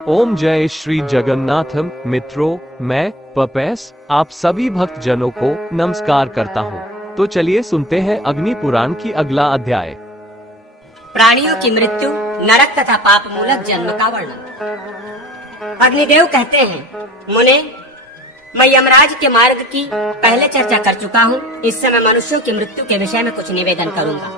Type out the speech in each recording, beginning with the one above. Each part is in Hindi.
ओम जय श्री जगन्नाथम। मित्रों, मैं पपेस आप सभी भक्त जनों को नमस्कार करता हूँ। तो चलिए सुनते हैं अग्नि पुराण की अगला अध्याय। प्राणियों की मृत्यु, नरक तथा पाप मूलक जन्म का वर्णन। अग्निदेव कहते हैं, मुने, मैं यमराज के मार्ग की पहले चर्चा कर चुका हूँ। इस समय मनुष्यों की मृत्यु के विषय में कुछ निवेदन करूंगा।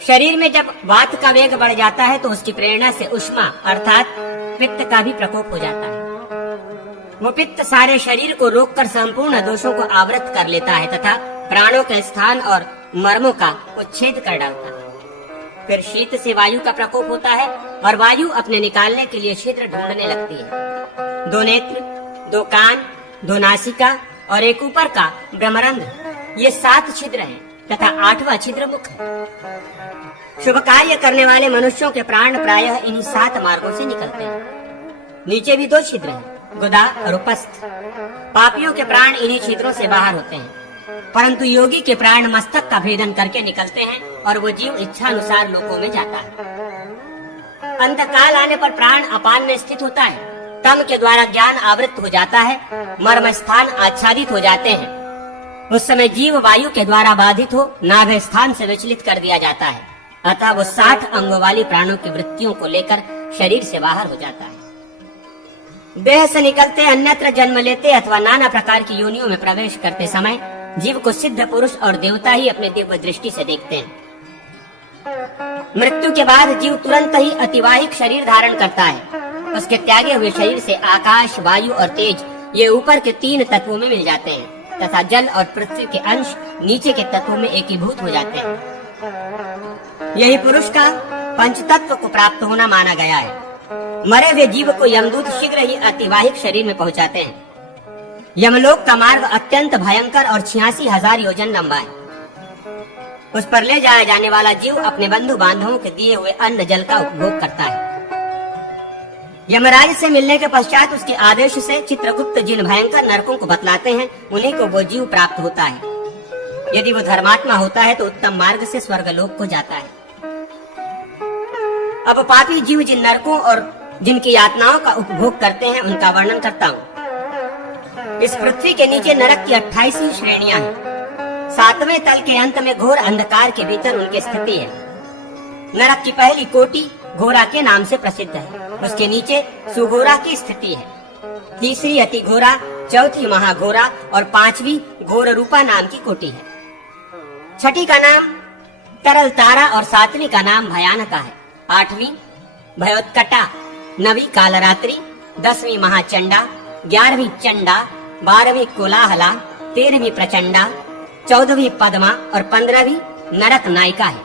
शरीर में जब वात का वेग बढ़ जाता है तो उसकी प्रेरणा से उष्मा अर्थात पित्त का भी प्रकोप हो जाता है। वो पित्त सारे शरीर को रोककर संपूर्ण दोषों को आवृत कर लेता है तथा प्राणों के स्थान और मर्मों का उच्छेद कर डालता है। फिर शीत से वायु का प्रकोप होता है और वायु अपने निकालने के लिए छिद्र ढूंढने लगती है। 2 नेत्र, 2 कान, 2 नासिका और एक ऊपर का ब्रह्मरंध्र, ये 7 छिद्र हैं तथा 8वां छिद्र मुख है। शुभ कार्य करने वाले मनुष्यों के प्राण प्रायः इन्हीं 7 मार्गों से निकलते हैं। नीचे भी 2 छिद्र हैं, गुदा और उपस्थ। पापियों के प्राण इन्हीं छिद्रों से बाहर होते हैं, परंतु योगी के प्राण मस्तक का भेदन करके निकलते हैं और वो जीव इच्छानुसार लोकों में जाता है। अंतकाल आने पर प्राण अपान में स्थित होता है। तम के द्वारा ज्ञान आवृत हो जाता है, मर्म स्थान आच्छादित हो जाते हैं। उस समय जीव वायु के द्वारा बाधित हो नाभि स्थान से विचलित कर दिया जाता है। अतः वो 60 अंगों वाली प्राणों की वृत्तियों को लेकर शरीर से बाहर हो जाता है। देह से निकलते अन्यत्र जन्म लेते अथवा नाना प्रकार की योनियों में प्रवेश करते समय जीव को सिद्ध पुरुष और देवता ही अपने दिव्य दृष्टि से देखते हैं। मृत्यु के बाद जीव तुरंत ही अतिवाहिक शरीर धारण करता है। उसके त्यागे हुए शरीर से आकाश, वायु और तेज, ये ऊपर के 3 तत्वों में मिल जाते हैं तथा जल और पृथ्वी के अंश नीचे के तत्वों में एकीभूत हो जाते हैं। यही पुरुष का पंचतत्व को प्राप्त होना माना गया है। मरे हुए जीव को यमदूत शीघ्र ही अतिवाहिक शरीर में पहुंचाते हैं। यमलोक का मार्ग अत्यंत भयंकर और 86,000 योजन लंबा है। उस पर ले जाया जाने वाला जीव अपने बंधु बांधवों के दिए हुए अन्न जल का उपभोग करता है। यमराज से मिलने के पश्चात उसके आदेश से चित्रगुप्त जिन भयंकर नरकों को बतलाते हैं, उन्हीं को वो जीव प्राप्त होता है। यदि वो धर्मात्मा होता है तो उत्तम मार्ग से स्वर्गलोक को जाता है। अब पापी जीव जिन नरकों और जिनकी यातनाओं का उपभोग करते हैं, उनका वर्णन करता हूँ। इस पृथ्वी के नीचे नरक की 28 श्रेणियां हैं। 7वें तल के अंत में घोर अंधकार के भीतर उनकी स्थिति है। नरक की पहली कोटि घोरा के नाम से प्रसिद्ध है। उसके नीचे सुघोरा की स्थिति है। तीसरी अति घोरा, चौथी महाघोरा और 5वीं घोर रूपा नाम की कोटि है। 6ठी का नाम तरल तारा और 7वीं का नाम भयानका है। 8वीं भयोत्कटा, 9वीं कालरात्रि, 10वीं महाचंडा, 11वीं चंडा, 12वीं कोलाहला, 13वीं प्रचंडा, 14वीं पद्मा और 15वीं नरक नायिका है।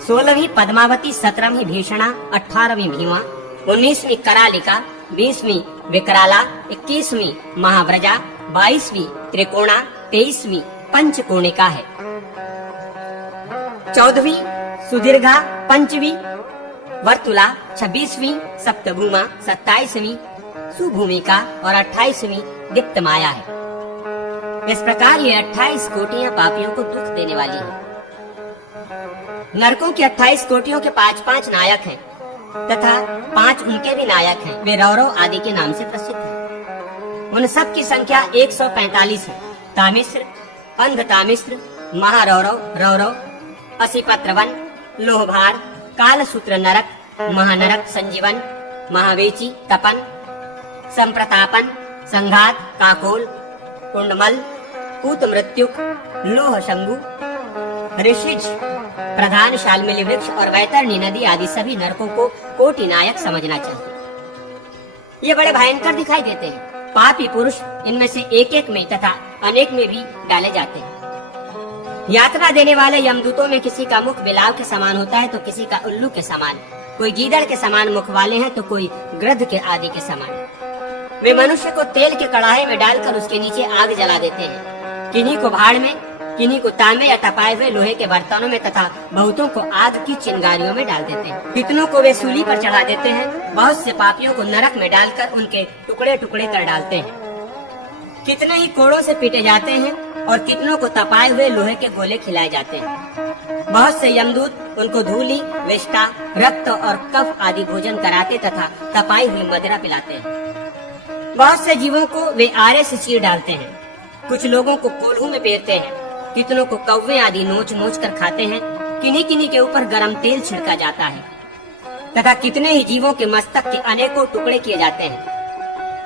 16वीं पद्मावती, 17वीं भीषणा, 18वीं भीमा, 19वीं करालिका, 20वीं विकराला, 21वीं महाव्रजा, 22वीं त्रिकोणा, 23वीं पंचकोणिका है। 14वीं सुदीर्घा, 5वीं वर्तुला, 26वीं सप्तभूमा, 27वीं सुभूमिका और 28वीं दीप्त माया है। इस प्रकार ये 28 कोटियां पापियों को दुख देने वाली हैं। नरकों की 28 कोटियों के 5-5 नायक हैं तथा 5 उनके भी नायक हैं। वे रौरव आदि के नाम से प्रसिद्ध हैं। उन सब की संख्या 145 है। तामिश्र, अंध तामिश्र, महारौरव, रौरव, असिपत्रवन, लोहभार, कालसूत्र नरक, महानरक, संजीवन, महावेची, तपन, संप्रतापन, संघात, काकोल, कुंडमल, कूत मृत्युक, लोह शंभु, ऋषिज, प्रधान शालमिली वृक्ष और वैतरणी नदी आदि सभी नरकों को कोटि नायक समझना चाहिए। ये बड़े भयंकर दिखाई देते हैं। पापी पुरुष इनमें से एक में तथा अनेक में भी डाले जाते हैं। यातना देने वाले यमदूतों में किसी का मुख बिलाव के समान होता है तो किसी का उल्लू के समान, कोई गीदड़ के समान मुख वाले हैं तो कोई गृध्र के आदि के समान। वे मनुष्य को तेल के कड़ाहे में डालकर उसके नीचे आग जला देते हैं। किन्हीं को भाड़ में, किन्हीं को तांबे या तपाए हुए लोहे के बर्तनों में तथा बहुतों को आग की चिंगारियों में डाल देते हैं। कितनों को वे सूली पर चढ़ा देते हैं। बहुत से पापियों को नरक में डालकर उनके टुकड़े टुकड़े कर डालते हैं। कितने ही कोड़ों से पीटे जाते हैं और कितनों को तपाए हुए लोहे के गोले खिलाए जाते हैं। बहुत से यमदूत उनको धूली, विष्ठा, रक्त और कफ आदि भोजन कराते तथा तपाई हुई मदिरा पिलाते हैं। बहुत से जीवों को वे आरे से चीर डालते हैं, कुछ लोगों को कोल्हू में पेरते हैं, कितनों को कौवे आदि नोच नोच कर खाते हैं, किन्हीं किन्हीं के ऊपर गरम तेल छिड़का जाता है तथा कितने ही जीवों के मस्तक के अनेकों टुकड़े किए जाते हैं।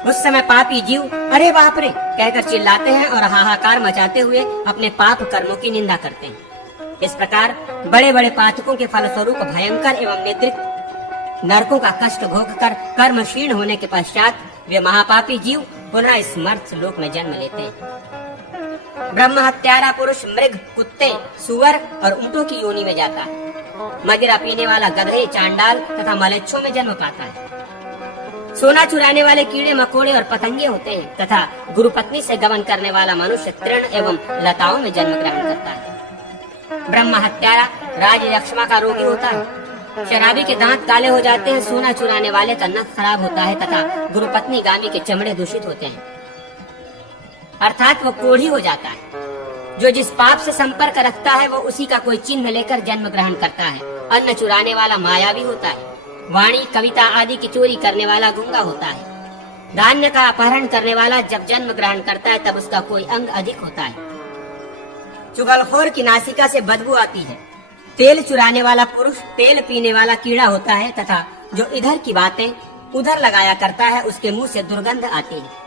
उस समय पापी जीव अरे बाप रे कहकर चिल्लाते हैं और हाहाकार मचाते हुए अपने पाप कर्मों की निंदा करते हैं। इस प्रकार बड़े बड़े पातकों के फलस्वरूप भयंकर एवं निद्रित नरकों का कष्ट भोगकर कर्म क्षीण होने के पश्चात वे महापापी जीव पुनः इस मर्त्य लोक में जन्म लेते हैं। ब्रह्म हत्यारा पुरुष मृग, कुत्ते, सुअर और ऊंटों की योनि में जाता है। मदिरा पीने वाला गधे, चांडाल तथा मलेच्छों में जन्म पाता है। सोना चुराने वाले कीड़े मकोड़े और पतंगे होते हैं तथा गुरु पत्नी से गमन करने वाला मनुष्य तृण एवं लताओं में जन्म ग्रहण करता है। ब्रह्म हत्यारा राज यक्ष्मा का रोगी होता है। शराबी के दांत काले हो जाते हैं, सोना चुराने वाले का नख खराब होता है तथा गुरु पत्नी गामी के चमड़े दूषित होते हैं, अर्थात वो कोढ़ी हो जाता है। जो जिस पाप से संपर्क रखता है वो उसी का कोई चिन्ह लेकर जन्म ग्रहण करता है। अन्न चुराने वाला मायावी होता है। वाणी, कविता आदि की चोरी करने वाला गूंगा होता है। धान्य का अपहरण करने वाला जब जन्म ग्रहण करता है तब उसका कोई अंग अधिक होता है। चुगलखोर की नासिका से बदबू आती है। तेल चुराने वाला पुरुष तेल पीने वाला कीड़ा होता है तथा जो इधर की बातें उधर लगाया करता है उसके मुंह से दुर्गंध आती है।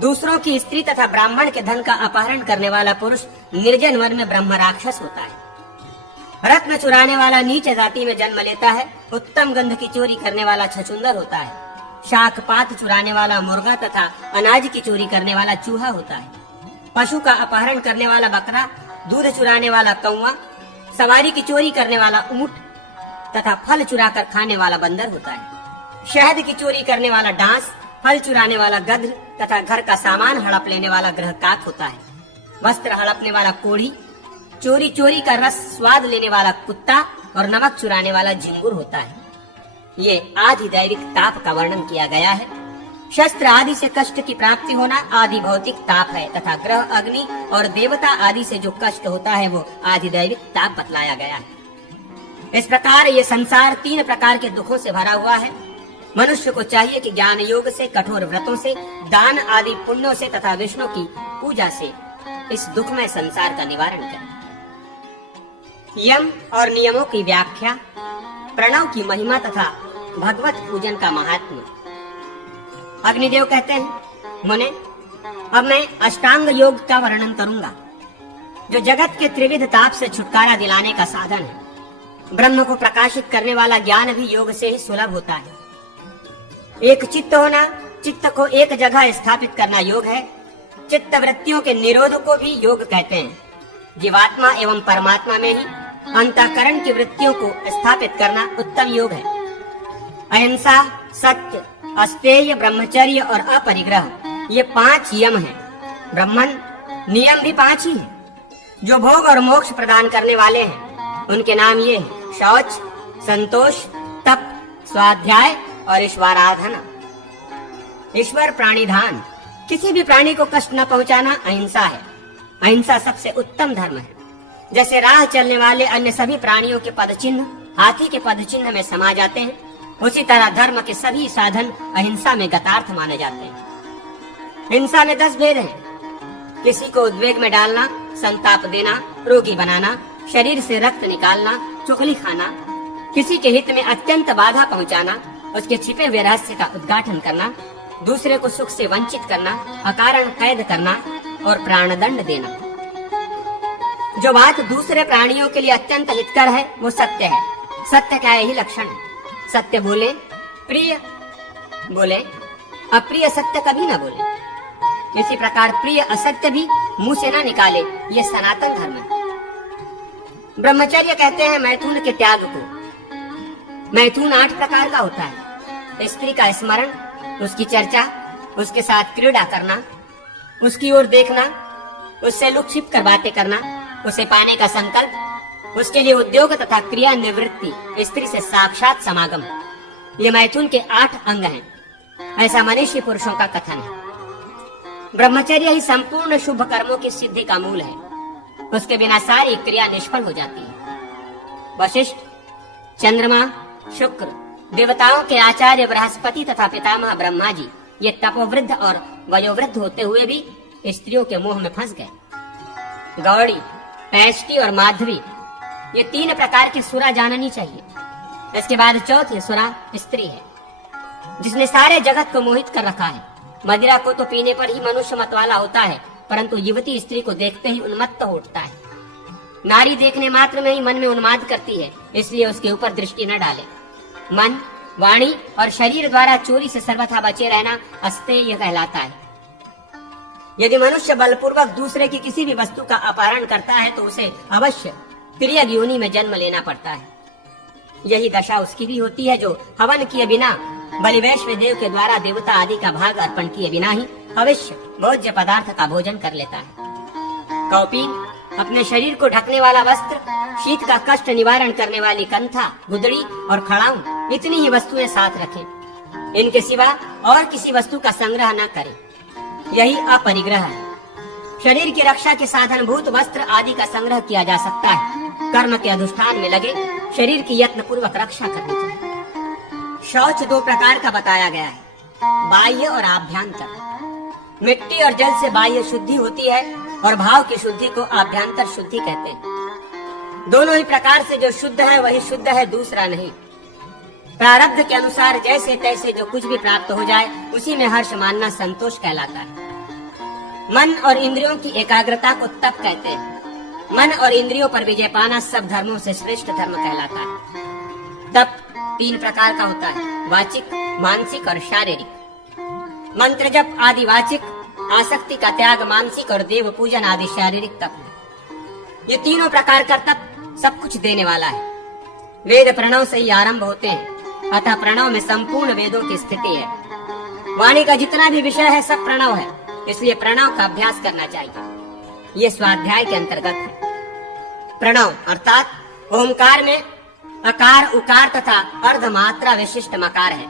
दूसरों की स्त्री तथा ब्राह्मण के धन का अपहरण करने वाला पुरुष निर्जन वन में ब्रह्म राक्षस होता है। रत्न चुराने वाला नीच जाति में जन्म लेता है। उत्तम गंध की चोरी करने वाला छछुंदर होता है। शाक पात चुराने वाला मुर्गा तथा अनाज की चोरी करने वाला चूहा होता है। पशु का अपहरण करने वाला बकरा, दूध चुराने वाला कौवा, सवारी की चोरी करने वाला ऊंट तथा फल चुरा कर खाने वाला बंदर होता है। शहद की चोरी करने वाला डांस, फल चुराने वाला गध तथा घर का सामान हड़प लेने वाला गृहकाक होता है। वस्त्र हड़पने वाला कोढ़ी, चोरी चोरी का रस स्वाद लेने वाला कुत्ता और नमक चुराने वाला झिंगुर होता है। ये आदि दैविक ताप का वर्णन किया गया है। शस्त्र आदि से कष्ट की प्राप्ति होना आदि भौतिक ताप है तथा ग्रह, अग्नि और देवता आदि से जो कष्ट होता है वो आदि दैविक ताप बतलाया गया है। इस प्रकार ये संसार 3 प्रकार के दुखों से भरा हुआ है। मनुष्य को चाहिए कि ज्ञान योग से, कठोर व्रतों से, दान आदि पुण्यों से तथा विष्णु की पूजा से इस दुखमय संसार का निवारण करे। यम और नियमों की व्याख्या, प्रणव की महिमा तथा भगवत पूजन का महात्म्य। अग्निदेव कहते हैं, मुने अब मैं अष्टांग योग का वर्णन करूंगा जो जगत के त्रिविध ताप से छुटकारा दिलाने का साधन है। ब्रह्म को प्रकाशित करने वाला ज्ञान भी योग से ही सुलभ होता है। एक चित्त होना, चित्त को एक जगह स्थापित करना योग है। चित्त वृत्तियों के निरोध को भी योग कहते हैं। जीवात्मा एवं परमात्मा में ही अंतःकरण की वृत्तियों को स्थापित करना उत्तम योग है। अहिंसा, सत्य, अस्तेय, ब्रह्मचर्य और अपरिग्रह ये 5 यम हैं। ब्रह्मन नियम भी 5 ही हैं जो भोग और मोक्ष प्रदान करने वाले हैं। उनके नाम ये हैं: शौच, संतोष, तप, स्वाध्याय और ईश्वराराधना। ईश्वर प्राणिधान, किसी भी प्राणी को कष्ट न पहुंचाना अहिंसा है। अहिंसा सबसे उत्तम धर्म है। जैसे राह चलने वाले अन्य सभी प्राणियों के पद चिन्ह हाथी के पद चिन्ह में समा जाते हैं, उसी तरह धर्म के सभी साधन अहिंसा में गतार्थ माने जाते हैं। हिंसा में 10 भेद हैं। किसी को उद्वेग में डालना, संताप देना, रोगी बनाना, शरीर से रक्त निकालना, चुगली खाना, किसी के हित में अत्यंत बाधा पहुंचाना, उसके छिपे हुए रहस्य का उद्घाटन करना, दूसरे को सुख से वंचित करना, अकारण कैद करना और प्राणदंड देना। जो बात दूसरे प्राणियों के लिए अत्यंत हितकर है वो सत्य है। सत्य का यही लक्षण है। सत्य बोले, प्रिय बोले, अप्रिय सत्य कभी न बोले। इसी प्रकार प्रिय असत्य भी मुंह से न निकाले, ये सनातन धर्म है। ब्रह्मचर्य कहते हैं मैथुन के त्याग को। मैथुन 8 प्रकार का होता है। स्त्री का स्मरण, उसकी चर्चा, उसके साथ क्रीड़ा करना, उसकी ओर देखना, उससे लुक छिप कर बातें करना, उसे पाने का संकल्प, उसके लिए उद्योग तथा क्रिया निवृत्ति, स्त्री से साक्षात समागम, ये मैथुन के 8 अंग हैं। ऐसा मनुष्य पुरुषों का कथन है। ब्रह्मचर्य ही संपूर्ण शुभ कर्मों की सिद्धि का मूल है। उसके बिना सारी क्रिया निष्फल हो जाती है। वशिष्ठ, चंद्रमा, शुक्र, देवताओं के आचार्य बृहस्पति तथा पितामह ब्रह्मा जी ये तपोवृद्ध और वयोवृद्ध होते हुए भी स्त्रियों के मोह में फंस गए। गौड़ी, पैष्टी और माधवी ये 3 प्रकार की सुरा जाननी चाहिए। इसके बाद चौथी सुरा स्त्री है, जिसने सारे जगत को मोहित कर रखा है। मदिरा को तो पीने पर ही मनुष्य मतवाला होता है, परंतु युवती स्त्री को देखते ही उन्मत्त हो उठता है। नारी देखने मात्र में ही मन में उन्माद करती है, इसलिए उसके ऊपर दृष्टि न डाले। मन, वाणी और शरीर द्वारा चोरी से सर्वथा बचे रहना अस्तेय कहलाता है। यदि मनुष्य बलपूर्वक दूसरे की किसी भी वस्तु का अपहरण करता है तो उसे अवश्य तिर्यक योनि में जन्म लेना पड़ता है। यही दशा उसकी भी होती है जो हवन किए बिना, बलिवैश्व देव के द्वारा देवता आदि का भाग अर्पण किए बिना ही अवश्य भोज्य पदार्थ का भोजन कर लेता है। कौपीन, अपने शरीर को ढकने वाला वस्त्र, शीत का कष्ट निवारण करने वाली कंथा, गुदड़ी और खड़ाऊ, इतनी ही वस्तुएं साथ रखें। इनके सिवा और किसी वस्तु का संग्रह न करें। यही अपरिग्रह है। शरीर की रक्षा के साधन भूत वस्त्र आदि का संग्रह किया जा सकता है। कर्म के अनुष्ठान में लगे शरीर की यत्न पूर्वक रक्षा करनी चाहिए। शौच 2 प्रकार का बताया गया है, बाह्य और आभ्यंतर। मिट्टी और जल से बाह्य शुद्धि होती है और भाव की शुद्धि को आभ्यंतर शुद्धि कहते हैं। दोनों ही प्रकार से जो शुद्ध है वही शुद्ध है, दूसरा नहीं। प्रारब्ध के अनुसार जैसे तैसे जो कुछ भी प्राप्त हो जाए उसी में हर्ष मानना संतोष कहलाता है। मन और इंद्रियों की एकाग्रता को तप कहते हैं। मन और इंद्रियों पर विजय पाना सब धर्मों से श्रेष्ठ धर्म कहलाता है। तप 3 प्रकार का होता है, वाचिक, मानसिक और शारीरिक। मंत्र जप आदि वाचिक, आसक्ति का त्याग मानसिक और देव पूजन आदि शारीरिक तप है। ये तीनों प्रकार का तप सब कुछ देने वाला है। वेद प्रणव से ही आरंभ होते हैं, अतः प्रणव में संपूर्ण वेदों की स्थिति है। वाणी का जितना भी विषय है सब प्रणव है, इसलिए प्रणव का अभ्यास करना चाहिए। ये स्वाध्याय के अंतर्गत है। प्रणव अर्थात ओंकार में अकार, उकार तथा अर्ध मात्रा विशिष्ट मकार है।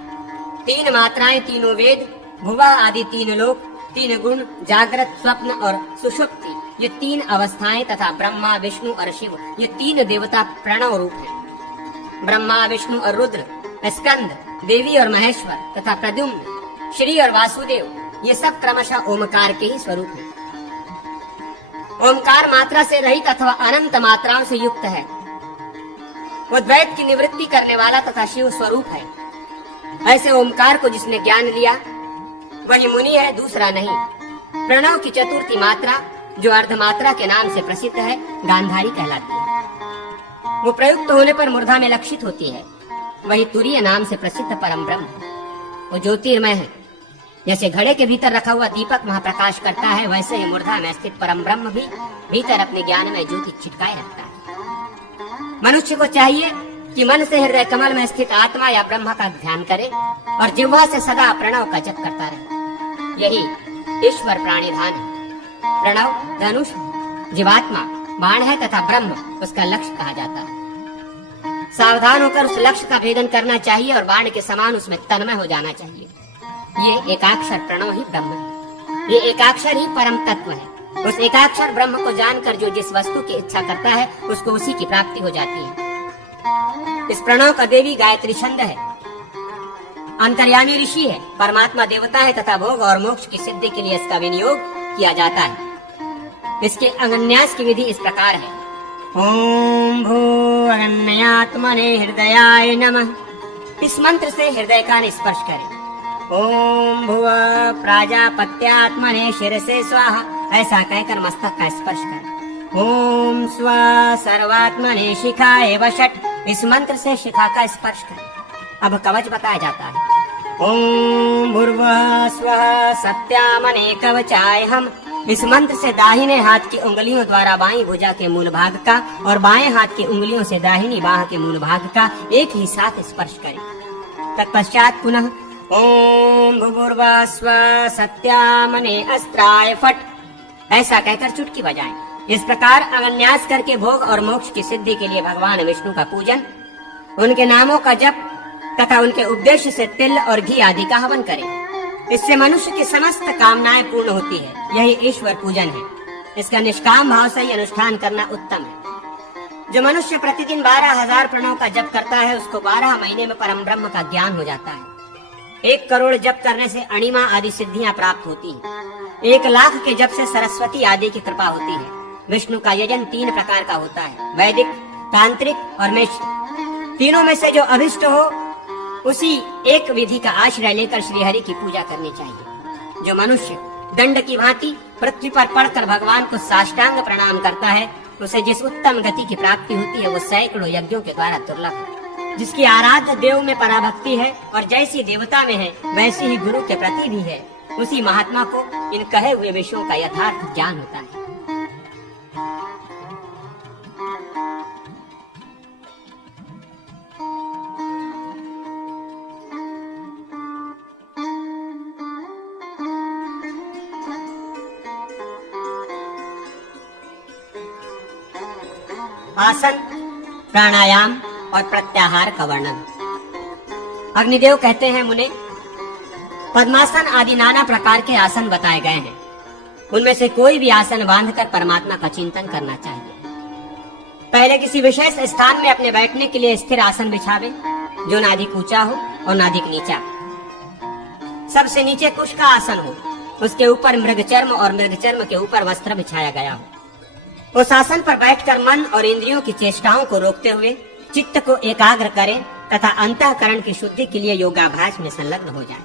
3 मात्राएं तीनों वेद, भुवा आदि 3 लोक, 3 गुण, जागृत, स्वप्न और सुषुप्ति ये 3 अवस्थाएं तथा ब्रह्मा, विष्णु और शिव ये 3 देवता प्रणव रूप है। ब्रह्मा, विष्णु और रुद्र, स्कंद, देवी और महेश्वर तथा प्रद्युम्न, श्री और वासुदेव ये सब क्रमशः ओमकार के ही स्वरूप हैं। ओमकार मात्रा से रहित अथवा अनंत मात्राओं से युक्त है। वो द्वैत की निवृत्ति करने वाला तथा शिव स्वरूप है। ऐसे ओमकार को जिसने ज्ञान लिया वही मुनि है, दूसरा नहीं। प्रणव की चतुर्थी मात्रा जो अर्धमात्रा के नाम से प्रसिद्ध है, गांधारी कहलाती है। वो प्रयुक्त होने पर मूर्धा में लक्षित होती है। वही तुरीय नाम से प्रसिद्ध परम ब्रह्म है। वो ज्योतिर्मय है। जैसे घड़े के भीतर रखा हुआ दीपक महाप्रकाश करता है, वैसे ही मूर्धा में स्थित परम ब्रह्म भी भीतर अपने ज्ञान में ज्योति छिटकाए रखता है। मनुष्य को चाहिए कि मन से हृदय कमल में स्थित आत्मा या ब्रह्म का ध्यान करे और जिह्वा से सदा प्रणव का जप करता रहे। यही ईश्वर प्राणिधान है। प्रणव धनुष, जीवात्मा बाण है तथा ब्रह्म उसका लक्ष्य कहा जाता है। सावधान होकर उस लक्ष्य का भेदन करना चाहिए और बाण के समान उसमें तन्मय हो जाना चाहिए। ये एकाक्षर प्रणव ही ब्रह्म है। ये एकाक्षर ही परम तत्व है। उस एकाक्षर ब्रह्म को जानकर जो जिस वस्तु की इच्छा करता है उसको उसी की प्राप्ति हो जाती है। इस प्रणव का देवी गायत्री छंद है। अंतर्यामी ऋषि है, परमात्मा देवता है तथा भोग और मोक्ष की सिद्धि के लिए इसका विनियोग किया जाता है। इसके अंगन्यास की विधि इस प्रकार है। ओम भू अगन्यात्मने हृदयाय नमः। इस मंत्र से हृदय का स्पर्श करें। ओम भुव प्राजापत्यात्मने शिरसे स्वाहा, ऐसा कहकर मस्तक का स्पर्श करें। ओम स्व सर्वात्मने शिखाय वषट्, इस मंत्र से शिखा का स्पर्श करें। अब कवच बताया जाता है। ओम भूर्भुवः स्वः सत्यामने कवचाय हम, इस मंत्र से दाहिने हाथ की उंगलियों द्वारा बाईं भुजा के मूल भाग का और बाएं हाथ की उंगलियों से दाहिनी बाह के मूल भाग का एक ही साथ स्पर्श करें। तत्पश्चात पुनः ओम भूर्भुवः स्वः सत्यामने अस्त्राय फट्, ऐसा कहकर चुटकी बजाएं। इस प्रकार अगन्यास करके भोग और मोक्ष की सिद्धि के लिए भगवान विष्णु का पूजन, उनके नामों का जप तथा उनके उपदेश से तिल और घी आदि का हवन करें। इससे मनुष्य की समस्त कामनाएं पूर्ण होती है। यही ईश्वर पूजन है। इसका निष्काम भाव से ही अनुष्ठान करना उत्तम है। जो मनुष्य प्रतिदिन 12,000 प्रणव का जप करता है, उसको 12 महीने में परम ब्रह्म का ज्ञान हो जाता है। 1 करोड़ जप करने से अणिमा आदि सिद्धियां प्राप्त होती हैं। 1 लाख के जप से सरस्वती आदि की कृपा होती है। विष्णु का यजन 3 प्रकार का होता है, वैदिक, तांत्रिक और मैश्र। तीनों में से जो अभिष्ट हो उसी एक विधि का आश्रय लेकर श्रीहरि की पूजा करनी चाहिए। जो मनुष्य दंड की भांति पृथ्वी पर पड़कर भगवान को साष्टांग प्रणाम करता है, उसे जिस उत्तम गति की प्राप्ति होती है वो सैकड़ों यज्ञों के द्वारा दुर्लभ है। जिसकी आराध्य देव में पराभक्ति है और जैसी देवता में है वैसी ही गुरु के प्रति भी है, उसी महात्मा को इन कहे हुए विषयों का यथार्थ ज्ञान होता है। आसन, प्राणायाम और प्रत्याहार का वर्णन। अग्निदेव कहते हैं, मुने, पद्मासन आदि नाना प्रकार के आसन बताए गए हैं। उनमें से कोई भी आसन बांधकर परमात्मा का चिंतन करना चाहिए। पहले किसी विशेष स्थान में अपने बैठने के लिए स्थिर आसन बिछावे, जो नाधिक ऊंचा हो और नाधिक नीचा। सबसे नीचे कुश का आसन हो, उसके ऊपर मृगचर्म और मृगचर्म के ऊपर वस्त्र बिछाया गया हो। उस आसन पर बैठकर मन और इंद्रियों की चेष्टाओं को रोकते हुए चित्त को एकाग्र करें तथा अंतःकरण की शुद्धि के लिए योगाभ्यास में संलग्न हो जाएं।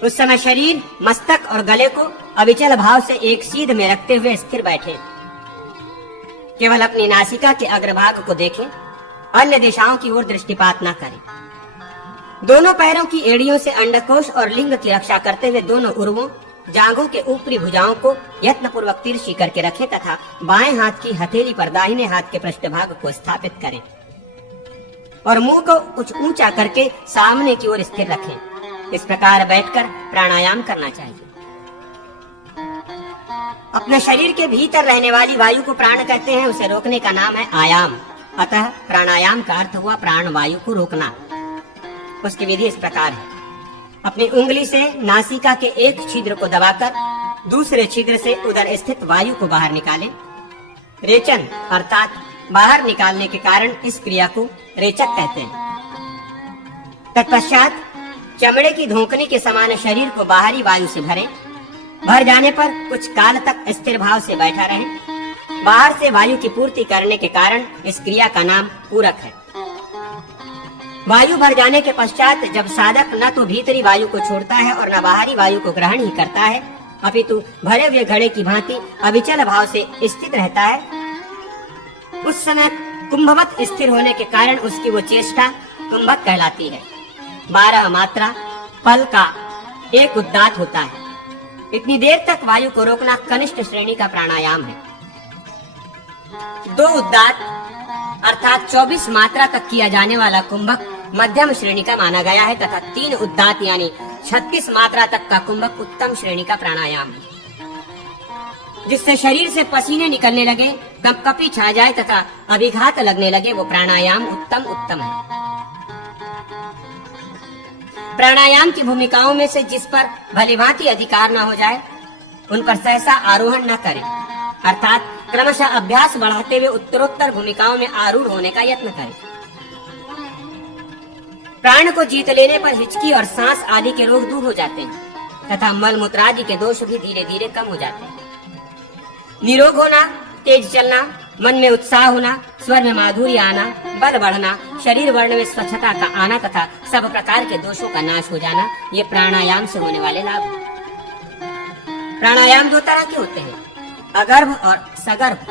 उस समय शरीर, मस्तक और गले को अविचल भाव से एक सीध में रखते हुए स्थिर बैठें। केवल अपनी नासिका के अग्रभाग को देखें, अन्य दिशाओं की ओर दृष्टिपात न करें। दोनों पैरों की एड़ियों से अंडकोश और लिंग की रक्षा करते हुए दोनों उर्वों, जांघों के ऊपरी भुजाओं को यत्नपूर्वक तिरछी करके रखें तथा बाएं हाथ की हथेली पर दाहिने हाथ के पृष्ठभाग को स्थापित करें और मुंह को कुछ ऊंचा करके सामने की ओर स्थिर रखें। इस प्रकार बैठकर प्राणायाम करना चाहिए। अपने शरीर के भीतर रहने वाली वायु को प्राण कहते हैं। उसे रोकने का नाम है आयाम। अतः प्राणायाम का अर्थ हुआ प्राण वायु को रोकना। उसकी विधि इस प्रकार है। अपनी उंगली से नासिका के एक छिद्र को दबाकर दूसरे छिद्र से उधर स्थित वायु को बाहर निकालें। रेचन अर्थात बाहर निकालने के कारण इस क्रिया को रेचक कहते हैं। तत्पश्चात चमड़े की धोंकनी के समान शरीर को बाहरी वायु से भरें। भर जाने पर कुछ काल तक स्थिर भाव से बैठा रहें। बाहर से वायु की पूर्ति करने के कारण इस क्रिया का नाम पूरक है। वायु भर जाने के पश्चात जब साधक न तो भीतरी वायु को छोड़ता है और न बाहरी वायु को ग्रहण ही करता है, अपितु भरे हुए घड़े की भांति अविचल भाव से स्थित रहता है, उस समय कुंभवत स्थिर होने के कारण उसकी वो चेष्टा कुंभक कहलाती है। 12 मात्रा पल का एक उद्दात होता है। इतनी देर तक वायु को रोकना कनिष्ठ श्रेणी का प्राणायाम है। 2 उद्दात अर्थात 24 मात्रा तक किया जाने वाला कुंभक मध्यम श्रेणी का माना गया है तथा 3 उद्दात यानी 36 मात्रा तक का कुंभक उत्तम श्रेणी का प्राणायाम है। जिससे शरीर से पसीने निकलने लगे, कपकपी छा जाए तथा अभिघात लगने लगे, वो प्राणायाम उत्तम है। प्राणायाम की भूमिकाओं में से जिस पर भलीभांति अधिकार न हो जाए, उन पर सहसा आरोहण न करें, अर्थात क्रमशः अभ्यास बढ़ाते हुए उत्तरोत्तर भूमिकाओं में आरूढ़ होने का यत्न करें। प्राण को जीत लेने पर हिचकी और सांस आदि के रोग दूर हो जाते हैं तथा मल मूत्रादि के दोष भी धीरे धीरे कम हो जाते हैं। निरोग होना, तेज चलना, मन में उत्साह होना, स्वर में माधुर्य आना, बल बढ़ना, शरीर वर्ण में स्वच्छता का आना तथा सब प्रकार के दोषों का नाश हो जाना, ये प्राणायाम से होने वाले लाभ। प्राणायाम 2 तरह के होते हैं, अगर्भ और सगर्भ।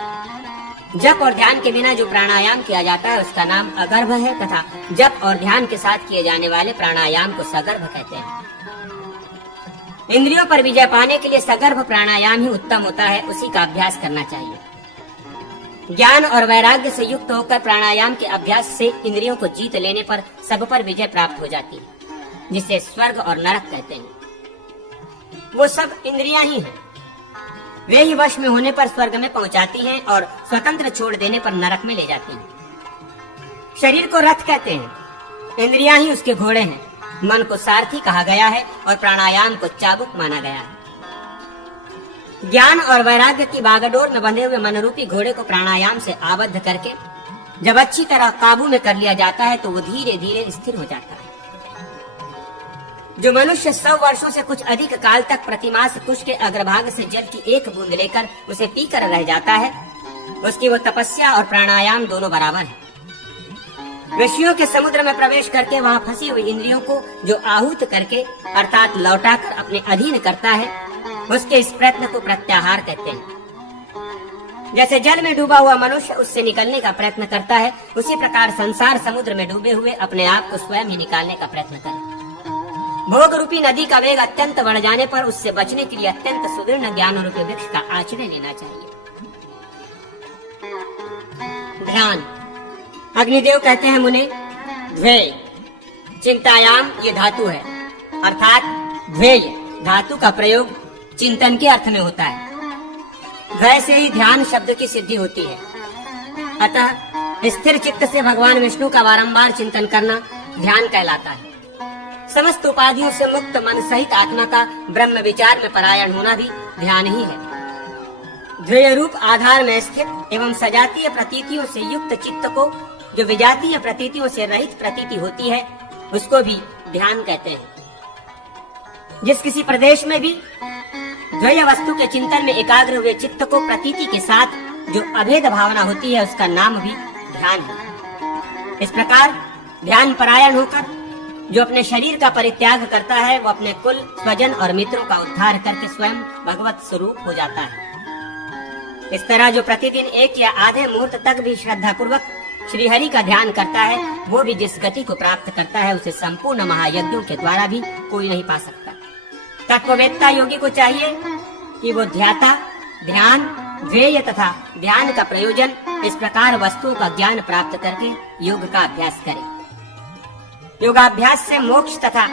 जप और ध्यान के बिना जो प्राणायाम किया जाता है उसका नाम अगर्भ है तथा जप और ध्यान के साथ किए जाने वाले प्राणायाम को सगर्भ कहते हैं। इंद्रियों पर विजय पाने के लिए सगर्भ प्राणायाम ही उत्तम होता है, उसी का अभ्यास करना चाहिए। ज्ञान और वैराग्य से युक्त होकर प्राणायाम के अभ्यास से इंद्रियों को जीत लेने पर सब पर विजय प्राप्त हो जाती है, जिसे स्वर्ग और नरक कहते हैं। वो सब इंद्रियां ही हैं। वे ही वश में होने पर स्वर्ग में पहुंचाती हैं और स्वतंत्र छोड़ देने पर नरक में ले जाती हैं। शरीर को रथ कहते हैं, इंद्रियां ही उसके घोड़े हैं। मन को सारथी कहा गया है और प्राणायाम को चाबुक माना गया है। ज्ञान और वैराग्य की बागडोर में बंधे हुए मनरूपी घोड़े को प्राणायाम से आबद्ध करके जब अच्छी तरह काबू में कर लिया जाता है तो वो धीरे धीरे स्थिर हो जाता है। जो मनुष्य 100 वर्षों से कुछ अधिक काल तक प्रतिमास कुश के अग्रभाग से जल की एक बूंद लेकर उसे पीकर रह जाता है, उसकी वो तपस्या और प्राणायाम दोनों बराबर है। ऋषियों के समुद्र में प्रवेश करके वहां फंसी हुई इंद्रियों को जो आहूत करके अर्थात लौटाकर अपने अधीन करता है, उसके इस प्रयत्न को प्रत्याहार कहते हैं। जैसे जल में डूबा हुआ मनुष्य उससे निकलने का प्रयत्न करता है, उसी प्रकार संसार समुद्र में डूबे हुए अपने आप को स्वयं ही निकालने का प्रयत्न करे। भोग रूपी नदी का वेग अत्यंत बढ़ जाने पर उससे बचने के लिए अत्यंत सुदृढ़ ज्ञान रूपी वृक्ष का आश्रय लेना चाहिए। ध्यान। अग्निदेव कहते हैं मुने, ध्येय चिंतायाम ये धातु है, अर्थात ध्येय धातु का प्रयोग चिंतन के अर्थ में होता है। वैसे ही ध्यान शब्द की सिद्धि होती है। अतः स्थिर चित्त से भगवान विष्णु का बारंबार चिंतन करना ध्यान कहलाता है। समस्त उपाधियों से मुक्त मन सहित आत्मा का ब्रह्म विचार में परायण होना भी ध्यान ही है। ध्येय रूप आधार में स्थित एवं सजातीय प्रतीतियों से युक्त चित्त को जो विजातीय प्रतीतियों से रहित प्रतीति होती है, उसको भी ध्यान कहते हैं। जिस किसी प्रदेश में भी ध्येय वस्तु के चिंतन में एकाग्र हुए चित्त को प्रतीति के साथ जो अभेद भावना होती है, उसका नाम भी ध्यान है। इस प्रकार ध्यान परायण होकर जो अपने शरीर का परित्याग करता है, वो अपने कुल, स्वजन और मित्रों का उद्धार करके स्वयं भगवत स्वरूप हो जाता है। इस तरह जो प्रतिदिन 1 या आधे मुहूर्त तक भी श्रद्धा पूर्वक श्री हरि का ध्यान करता है, वो भी जिस गति को प्राप्त करता है, उसे संपूर्ण महायज्ञों के द्वारा भी कोई नहीं पा सकता। तत्ववेत्ता योगी को चाहिए कि वो ध्याता, ध्यान, ध्येय तथा ध्यान का प्रयोजन इस प्रकार वस्तुओं का ज्ञान प्राप्त करके योग का अभ्यास करे। योगाभ्यास से मोक्ष तथा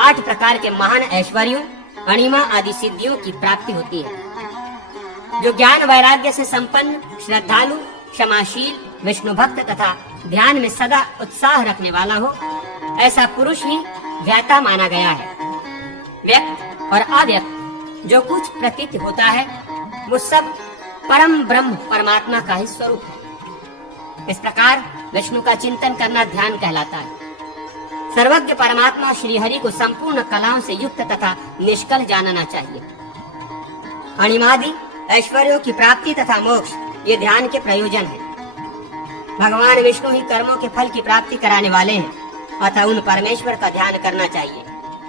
8 प्रकार के महान ऐश्वर्यों, अणिमा आदि सिद्धियों की प्राप्ति होती है। जो ज्ञान वैराग्य से संपन्न, श्रद्धालु, क्षमाशील, विष्णु भक्त तथा ध्यान में सदा उत्साह रखने वाला हो, ऐसा पुरुष ही ध्याता माना गया है। व्यक्त और अव्यक्त जो कुछ प्रतीत होता है, वो सब परम ब्रह्म परमात्मा का ही स्वरूप है। इस प्रकार विष्णु का चिंतन करना ध्यान कहलाता है। सर्वज्ञ परमात्मा श्री हरि को संपूर्ण कलाओं से युक्त तथा निष्कल जानना चाहिए। अणिमादि ऐश्वर्यों की प्राप्ति तथा मोक्ष ये ध्यान के प्रयोजन है। भगवान विष्णु ही कर्मों के फल की प्राप्ति कराने वाले हैं, अतः उन परमेश्वर का ध्यान करना चाहिए।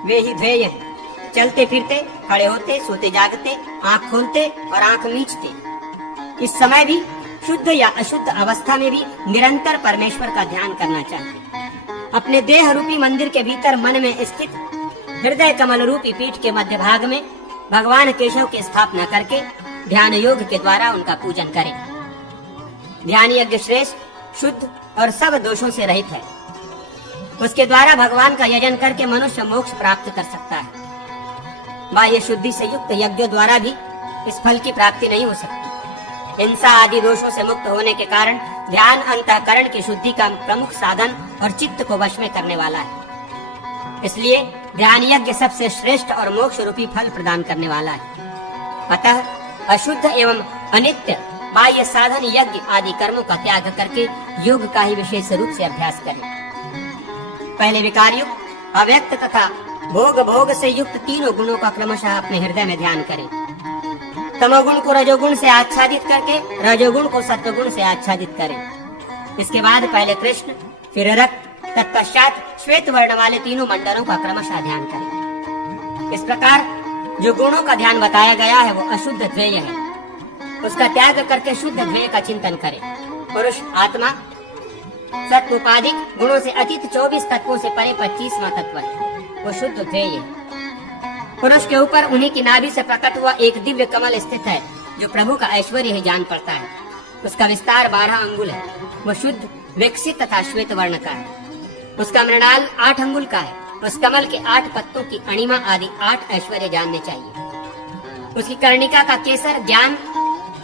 वे ही ध्येय हैं। चलते फिरते, खड़े होते, सोते जागते, आँख खोलते और आँख मीचते, इस समय भी शुद्ध या अशुद्ध अवस्था में भी निरंतर परमेश्वर का ध्यान करना चाहिए। अपने देह रूपी मंदिर के भीतर मन में स्थित हृदय कमल रूपी पीठ के मध्य भाग में भगवान केशव की स्थापना करके ध्यान योग के द्वारा उनका पूजन करें। ध्यान यज्ञ श्रेष्ठ, शुद्ध और सब दोषों से रहित है। उसके द्वारा भगवान का यजन करके मनुष्य मोक्ष प्राप्त कर सकता है। बाह्य शुद्धि से युक्त यज्ञों द्वारा भी इस फल की प्राप्ति नहीं हो सकती। हिंसा आदि दोषों से मुक्त होने के कारण ध्यान अंतःकरण की शुद्धि का प्रमुख साधन और चित्त को वश में करने वाला है। इसलिए ध्यान यज्ञ सबसे श्रेष्ठ और मोक्ष रूपी फल प्रदान करने वाला है। अतः अशुद्ध एवं अनित्य बाह्य साधन यज्ञ आदि कर्मों का त्याग करके योग का ही विशेष रूप से अभ्यास करें। पहले विकार युक्त, अव्यक्त तथा भोग भोग से युक्त तीनों गुणों का क्रमशः अपने हृदय में ध्यान करें। तमोगुण को रजोगुण से आच्छादित करके रजोगुण को सत्वगुण से आच्छादित करें। इसके बाद पहले कृष्ण, फिर रक्त, तत्पश्चात श्वेत वर्ण वाले तीनों मंडलों का क्रमशः ध्यान करें। इस प्रकार जो गुणों का ध्यान बताया गया है वो अशुद्ध ध्येय है। उसका त्याग करके शुद्ध ध्येय का चिंतन करें। पुरुष आत्मा सत्वोपाधिक गुणों से अतीत 24 तत्वों से परे 25वां तत्व है, वो शुद्ध ध्येय है। पुरुष के ऊपर उन्हीं की नाभि से प्रकट हुआ एक दिव्य कमल स्थित है, जो प्रभु का ऐश्वर्य ही जान पड़ता है। उसका विस्तार 12 अंगुल है। वो शुद्ध, विकसित तथा श्वेत वर्ण का है। उसका मृणाल 8 अंगुल का है। उस कमल के 8 पत्तों की अणिमा आदि 8 ऐश्वर्य जानने चाहिए। उसकी कर्णिका का केसर ज्ञान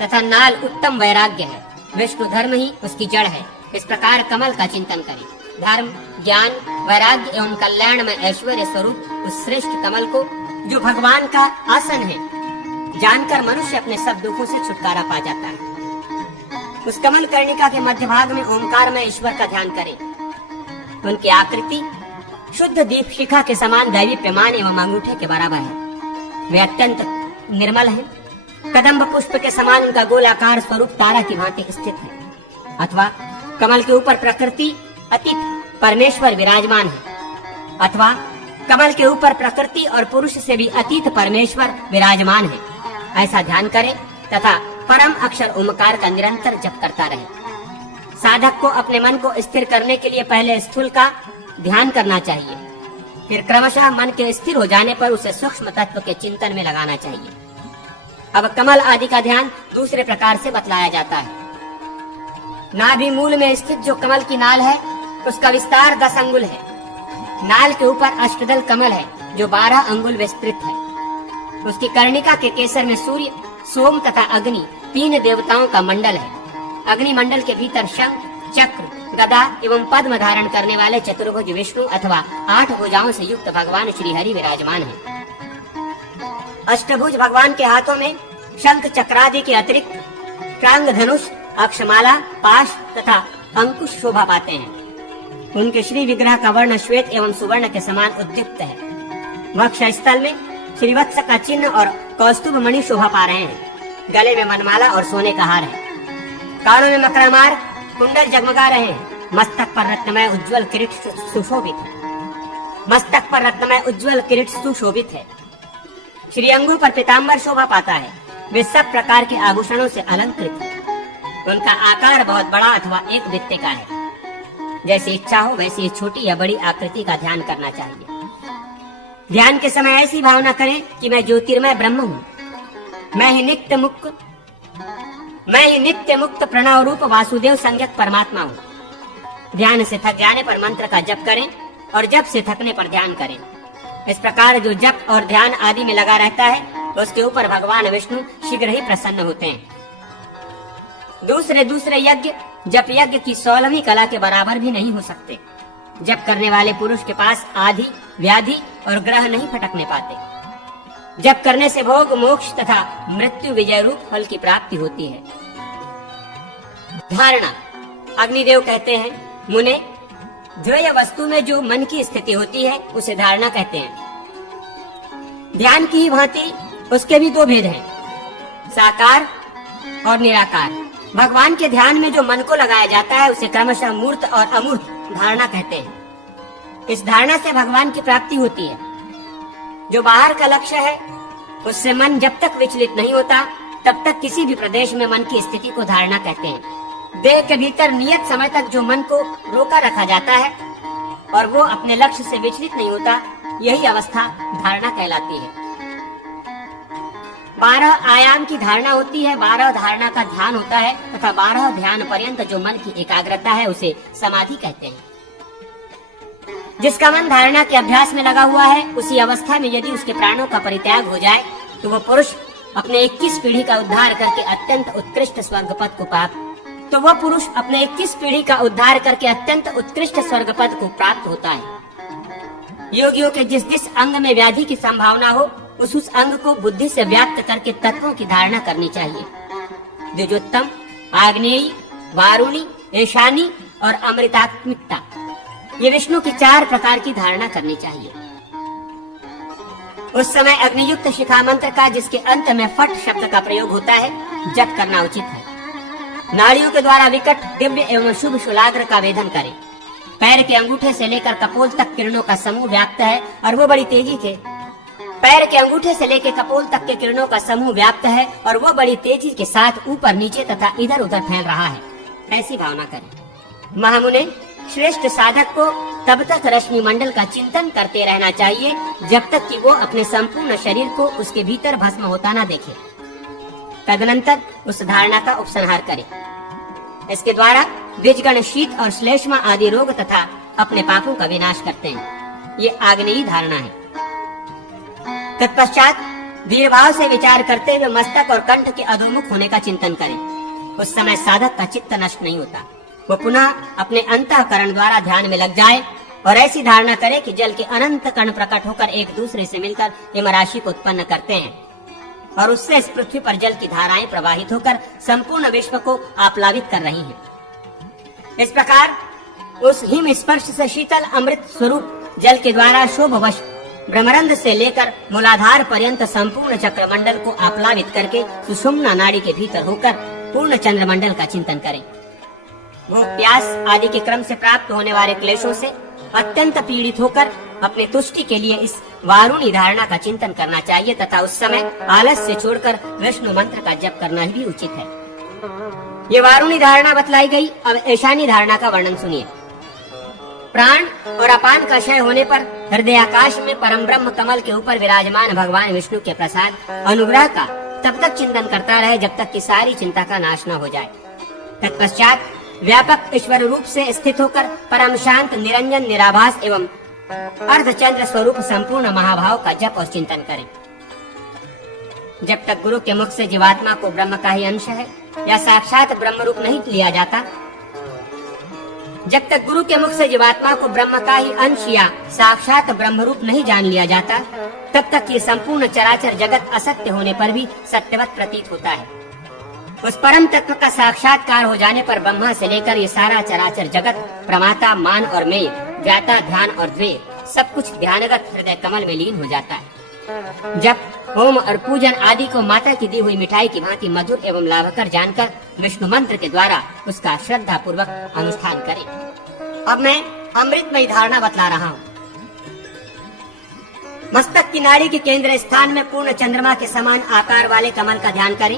तथा नाल उत्तम वैराग्य है। विष्णु धर्म ही उसकी जड़ है। इस प्रकार कमल का चिंतन करें। धर्म, ज्ञान, वैराग्य एवं कल्याण में ऐश्वर्य स्वरूप उस श्रेष्ठ कमल को, जो भगवान का आसन है, जानकर मनुष्य अपने सब दुखों से छुटकारा पा जाता है। उस कमल कर्णिका के मध्य भाग में ओंकार में ईश्वर का ध्यान करें। उनकी आकृति शुद्ध दीप शिखा के समान दैवी पैमान एवं अंगूठे के बराबर है। वे अत्यंत निर्मल है। कदम्ब पुष्प के समान उनका गोलाकार स्वरूप तारा की भांति स्थित है। अथवा कमल के ऊपर प्रकृति अतीत परमेश्वर विराजमान है। अथवा कमल के ऊपर प्रकृति और पुरुष से भी अतीत परमेश्वर विराजमान है। ऐसा ध्यान करें तथा परम अक्षर ओमकार का निरंतर जप करता रहे। साधक को अपने मन को स्थिर करने के लिए पहले स्थूल का ध्यान करना चाहिए, फिर क्रमशः मन के स्थिर हो जाने पर उसे सूक्ष्म तत्व के चिंतन में लगाना चाहिए। अब कमल आदि का ध्यान दूसरे प्रकार से बतलाया जाता है। नाभि मूल में स्थित जो कमल की नाल है, उसका विस्तार 10 अंगुल है। नाल के ऊपर अष्टदल कमल है जो 12 अंगुल विस्तृत है। उसकी कर्णिका के केसर में सूर्य, सोम तथा अग्नि 3 देवताओं का मंडल है। अग्नि मंडल के भीतर शंख, चक्र, गदा एवं पद्म धारण करने वाले चतुर्भुज विष्णु अथवा 8 भुजाओं से युक्त भगवान श्री हरि विराजमान है। अष्टभुज भगवान के हाथों में शंख चक्रादि के अतिरिक्त प्रांग धनुष, अक्षमाला, पाश तथा अंकुश शोभा पाते हैं। उनके श्री विग्रह का वर्ण श्वेत एवं सुवर्ण के समान उद्दीप्त है। वक्ष स्थल में श्रीवत्स का चिन्ह और कौस्तुभ मणि शोभा पा रहे हैं। गले में मनमाला और सोने का हार है। कानों में मकरमार कुंडल जगमगा रहे हैं। मस्तक पर रत्नमय उज्ज्वल किरीट सुशोभित है। मस्तक पर रत्नमय उज्ज्वल किरीट सुशोभित है। श्री अंगों पर पीताम्बर शोभा पाता है। वे सब प्रकार के आभूषणों से अलंकृत है। उनका आकार बहुत बड़ा अथवा एक वृत्त का है। जैसी इच्छा हो वैसी छोटी या बड़ी आकृति का ध्यान करना चाहिए। ध्यान के समय ऐसी भावना करें कि मैं ज्योतिर्मय ब्रह्म हूँ। मैं ही नित्य मुक्त प्रणव रूप वासुदेव संज्ञक परमात्मा हूँ। ध्यान से थक जाने पर मंत्र का जप करें और जप से थकने पर ध्यान करें। इस प्रकार जो जप और ध्यान आदि में लगा रहता है, उसके ऊपर भगवान विष्णु शीघ्र ही प्रसन्न होते हैं। दूसरे यज्ञ जप यज्ञ की 16वीं कला के बराबर भी नहीं हो सकते। जप करने वाले पुरुष के पास आदि, व्याधि और ग्रह नहीं फटकने पाते। जप करने से भोग, मोक्ष तथा मृत्यु विजय रूप फल की प्राप्ति होती है। धारणा। अग्निदेव कहते हैं, मुने, ध्येय वस्तु में जो मन की स्थिति होती है उसे धारणा कहते हैं। ध्यान की ही भांति उसके भी 2 भेद हैं, साकार और निराकार। भगवान के ध्यान में जो मन को लगाया जाता है उसे क्रमशः मूर्त और अमूर्त धारणा कहते हैं। इस धारणा से भगवान की प्राप्ति होती है। जो बाहर का लक्ष्य है उससे मन जब तक विचलित नहीं होता तब तक किसी भी प्रदेश में मन की स्थिति को धारणा कहते हैं। देह के भीतर नियत समय तक जो मन को रोका रखा जाता है और वो अपने लक्ष्य से विचलित नहीं होता, यही अवस्था धारणा कहलाती है। 12 आयाम की धारणा होती है, 12 धारणा का ध्यान होता है तथा 12 ध्यान पर्यंत जो मन की एकाग्रता है उसे समाधि कहते हैं। जिसका मन धारणा के अभ्यास में लगा हुआ है, उसी अवस्था में यदि उसके प्राणों का परित्याग हो जाए तो वह पुरुष अपने 21 पीढ़ी का उद्धार करके अत्यंत उत्कृष्ट स्वर्ग पद को प्राप्त होता है। योगियों के जिस अंग में व्याधि की संभावना हो, उस अंग को बुद्धि से व्याप्त करके तत्वों की धारणा करनी चाहिए। द्विजोत्तम, आग्नेयी, वारुणी, ईशानी और अमृतात्मिकता, ये विष्णु की 4 प्रकार की धारणा करनी चाहिए। उस समय अग्नियुक्त शिखा मंत्र का, जिसके अंत में फट शब्द का प्रयोग होता है, जप करना उचित है। नाड़ियों के द्वारा विकट, दिव्य एवं शुभ शुलाग्र का वेधन करें। पैर के अंगूठे से लेकर कपोल तक किरणों का समूह व्याप्त है और वो बड़ी तेजी के साथ ऊपर नीचे तथा इधर उधर फैल रहा है, ऐसी भावना करें। महामुने, श्रेष्ठ साधक को तब तक रश्मि मंडल का चिंतन करते रहना चाहिए जब तक कि वो अपने संपूर्ण शरीर को उसके भीतर भस्म होता न देखे। तदनंतर उस धारणा का उपसंहार करे। इसके द्वारा द्विजगण शीत और श्लेष्मा आदि रोग तथा अपने पापों का विनाश करते हैं। ये आग्नेयी धारणा है। तत्पश्चात धीर भाव से विचार करते हुए मस्तक और कंठ के अधोमुख होने का चिंतन करें। उस समय साधक का चित्त नष्ट नहीं होता। वो पुनः अपने अंतःकरण द्वारा ध्यान में लग जाए और ऐसी धारणा करे कि जल के अनंत कण प्रकट होकर एक दूसरे से मिलकर हिमराशि को उत्पन्न करते हैं और उससे इस पृथ्वी पर जल की धाराएं प्रवाहित होकर संपूर्ण विश्व को आप्लावित कर रही हैं। इस प्रकार उस हिम स्पर्श से शीतल अमृत स्वरूप जल के द्वारा शोभवश ब्रह्मरंध्र से लेकर मूलाधार पर्यंत संपूर्ण चक्रमंडल को आप्लावित करके सुषुम्ना नाड़ी के भीतर होकर पूर्ण चंद्रमंडल का चिंतन करें। भूख प्यास आदि के क्रम से प्राप्त होने वाले क्लेशों से अत्यंत पीड़ित होकर अपने तुष्टि के लिए इस वारुणी धारणा का चिंतन करना चाहिए तथा उस समय आलस्य छोड़कर विष्णु मंत्र का जप करना ही उचित है। ये वारुणी धारणा बतलाई गई। अब ईशानी धारणा का वर्णन सुनिए। प्राण और अपान का क्षय होने पर हृदय आकाश में परम ब्रह्म कमल के ऊपर विराजमान भगवान विष्णु के प्रसाद अनुग्रह का तब तक चिंतन करता रहे जब तक कि सारी चिंता का नाश न हो जाए। तत्पश्चात व्यापक ईश्वर रूप से स्थित होकर परम शांत निरंजन निराभास एवं अर्धचंद्र स्वरूप संपूर्ण महाभाव का जप और चिंतन करें। जब तक गुरु के मुख से जीवात्मा को ब्रह्म का ही अंश है या साक्षात ब्रह्म रूप नहीं लिया जाता, जब तक गुरु के मुख से जीवात्मा को ब्रह्म का ही अंश या साक्षात ब्रह्म रूप नहीं जान लिया जाता, तब तक ये संपूर्ण चराचर जगत असत्य होने पर भी सत्यवत प्रतीत होता है। उस परम तत्व का साक्षात्कार हो जाने पर ब्रह्मा से लेकर ये सारा चराचर जगत प्रमाता मान और मेय ज्ञाता ध्यान और द्वेय सब कुछ ध्यानगत हृदय कमल में लीन हो जाता है। जब होम और पूजन आदि को माता की दी हुई मिठाई की भांति मधुर एवं लाभकर जानकर विष्णु मंत्र के द्वारा उसका श्रद्धा पूर्वक अनुष्ठान करें। अब मैं अमृतमयी धारणा बतला रहा हूँ। मस्तक की नाड़ी के केंद्र स्थान में पूर्ण चंद्रमा के समान आकार वाले कमल का ध्यान करें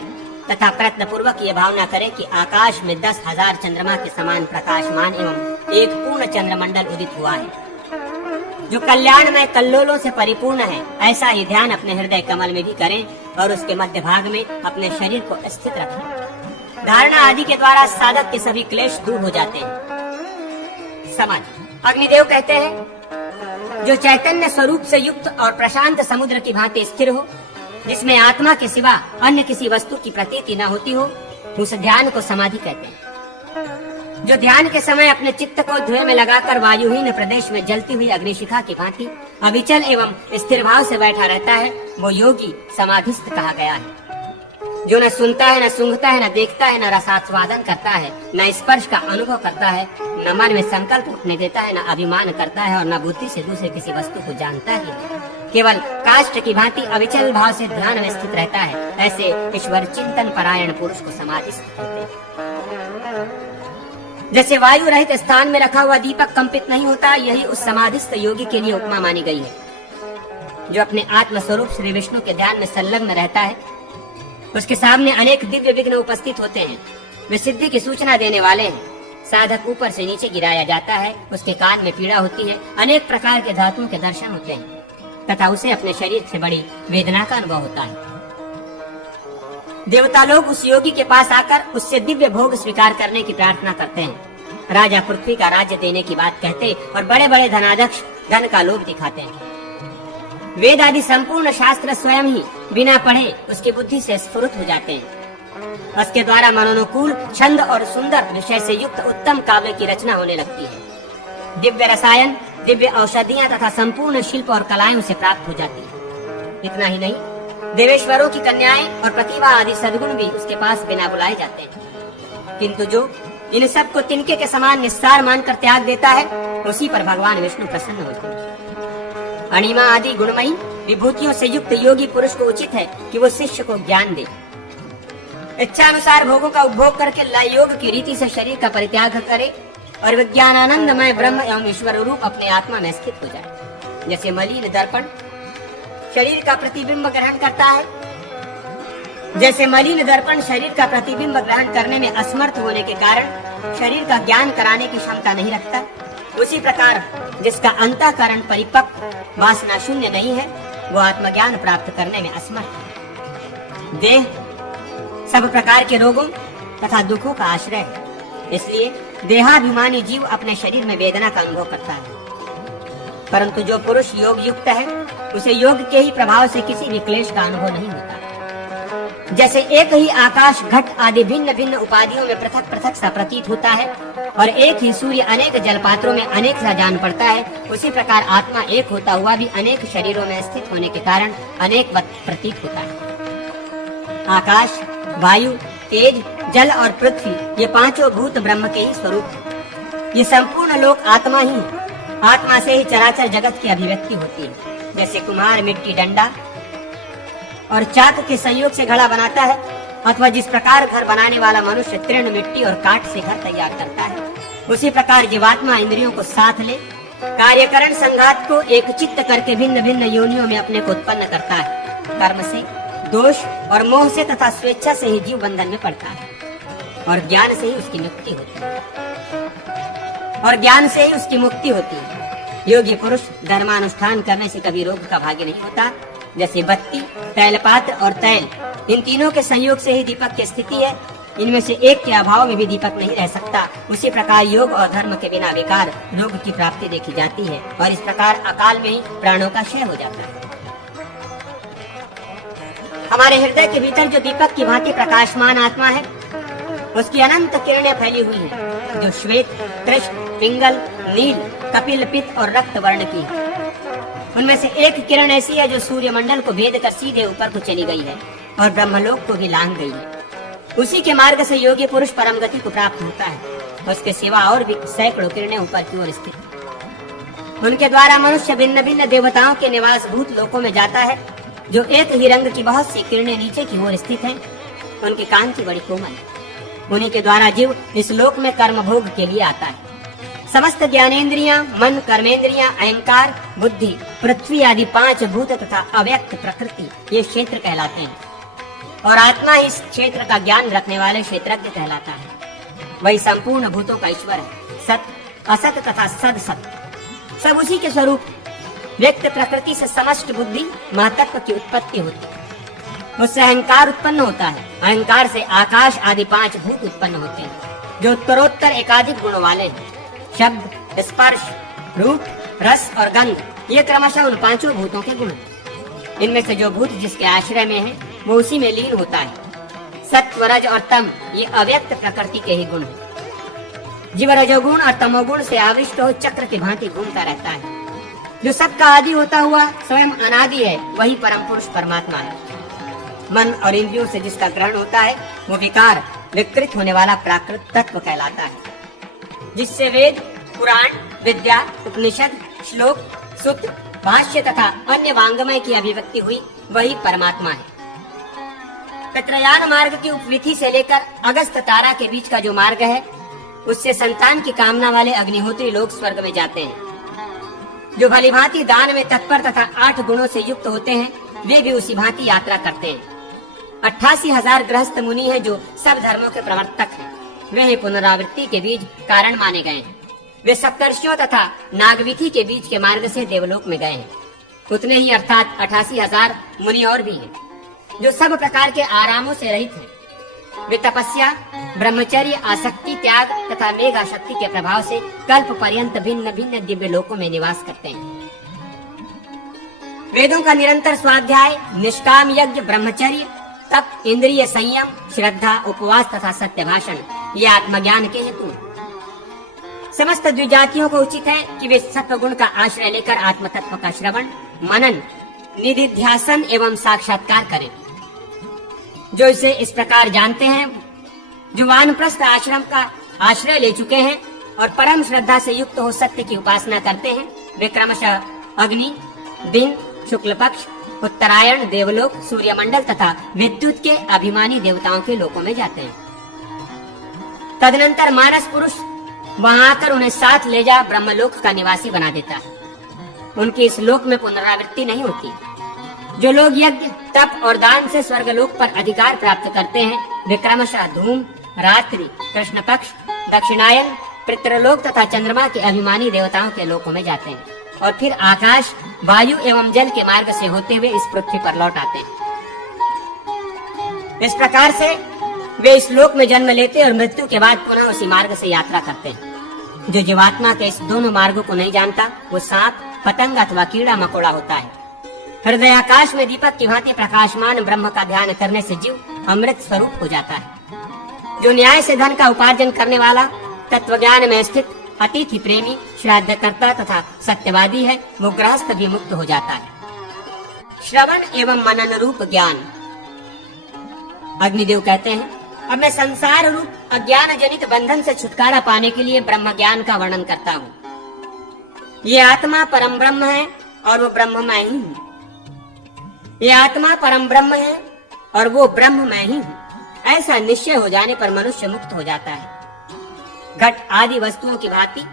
तथा प्रयत्न पूर्वक ये भावना करें कि आकाश में 10,000 चंद्रमा के समान प्रकाशमान एवं एक पूर्ण चंद्रमंडल उदित हुआ है जो कल्याण में कल्लोलों से परिपूर्ण है। ऐसा ही ध्यान अपने हृदय कमल में भी करें और उसके मध्य भाग में अपने शरीर को स्थित रखें। धारणा आदि के द्वारा साधक के सभी क्लेश दूर हो जाते हैं। समझ। अग्निदेव कहते हैं, जो चैतन्य स्वरूप से युक्त और प्रशांत समुद्र की भांति स्थिर हो, जिसमें आत्मा के सिवा अन्य किसी वस्तु की प्रतीति न होती हो, उस ध्यान को समाधि कहते हैं। जो ध्यान के समय अपने चित्त को ध्यान में लगाकर वायुहीन प्रदेश में जलती हुई अग्निशिखा की भांति अविचल एवं स्थिर भाव से बैठा रहता है, वो योगी समाधिस्थ कहा गया है। जो न सुनता है, न सूंघता है, न देखता है, न रसास्वादन करता है, न स्पर्श का अनुभव करता है, न मन में संकल्प उठने देता है, न अभिमान करता है और न बुद्धि से दूसरे किसी वस्तु को जानता ही है, केवल काष्ठ की भांति अविचल भाव से ध्यान में स्थित रहता है, ऐसे ईश्वर चिंतन परायण पुरुष को समाधिस्थ कहते हैं। जैसे वायु रहित स्थान में रखा हुआ दीपक कंपित नहीं होता, यही उस समाधिस्थ योगी के लिए उपमा मानी गई है। जो अपने आत्म स्वरूप श्री विष्णु के ध्यान में संलग्न रहता है, उसके सामने अनेक दिव्य विघ्न उपस्थित होते हैं। वे सिद्धि की सूचना देने वाले हैं। साधक ऊपर से नीचे गिराया जाता है, उसके कान में पीड़ा होती है, अनेक प्रकार के धातुओं के दर्शन होते हैं तथा उसे अपने शरीर से बड़ी वेदना का अनुभव होता है। देवता लोग उस योगी के पास आकर उससे दिव्य भोग स्वीकार करने की प्रार्थना करते हैं। राजा पृथ्वी का राज्य देने की बात कहते और बड़े बड़े धनाध्यक्ष धन का लोभ दिखाते हैं। वेद आदि संपूर्ण शास्त्र स्वयं ही बिना पढ़े उसकी बुद्धि से स्फुरित हो जाते हैं। उसके द्वारा मनोनुकूल छंद और सुंदर विषय से युक्त उत्तम काव्य की रचना होने लगती है। दिव्य रसायन, दिव्य औषधियाँ तथा संपूर्ण शिल्प और कलाएं उसे प्राप्त हो जाती है। इतना ही नहीं, देवेश्वरों की कन्याएं और प्रतिभा आदि सद्गुण भी उसके पास बिना बुलाए जाते हैं। किंतु जो इन सब को तिनके के समान निस्सार मानकर त्याग देता है, उसी पर भगवान विष्णु प्रसन्न होते हैं। अणिमा आदि गुणमयी विभूतियों से युक्त योगी पुरुष को उचित है कि वो शिष्य को ज्ञान दे। इच्छा अनुसार भोगों का उपभोग करके लय योग की रीति से शरीर का परित्याग करे और विज्ञानानंदमय ब्रह्म एवं ईश्वर रूप अपने आत्मा में स्थित हो जाए। जैसे मलिन दर्पण शरीर का प्रतिबिंब ग्रहण करता है, जैसे मलिन दर्पण शरीर का प्रतिबिंब ग्रहण करने में असमर्थ होने के कारण शरीर का ज्ञान कराने की क्षमता नहीं रखता, उसी प्रकार जिसका अंतःकरण परिपक्व वासना शून्य नहीं है, वो आत्मज्ञान प्राप्त करने में असमर्थ है। देह सब प्रकार के रोगों तथा दुखों का आश्रय है, इसलिए देहाभिमानी जीव अपने शरीर में वेदना का अनुभव करता है। परंतु जो पुरुष योग युक्त है, उसे योग के ही प्रभाव से किसी भी क्लेश का अनुभव नहीं होता। जैसे एक ही आकाश, घट आदि भिन्न भिन्न उपाधियों में पृथक पृथक सा प्रतीत होता है और एक ही सूर्य अनेक जलपात्रों में अनेक सा जान पड़ता है, उसी प्रकार आत्मा एक होता हुआ भी अनेक शरीरों में स्थित होने के कारण अनेक प्रतीत होता है। आकाश, वायु, तेज, जल और पृथ्वी ये पांचों भूत ब्रह्म के ही स्वरूप हैं। ये संपूर्ण लोक आत्मा ही, आत्मा से ही चराचर जगत की अभिव्यक्ति होती है। जैसे कुम्हार मिट्टी, डंडा और चाक के संयोग से घड़ा बनाता है, अथवा जिस प्रकार घर बनाने वाला मनुष्य तृण, मिट्टी और काठ से घर तैयार करता है, उसी प्रकार जीवात्मा इंद्रियों को साथ ले कार्यकरण संघात को एक चित्त करके भिन्न भिन्न योनियों में अपने को उत्पन्न करता है। कर्म से, दोष और मोह से तथा स्वेच्छा से ही जीव बंधन में पड़ता है और ज्ञान से ही उसकी मुक्ति होती है। योगी पुरुष धर्मानुष्ठान करने से कभी रोग का भागी नहीं होता। जैसे बत्ती, तैलपात्र और तैल, इन तीनों के संयोग से ही दीपक की स्थिति है, इनमें से एक के अभाव में भी दीपक नहीं रह सकता। उसी प्रकार योग और धर्म के बिना विकार, रोग की प्राप्ति देखी जाती है और इस प्रकार अकाल में ही प्राणों का क्षय हो जाता है। हमारे हृदय के भीतर जो दीपक की भांति प्रकाशमान आत्मा है, उसकी अनंत किरणें फैली हुई हैं, जो श्वेत, कृष्ण, पिंगल, नील, कपिल, पित्त और रक्त वर्ण की है। उनमें से एक किरण ऐसी है जो सूर्य मंडल को भेद कर सीधे ऊपर को चली गई है और ब्रह्मलोक को भी लांघ गई है। उसी के मार्ग से योगी पुरुष परम गति को प्राप्त होता है। उसके सिवा और भी सैकड़ों किरणें ऊपर की ओर स्थित हैं। उनके द्वारा मनुष्य भिन्न भिन्न देवताओं के निवास भूत लोकों में जाता है, जो एक ही रंग की बहुत सी किरणें नीचे की ओर स्थित हैं। उनकी कांति बड़ी कोमल है। उन्हीं के द्वारा जीव इस लोक में कर्म भोग के लिए आता है। समस्त ज्ञानेंद्रियां, मन, कर्मेंद्रियां, अहंकार, बुद्धि, पृथ्वी आदि पांच भूत तथा अव्यक्त प्रकृति ये क्षेत्र कहलाते हैं और आत्मा इस क्षेत्र का ज्ञान रखने वाले क्षेत्रज्ञ कहलाता है। वही संपूर्ण भूतों का ईश्वर है। सत, असत तथा सद सत सब उसी के स्वरूप। व्यक्त प्रकृति से समष्ट बुद्धि महतत्व की उत्पत्ति होती है। उससे अहंकार उत्पन्न होता है। अहंकार से आकाश आदि पांच भूत उत्पन्न होते हैं, जो उत्तरोत्तर एकाधिक गुणों वाले हैं। शब्द, स्पर्श, रूप, रस और गंध ये क्रमशः उन पांचों भूतों के गुण हैं। इनमें से जो भूत जिसके आश्रय में है वो उसी में लीन होता है। सत्व, रज और तम ये अव्यक्त प्रकृति के ही गुण हैं। जीव रजोगुण और तमोगुण से आविष्ट हो चक्र की भांति घूमता रहता है। जो सबका आदि होता हुआ स्वयं अनादि है, वही परम पुरुष परमात्मा है। मन और इंद्रियों से जिसका ग्रहण होता है वो विकार, विकृत होने वाला प्राकृत तत्व कहलाता है। जिससे वेद, पुराण, विद्या, उपनिषद, श्लोक, सूत्र, भाष्य तथा अन्य वांग्मय की अभिव्यक्ति हुई, वही परमात्मा है। पितृयान मार्ग की उपविधि से लेकर अगस्त तारा के बीच का जो मार्ग है, उससे संतान की कामना वाले अग्निहोत्री लोग स्वर्ग में जाते हैं। जो भली भांति दान में तत्पर तथा 8 गुणों से युक्त होते हैं, वे भी उसी भांति यात्रा करते हैं। 88,000 गृहस्थ मुनि हैं जो सब धर्मों के प्रवर्तक हैं। वे ही पुनरावृत्ति के बीज कारण माने गए हैं। वे सप्तर्षियों तथा नागविधि के बीच के मार्ग से देवलोक में गए हैं। उतने ही अर्थात 88,000 मुनि और भी हैं, जो सब प्रकार के आरामों से रहित हैं। वे तपस्या, ब्रह्मचर्य, आसक्ति, त्याग तथा मेघ आसक्ति के प्रभाव से कल्प पर्यंत भिन्न भिन्न दिव्य लोकों में निवास करते हैं। वेदों का निरंतर स्वाध्याय, निष्काम यज्ञ, ब्रह्मचर्य, तप, इंद्रिय संयम, श्रद्धा, उपवास तथा सत्य भाषण ये आत्मज्ञान के हेतु। समस्त द्विजातियों को उचित है कि वे सत्वगुण का आश्रय लेकर आत्म तत्व का श्रवण, मनन, निधिध्यासन एवं साक्षात्कार करें। जो इसे इस प्रकार जानते हैं, जो वानप्रस्थ आश्रम का आश्रय ले चुके हैं और परम श्रद्धा से युक्त हो सत्य की उपासना करते हैं, वे क्रमशः अग्नि, दिन, शुक्ल पक्ष, उत्तरायण, देवलोक, सूर्यमंडल तथा विद्युत के अभिमानी देवताओं के लोकों में जाते हैं। तदनंतर मानस पुरुष वहां आकर उन्हें साथ ले जा ब्रह्मलोक का निवासी बना देता है। उनकी इस लोक में पुनरावृत्ति नहीं होती। जो लोग यज्ञ, तप और दान से स्वर्गलोक पर अधिकार प्राप्त करते हैं, वे क्रमशः धूम, रात्रि, कृष्ण पक्ष, दक्षिणायन, पितृलोक तथा चंद्रमा के अभिमानी देवताओं के लोकों में जाते हैं और फिर आकाश, वायु एवं जल के मार्ग से होते हुए इस पृथ्वी पर लौट आते हैं। इस प्रकार से वे इस लोक में जन्म लेते और मृत्यु के बाद पुनः उसी मार्ग से यात्रा करते हैं। जो जीवात्मा के इस दोनों मार्गों को नहीं जानता, वो सांप, पतंग अथवा कीड़ा मकोड़ा होता है। हृदय आकाश में दीपक की भांति प्रकाशमान ब्रह्म का ध्यान करने से जीव अमृत स्वरूप हो जाता है। जो न्याय से धन का उपार्जन करने वाला, तत्व ज्ञान में स्थित, अतिथि प्रेमी, श्राद्धकर्ता तथा सत्यवादी है, वो गृहस्थ भी मुक्त हो जाता है। श्रवण एवं मनन रूप ज्ञान। अग्निदेव कहते हैं, अब मैं संसार रूप अज्ञान जनित बंधन से छुटकारा पाने के लिए ब्रह्म ज्ञान का वर्णन करता हूँ। ये आत्मा परम ब्रह्म है और वो ब्रह्म मैं ही हूँ। ये आत्मा परम ब्रह्म है और वो ब्रह्म मैं ही हूँ। ऐसा निश्चय हो जाने पर मनुष्य मुक्त हो जाता है। घट आदि वस्तुओं की भांति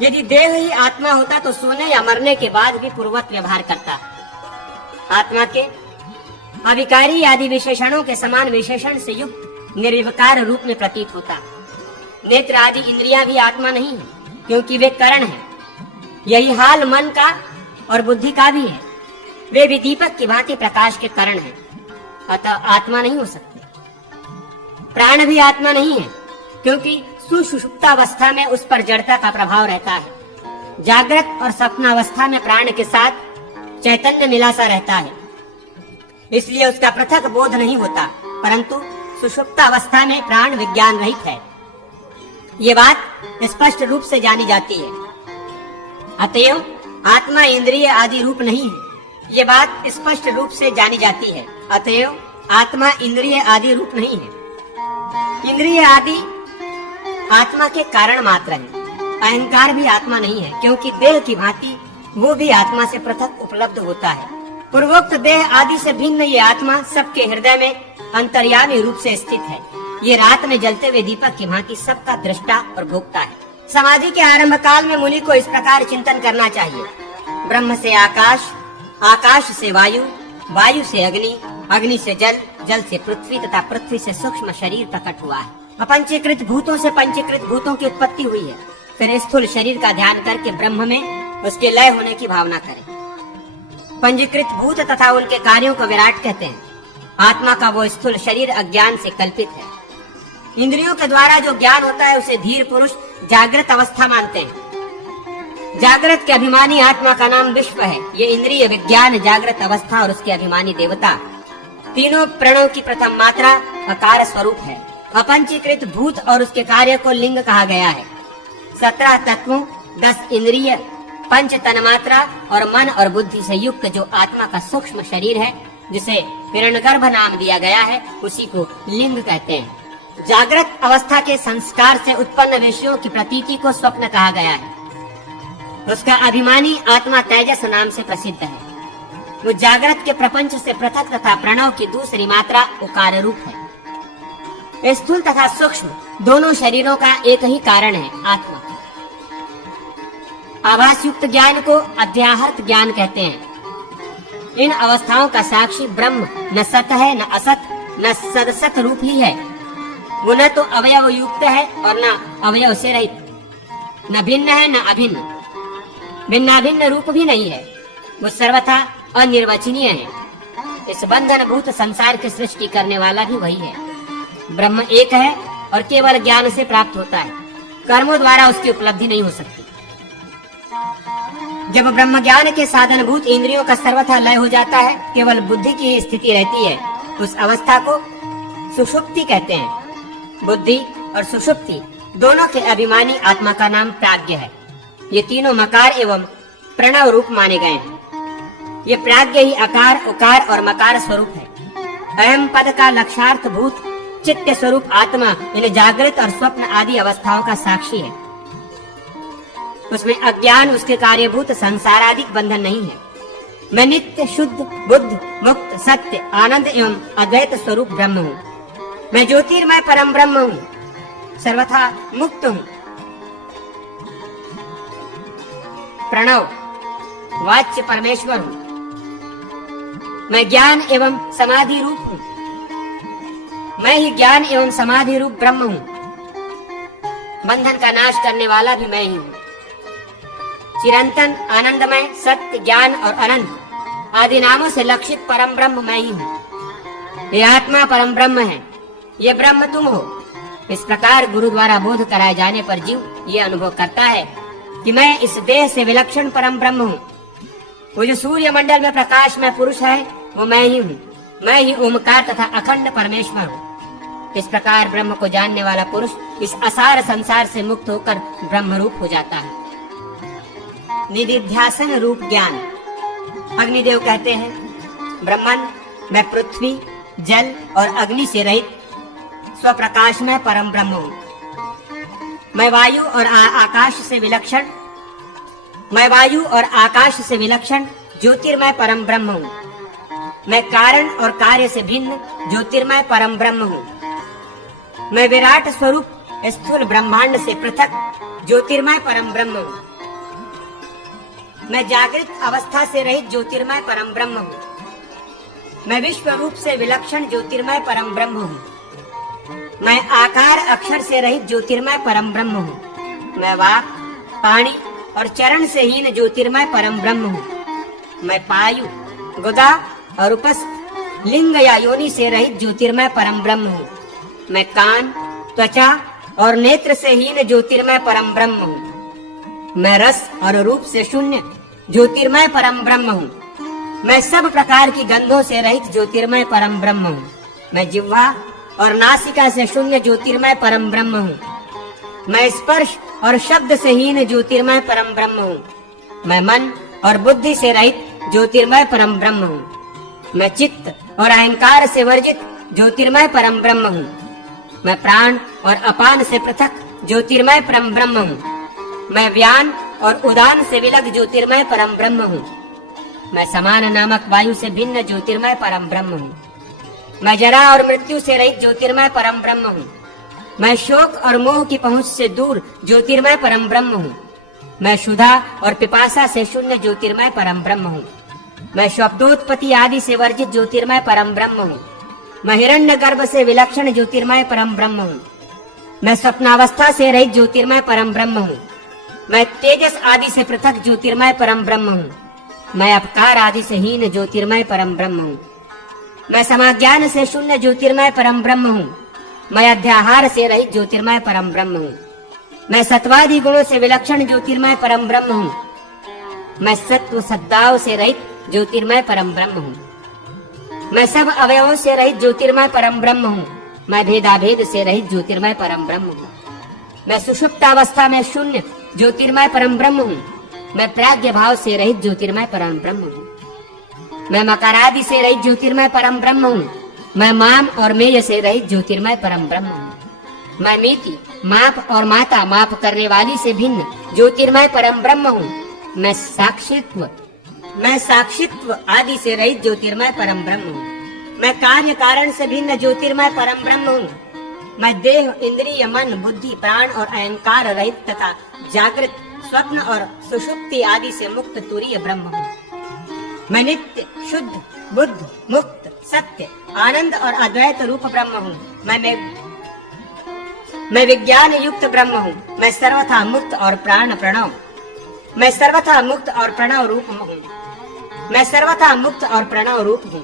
यदि देह ही आत्मा होता तो सोने या मरने के बाद भी पूर्ववत व्यवहार करता। आत्मा के अविकारी आदि विशेषणों के समान विशेषण से युक्त निर्विकार रूप में प्रतीत होता। नेत्र आदि इंद्रियां भी आत्मा नहीं है, क्योंकि वे करण हैं। यही हाल मन का और बुद्धि का भी है। वे भी दीपक की भांति प्रकाश के करण हैं, अतः आत्मा नहीं हो सकते। प्राण भी आत्मा नहीं है, क्योंकि सुषुप्तावस्था में उस पर जड़ता का प्रभाव रहता है। जागृत और स्वप्नावस्था में प्राण के साथ चैतन्य मिला सा रहता है, इसलिए उसका पृथक बोध नहीं होता, परंतु सुषुप्तावस्था में प्राण विज्ञान रहित है। ये बात स्पष्ट रूप से जानी जाती है। अतएव आत्मा इंद्रिय आदि रूप नहीं है। ये बात स्पष्ट रूप से जानी जाती है। अतएव आत्मा इंद्रिय आदि रूप नहीं है। इंद्रिय आदि आत्मा के कारण मात्र है। अहंकार भी आत्मा नहीं है, क्योंकि देह की भांति वो भी आत्मा से पृथक उपलब्ध होता है। पूर्वोक्त देह आदि से भिन्न ये आत्मा सबके हृदय में अंतर्यामी रूप से स्थित है। ये रात में जलते हुए दीपक की भांति सबका दृष्टा और भोक्ता है। समाधि के आरंभ काल में मुनि को इस प्रकार चिंतन करना चाहिए। ब्रह्म से आकाश, आकाश से वायु, वायु से अग्नि, अग्नि से जल, जल से पृथ्वी तथा पृथ्वी से सूक्ष्म शरीर प्रकट हुआ है। अपंचीकृत भूतों से पंचीकृत भूतों की उत्पत्ति हुई है। फिर स्थूल शरीर का ध्यान करके ब्रह्म में उसके लय होने की भावना करें। पंजीकृत भूत तथा उनके कार्यों को विराट कहते हैं। आत्मा का वो स्थूल शरीर अज्ञान से कल्पित है। इंद्रियों के द्वारा जो ज्ञान होता है उसे धीर पुरुष जागृत अवस्था मानते हैं। जागृत के अभिमानी आत्मा का नाम विश्व है। ये इंद्रिय विज्ञान, जागृत अवस्था और उसके अभिमानी देवता, तीनों प्रणव की प्रथम मात्रा अकार स्वरूप है। अपंचीकृत भूत और उसके कार्य को लिंग कहा गया है। 17 तत्वों, 10 इंद्रिय, 5 तन्मात्रा और मन और बुद्धि से युक्त जो आत्मा का सूक्ष्म शरीर है, जिसे हिरण्यगर्भ नाम दिया गया है, उसी को लिंग कहते हैं। जागृत अवस्था के संस्कार से उत्पन्न विषयों की प्रतीति को स्वप्न कहा गया है। उसका अभिमानी आत्मा तेजस नाम से प्रसिद्ध है। वो जागृत के प्रपंच से पृथक तथा प्रणव की दूसरी मात्रा उकार रूप है। स्थूल तथा सूक्ष्म दोनों शरीरों का एक ही कारण है, आत्मा। आभास युक्त ज्ञान को अध्याहर्त ज्ञान कहते हैं। इन अवस्थाओं का साक्षी ब्रह्म न सत है, न असत, न सदसत रूप ही है। वो न तो अवयव युक्त है और न अवयव से रहित, न भिन्न है न अभिन्न, भिन्नाभिन्न रूप भी नहीं है। वो सर्वथा अनिर्वचनीय है। इस बंधन भूत संसार की सृष्टि करने वाला भी वही है। ब्रह्म एक है और केवल ज्ञान से प्राप्त होता है। कर्मों द्वारा उसकी उपलब्धि नहीं हो सकती। जब ब्रह्म ज्ञान के साधन भूत इंद्रियों का सर्वथा लय हो जाता है, केवल बुद्धि की ही स्थिति रहती है, उस अवस्था को सुषुप्ति कहते हैं। बुद्धि और सुषुप्ति दोनों के अभिमानी आत्मा का नाम प्राज्ञ है। ये तीनों मकार एवं प्रणव रूप माने गए हैं। ये प्राज्ञ ही अकार, उकार और मकार स्वरूप है। अहम पद का लक्षार्थ भूत चित्त स्वरूप आत्मा इन जागृत और स्वप्न आदि अवस्थाओं का साक्षी है। उसमें अज्ञान, उसके कार्यभूत संसारादिक बंधन नहीं है। मैं नित्य शुद्ध बुद्ध मुक्त सत्य आनंद एवं अद्वैत स्वरूप ब्रह्म हूँ। मैं ज्योतिर्मय परम ब्रह्म हूँ, सर्वथा मुक्त हूँ। प्रणव वाच्य परमेश्वर हूँ। मैं ज्ञान एवं समाधि रूप हूँ। मैं ही ज्ञान एवं समाधि रूप ब्रह्म हूँ। बंधन का नाश करने वाला भी मैं ही हूँ। चिरंतन आनंदमय सत्य ज्ञान और अनंत आदि नामों से लक्षित परम ब्रह्म मैं ही हूँ। ये आत्मा परम ब्रह्म है, ये ब्रह्म तुम हो। इस प्रकार गुरु द्वारा बोध कराए जाने पर जीव ये अनुभव करता है कि मैं इस देह से विलक्षण परम ब्रह्म हूँ। वो जो सूर्य मंडल में प्रकाश में पुरुष है वो मैं ही हूँ। मैं ही ओमकार तथा अखंड परमेश्वर हूँ। इस प्रकार ब्रह्म को जानने वाला पुरुष इस असार संसार से मुक्त होकर ब्रह्म रूप हो जाता है। निधिध्यासन रूप ज्ञान। अग्निदेव कहते हैं, ब्रह्मन मैं पृथ्वी जल और अग्नि से रहित स्वप्रकाश में परम ब्रह्म हूँ। मैं वायु और आकाश से विलक्षण ज्योतिर्मय परम ब्रह्म हूँ। मैं कारण और कार्य से भिन्न ज्योतिर्मय परम ब्रह्म हूँ। मैं विराट स्वरूप स्थूल ब्रह्मांड से पृथक ज्योतिर्मय परम ब्रह्म हूँ। मैं जागृत अवस्था से रहित ज्योतिर्मय परम ब्रह्म हूँ। मैं विश्व रूप से विलक्षण ज्योतिर्मय परम ब्रह्म हूँ। मैं आकार अक्षर से रहित ज्योतिर्मय परम ब्रह्म हूँ। मैं वाक पाणी और चरण से हीन ज्योतिर्मय परम ब्रह्म हूँ। मैं पायु गुदा और उपस्थ लिंग या योनि से रहित ज्योतिर्मय परम ब्रह्म हूँ। मैं कान त्वचा और नेत्र से हीन ज्योतिर्मय परम ब्रह्म हूँ। मैं रस और रूप से शून्य ज्योतिर्मय परम ब्रह्म हूँ। मैं सब प्रकार की गंधों से रहित ज्योतिर्मय परम ब्रह्म हूँ। मैं जिह्वा और नासिका से शून्य ज्योतिर्मय परम ब्रह्म हूँ। मैं स्पर्श और शब्द से हीन ज्योतिर्मय परम ब्रह्म हूँ। मैं मन और बुद्धि से रहित ज्योतिर्मय परम ब्रह्म हूँ। मैं चित्त और अहंकार से वर्जित ज्योतिर्मय परम ब्रह्म हूँ। मैं प्राण और अपान से पृथक ज्योतिर्मय परम ब्रह्म हूँ। मैं व्यान और उदान से विलग ज्योतिर्मय परम ब्रह्म हूँ। मैं समान नामक वायु से भिन्न ज्योतिर्मय परम ब्रह्म हूँ। मैं जरा और मृत्यु से रहित ज्योतिर्मय परम ब्रह्म हूँ। मैं शोक और मोह की पहुंच से दूर ज्योतिर्मय परम ब्रह्म हूँ। मैं क्षुधा और पिपासा से शून्य ज्योतिर्मय परम ब्रह्म हूँ। मैं शब्दोत्पत्ति आदि से वर्जित ज्योतिर्मय परम ब्रह्म हूँ। मैं हिरण्य गर्भ से विलक्षण ज्योतिर्मय परम ब्रह्म हूँ। मैं स्वप्नावस्था से रहित ज्योतिर्मय परम ब्रह्म हूँ। मैं तेजस आदि से पृथक ज्योतिर्मय परम ब्रह्म हूँ। मैं अपकार आदि से हीन ज्योतिर्मय परम ब्रह्म हूँ। मैं समाज्ञान से शून्य ज्योतिर्मय परम ब्रह्म हूँ। मैं अध्याहार से रहित ज्योतिर्मय परम ब्रह्म हूँ। मैं सत्वादि गुणों से विलक्षण ज्योतिर्मय परम ब्रह्म हूँ। मैं सत्व सद्दाव से रहित ज्योतिर्मय परम ब्रह्म हूँ। मैं सब अवयवों से रहित ज्योतिर्मय परम ब्रह्म हूँ। मैं भेदाभेद से रहित ज्योतिर्मय परम ब्रह्म हूँ। मैं सुषुप्तावस्था में शून्य ज्योतिर्मय परम ब्रह्म हूँ। मैं प्राज्ञ भाव से रहित ज्योतिर्मय परम ब्रह्म हूँ। मैं मकारादि से रहित ज्योतिर्मय परम ब्रह्म हूँ। मैं माम और मेय से रहित ज्योतिर्मय परम ब्रह्म हूँ। मैं मीति माप और माता माप करने वाली से भिन्न ज्योतिर्मय परम ब्रह्म हूँ। मैं साक्षित्व आदि से रहित ज्योतिर्मय परम ब्रह्म हूँ। मैं कार्य कारण से भिन्न ज्योतिर्मय परम ब्रह्म हूँ। मैं देह इंद्रिय मन बुद्धि प्राण और अहंकार रहित तथा जागृत स्वप्न और सुषुप्ति आदि से मुक्त तुरीय ब्रह्म हूँ। मैं नित्य शुद्ध बुद्ध मुक्त सत्य आनंद और अद्वैत रूप ब्रह्म हूँ। मैं विज्ञान युक्त ब्रह्म हूँ। मैं सर्वथा मुक्त और प्राण प्रणव मैं सर्वथा मुक्त और प्रणव रूप हूँ। मैं सर्वथा मुक्त और प्रणव रूप हूँ।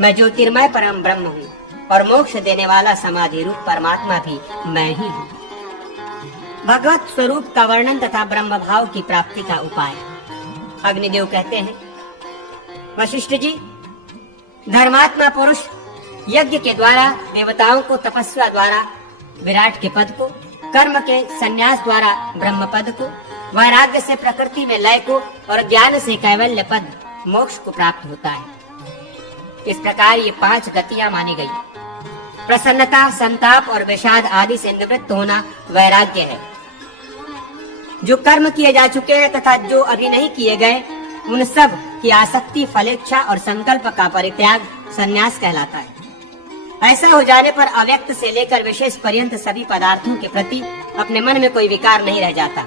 मैं ज्योतिर्मय परम ब्रह्म हूँ और मोक्ष देने वाला समाधि रूप परमात्मा भी मैं ही हूँ। भगवत स्वरूप का वर्णन तथा ब्रह्म भाव की प्राप्ति का उपाय। अग्निदेव कहते हैं, वशिष्ठ जी, धर्मात्मा पुरुष यज्ञ के द्वारा देवताओं को, तपस्या द्वारा विराट के पद को, कर्म के संन्यास द्वारा ब्रह्म पद को, वैराग्य से प्रकृति में लय को और ज्ञान से कैवल्य पद मोक्ष को प्राप्त होता है। इस प्रकार ये 5 गतियां मानी गई। प्रसन्नता, संताप और विषाद आदि से निवृत्त होना वैराग्य है। जो कर्म किए जा चुके हैं तथा जो अभी नहीं किए गए, उन सब की आसक्ति, फलेच्छा और संकल्प का परित्याग संन्यास कहलाता है। ऐसा हो जाने पर अव्यक्त से लेकर विशेष पर्यंत सभी पदार्थों के प्रति अपने मन में कोई विकार नहीं रह जाता।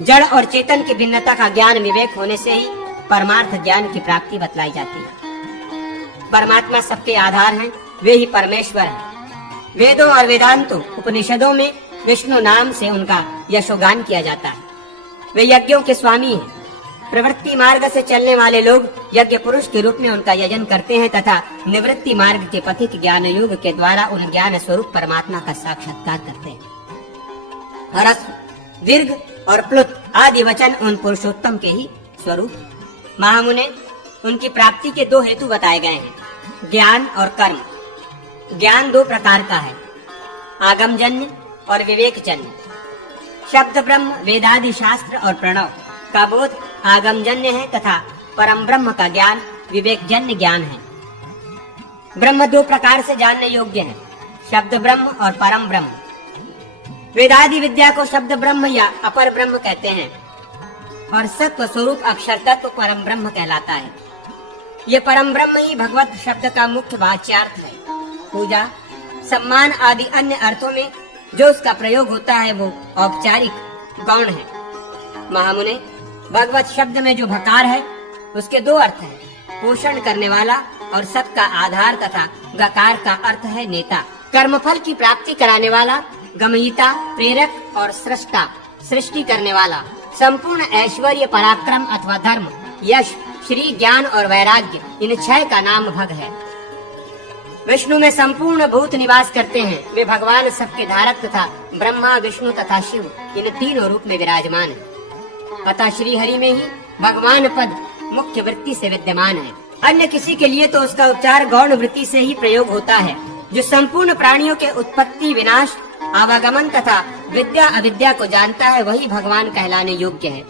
जड़ और चेतन की भिन्नता का ज्ञान विवेक होने से ही परमार्थ ज्ञान की प्राप्ति बतलाई जाती है। परमात्मा सबके आधार हैं, वे ही परमेश्वर हैं। वेदों और वेदांतों उपनिषदों में विष्णु नाम से उनका यशोगान किया जाता है। वे यज्ञों के स्वामी हैं। प्रवृत्ति मार्ग से चलने वाले लोग यज्ञ पुरुष के रूप में उनका यजन करते हैं तथा निवृत्ति मार्ग के पथिक ज्ञान योग के द्वारा उन ज्ञान स्वरूप परमात्मा का साक्षात्कार करते हैं। ह्रस्व, दीर्घ और प्लुत आदि वचन उन पुरुषोत्तम के ही स्वरूप। महामुने, उनकी प्राप्ति के दो हेतु बताए गए हैं, ज्ञान और कर्म। ज्ञान दो प्रकार का है, आगमजन्य और विवेकजन्य। शब्द ब्रह्म, वेदादि शास्त्र और प्रणव का बोध आगमजन्य है तथा परम ब्रह्म का ज्ञान विवेकजन्य ज्ञान है। ब्रह्म दो प्रकार से जानने योग्य है, शब्द ब्रह्म और परम ब्रह्म। वेदादि विद्या को शब्द ब्रह्म या अपर ब्रह्म कहते हैं और सत्व स्वरूप अक्षर तत्व परम ब्रह्म कहलाता है। ये परम ब्रह्म ही भगवत शब्द का मुख्य वाच्यार्थ है। पूजा, सम्मान आदि अन्य अर्थों में जो उसका प्रयोग होता है वो औपचारिक गौण है। महामुने, भगवत शब्द में जो भकार है उसके दो अर्थ हैं, पोषण करने वाला और सबका आधार तथा गकार का अर्थ है नेता। कर्मफल की प्राप्ति कराने वाला, गमयिता, प्रेरक और सृष्टा, सृष्टि करने वाला। संपूर्ण ऐश्वर्य, पराक्रम अथवा धर्म, यश, श्री, ज्ञान और वैराग्य, इन छह का नाम भग है। विष्णु में संपूर्ण भूत निवास करते हैं। वे भगवान सबके धारक तथा ब्रह्मा, विष्णु तथा शिव इन तीनों रूप में विराजमान है। अतः श्री हरि में ही भगवान पद मुख्य वृत्ति से विद्यमान है। अन्य किसी के लिए तो उसका उच्चार गौण वृत्ति से ही प्रयोग होता है। जो संपूर्ण प्राणियों के उत्पत्ति, विनाश, आवागमन तथा विद्या अविद्या को जानता है वही भगवान कहलाने योग्य है।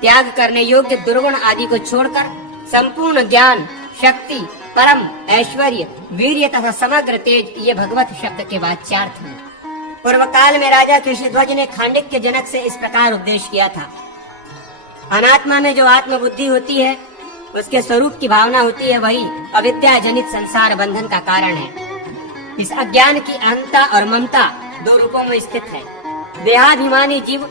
त्याग करने योग्य दुर्गुण आदि को छोड़कर संपूर्ण ज्ञान, शक्ति, परम ऐश्वर्य, वीर्य तथा समग्र तेज, ये भगवत शब्द के वाच्यार्थ हैं। पूर्व काल में राजा कृष्णध्वज ने खांडिक्य जनक से इस प्रकार उपदेश किया था। अनात्मा में जो आत्म बुद्धि होती है, उसके स्वरूप की भावना होती है, वही अविद्या जनित संसार बंधन का कारण है। इस अज्ञान की अहंता और ममता दो रूपों में स्थित है। देहाभिमानी जीव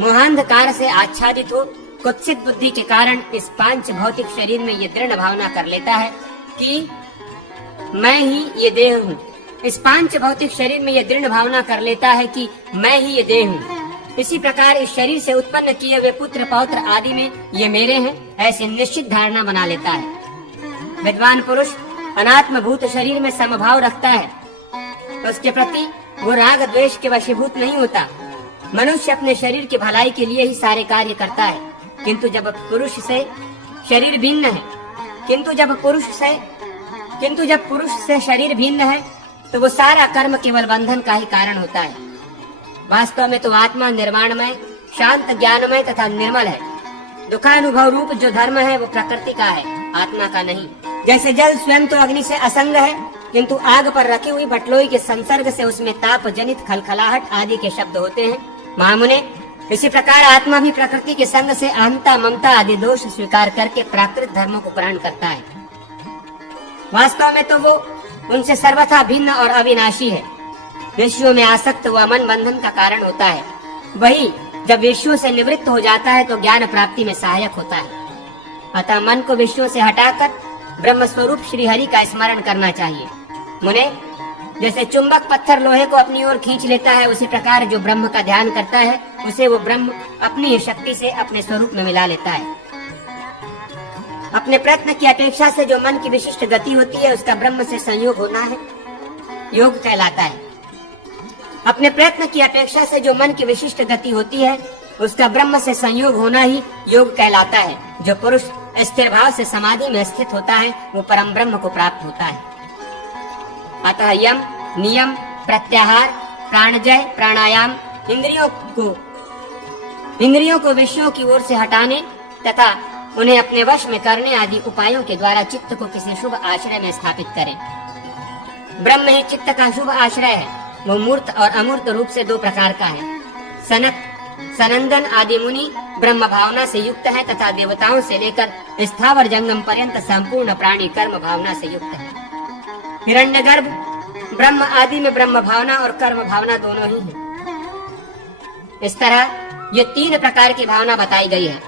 मोहांधकार से आच्छादित हो कुत्सित बुद्धि के कारण इस पांच भौतिक शरीर में ये दृढ़ भावना कर लेता है कि मैं ही ये देह हूँ। इस पांच भौतिक शरीर में ये दृढ़ भावना कर लेता है कि मैं ही ये देह हूँ। इसी प्रकार इस शरीर से उत्पन्न किए हुए पुत्र पौत्र आदि में ये मेरे हैं, ऐसी निश्चित धारणा बना लेता है। विद्वान पुरुष अनात्म भूत शरीर में समभाव रखता है, उसके प्रति वो राग द्वेष के वशीभूत नहीं होता। मनुष्य अपने शरीर की भलाई के लिए ही सारे कार्य करता है, किंतु जब पुरुष से शरीर भिन्न है, किंतु जब पुरुष से शरीर भिन्न है तो वो सारा कर्म केवल बंधन का ही कारण होता है। वास्तव में तो आत्मा निर्वाणमय, शांत, ज्ञानमय तथा निर्मल है। दुखानुभव रूप जो धर्म है वो प्रकृति का है, आत्मा का नहीं। जैसे जल स्वयं तो अग्नि से असंग है, किंतु आग पर रखी हुई भटलोई के संसर्ग से उसमें ताप जनित खलखलाहट आदि के शब्द होते हैं। महामुने, इसी प्रकार आत्मा भी प्रकृति के संग से अहंता, ममता आदि दोष स्वीकार करके प्राकृत धर्मों को ग्रहण करता है। वास्तव में तो वो उनसे सर्वथा भिन्न और अविनाशी है। विषयों में आसक्त हुआ मन बंधन का कारण होता है। वही जब विषयों से निवृत्त हो जाता है तो ज्ञान प्राप्ति में सहायक होता है। अतः मन को विषयों से हटाकर ब्रह्म स्वरूप श्री हरि का स्मरण करना चाहिए। मुने, जैसे चुंबक पत्थर लोहे को अपनी ओर खींच लेता है, उसी प्रकार जो ब्रह्म का ध्यान करता है उसे वो ब्रह्म अपनी ही शक्ति से अपने स्वरूप में मिला लेता है। अपने प्रयत्न की अपेक्षा से जो मन की विशिष्ट गति होती है उसका ब्रह्म से संयोग होना है, योग कहलाता है। अपने प्रयत्न की अपेक्षा से जो मन की विशिष्ट गति होती है उसका ब्रह्म से संयोग होना ही योग कहलाता है। जो पुरुष स्थिर भाव से समाधि में स्थित होता है वो परम ब्रह्म को प्राप्त होता है। अतः यम, नियम, प्रत्याहार, प्राणजय, प्राणायाम इंद्रियों को विषयों की ओर से हटाने तथा उन्हें अपने वश में करने आदि उपायों के द्वारा चित्त को किसी शुभ आश्रय में स्थापित करें। ब्रह्म ही चित्त का शुभ आश्रय है। वो मूर्त और अमूर्त रूप से दो प्रकार का है। सनक, सनंदन आदि मुनि ब्रह्म भावना से युक्त है तथा देवताओं से लेकर स्थावर जंगम पर्यंत संपूर्ण प्राणी कर्म भावना से युक्त है। हिरण्यगर्भ ब्रह्म आदि में ब्रह्म भावना और कर्म भावना दोनों ही है। इस तरह ये तीन प्रकार की भावना बताई गई है।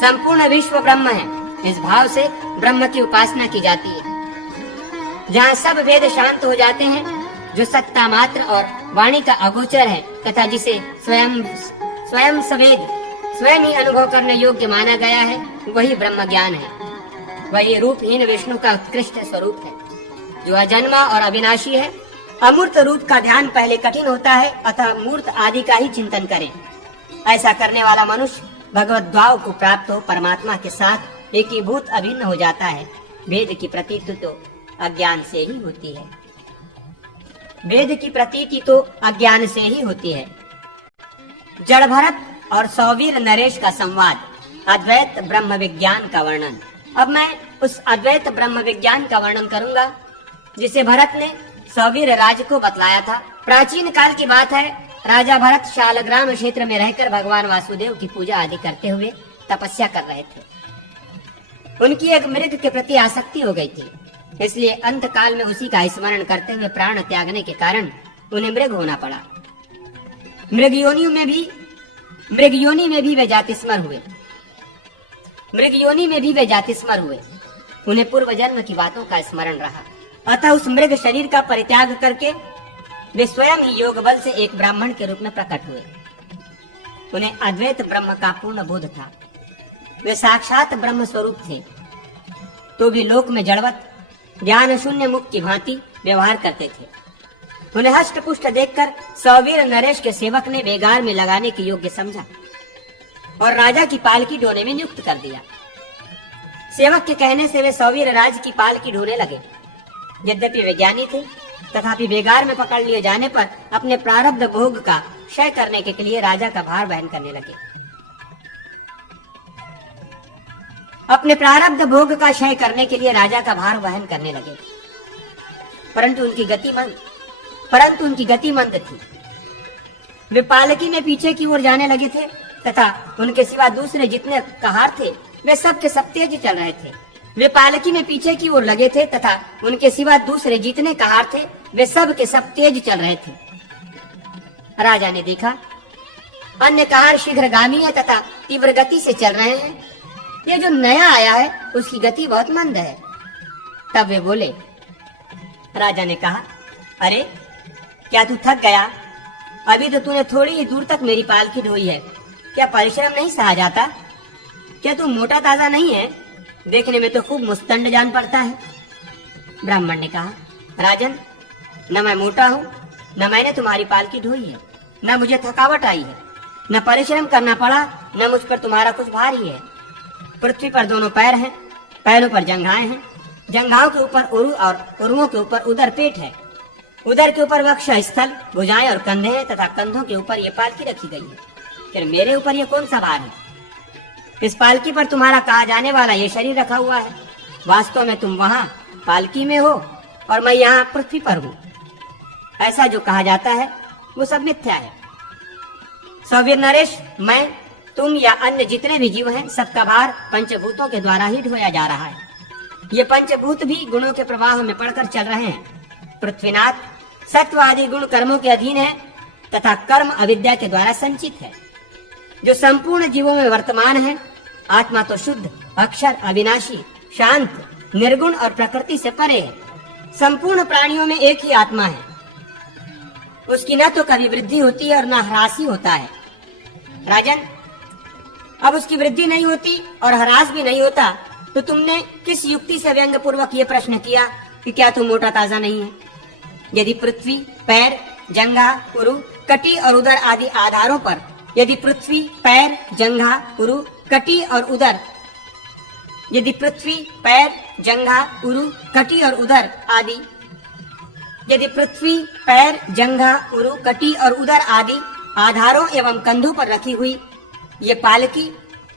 संपूर्ण विश्व ब्रह्म है। इस भाव से ब्रह्म की उपासना की जाती है। जहाँ सब वेद शांत हो जाते हैं, जो सत्ता मात्र और वाणी का अगोचर है तथा जिसे स्वयं सवेद, स्वयं ही अनुभव करने योग्य माना गया है, वही ब्रह्म ज्ञान है। वही रूपहीन विष्णु का उत्कृष्ट स्वरूप है जो अजन्मा और अविनाशी है। अमूर्त रूप का ध्यान पहले कठिन होता है, अतः मूर्त आदि का ही चिंतन करें। ऐसा करने वाला मनुष्य भगवत द्वार को प्राप्त हो परमात्मा के साथ एकीभूत अभिन्न हो जाता है। वेद की प्रतीति तो अज्ञान से ही होती है। वेद की प्रतीति तो अज्ञान से ही होती है। जड़ भरत और सौवीर नरेश का संवाद, अद्वैत ब्रह्म विज्ञान का वर्णन। अब मैं उस अद्वैत ब्रह्म विज्ञान का वर्णन करूंगा जिसे भरत ने सौवीर राज को बतलाया था। प्राचीन काल की बात है। राजा भरत शालग्राम क्षेत्र में रहकर भगवान वासुदेव की पूजा आदि करते हुए तपस्या कर रहे थे। उनकी एक मृग के प्रति आसक्ति हो गई थी, इसलिए अंत काल में उसी का स्मरण करते हुए प्राण त्यागने के कारण उन्हें मृग होना पड़ा। मृग योनि में भी वे जातिस्मर हुए। उन्हें पूर्व जन्म की बातों का स्मरण रहा। अतः उस मृग शरीर का परित्याग करके वे स्वयं ही योग बल से एक ब्राह्मण के रूप में प्रकट हुए। उन्हें अद्वैत ब्रह्म का पूर्ण बोध था। वे साक्षात ब्रह्म स्वरूप थे, तो भी लोक में जड़वत ज्ञान शून्य मुख की भांति व्यवहार करते थे। उन्हें हष्ट पुष्ट देखकर सौवीर नरेश के सेवक ने बेगार में लगाने के योग्य समझा और राजा की पालकी ढोने में नियुक्त कर दिया। सेवक के कहने से वे सौवीर राज की पालकी ढोने लगे। यद्यपि वे ज्ञानी थे, तथापि बेगार में पकड़ लिए जाने पर अपने प्रारब्ध भोग का क्षय करने के लिए राजा का भार वहन करने लगे। परंतु उनकी गति मंद थी। वे पालकी में पीछे की ओर जाने लगे थे तथा उनके सिवा दूसरे जितने कहार थे वे सब के सब तेज चल रहे थे। वे पालकी में पीछे की ओर लगे थे तथा उनके सिवा दूसरे जितने कहार थे वे सब के सब तेज चल रहे थे। राजा ने देखा अन्य कहार शीघ्रगामी है तथा तीव्र गति से चल रहे हैं। ये जो नया आया है उसकी गति बहुत मंद है। तब वे बोले। राजा ने कहा, अरे क्या तू थक गया? अभी तो तूने थोड़ी ही दूर तक मेरी पालकी ढोई है। क्या परिश्रम नहीं सहा जाता? क्या तू मोटा ताजा नहीं है? देखने में तो खूब मुस्तंड जान पड़ता है। ब्राह्मण ने कहा, राजन, न मैं मोटा हूँ, न मैंने तुम्हारी पालकी ढोई है, न मुझे थकावट आई है, न परिश्रम करना पड़ा, न मुझ पर तुम्हारा कुछ भार ही है। पृथ्वी पर दोनों पैर हैं, पैरों पर जंघाएं हैं, जंघाओं के ऊपर उरु और उरुओं के ऊपर उदर पेट है, उदर के ऊपर वक्ष स्थल, भुजाएं और कंधे हैं तथा कंधों के ऊपर ये पालकी रखी गई है। फिर मेरे ऊपर ये कौन सा भार है? इस पालकी पर तुम्हारा कहा जाने वाला ये शरीर रखा हुआ है। वास्तव में तुम वहाँ पालकी में हो और मैं यहाँ पृथ्वी पर हूँ। ऐसा जो कहा जाता है वो सब मिथ्या है। सौवीर नरेश, मैं, तुम या अन्य जितने भी जीव हैं, सबका भार पंचभूतों के द्वारा ही ढोया जा रहा है। ये पंचभूत भी गुणों के प्रवाह में पड़कर चल रहे हैं। पृथ्वीनाथ सत्व आदि गुण कर्मों के अधीन है तथा कर्म अविद्या के द्वारा संचित है। जो संपूर्ण जीवों में वर्तमान है, आत्मा तो शुद्ध, अक्षर, अविनाशी, शांत, निर्गुण और प्रकृति से परे है। संपूर्ण प्राणियों में एक ही आत्मा है। उसकी न तो कभी वृद्धि होती है और न ह्रास ही होता है। राजन, अब उसकी वृद्धि नहीं होती और ह्रास भी नहीं होता, तो तुमने किस युक्ति से व्यंग पूर्वक ये प्रश्न किया कि क्या तू मोटा ताजा नहीं है? यदि पृथ्वी, पैर, जंघा, उरु, कटी और उदर आदि आधारों पर, यदि पृथ्वी, पैर, जंघा, उरु, कटी और उदर, यदि पृथ्वी, पैर, जंघा, उरु, कटी और उदर आदि, यदि पृथ्वी, पैर, जंघा, उरु, कटी और उदर आदि आधारों एवं कंधों पर रखी हुई ये पालकी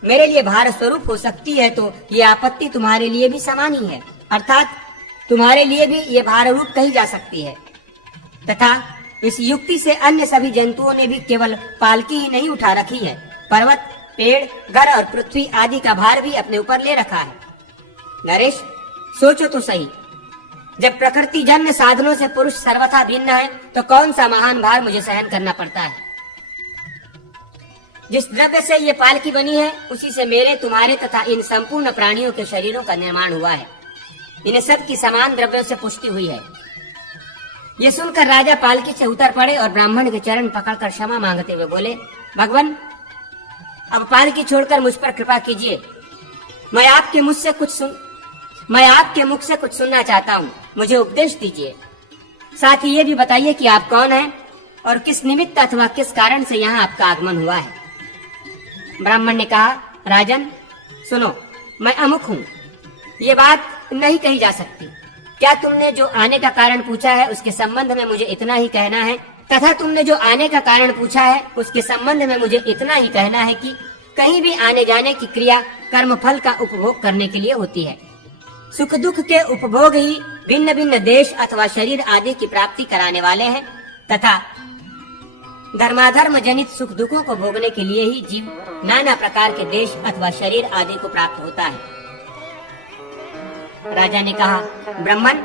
मेरे लिए भार स्वरूप हो सकती है, तो ये आपत्ति तुम्हारे लिए भी समान ही है। अर्थात तुम्हारे लिए भी ये भार रूप कही जा सकती है। तथा इस युक्ति से अन्य सभी जंतुओं ने भी केवल पालकी ही नहीं उठा रखी है, पर्वत, पेड़, घर और पृथ्वी आदि का भार भी अपने ऊपर ले रखा है। नरेश, सोचो तो सही, जब प्रकृति जन्य साधनों से पुरुष सर्वथा भिन्न है, तो कौन सा महान भार मुझे सहन करना पड़ता है। जिस द्रव्य से ये पालकी बनी है, उसी से मेरे, तुम्हारे तथा इन संपूर्ण प्राणियों के शरीरों का निर्माण हुआ है। इन्हें सब की समान द्रव्यों से पुष्टि हुई है। ये सुनकर राजा पालकी से उतर पड़े और ब्राह्मण के चरण पकड़कर क्षमा मांगते हुए बोले, भगवान, अब पालकी छोड़कर मुझ पर कृपा कीजिए। मैं आपके मुख से कुछ सुनना चाहता हूँ। मुझे उपदेश दीजिए। साथ ही ये भी बताइए कि आप कौन हैं और किस निमित्त अथवा किस कारण से यहाँ आपका आगमन हुआ है। ब्राह्मण ने कहा, राजन सुनो, मैं अमुक हूँ, ये बात नहीं कही जा सकती। क्या तुमने जो आने का कारण पूछा है उसके संबंध में मुझे इतना ही कहना है, तथा तुमने जो आने का कारण पूछा है उसके संबंध में मुझे इतना ही कहना है कि कहीं भी आने जाने की क्रिया कर्म फल का उपभोग करने के लिए होती है। सुख दुख के उपभोग ही भिन्न भिन्न देश अथवा शरीर आदि की प्राप्ति कराने वाले हैं, तथा धर्माधर्म जनित सुख दुखों को भोगने के लिए ही जीव नाना प्रकार के देश अथवा शरीर आदि को प्राप्त होता है। राजा ने कहा, ब्राह्मण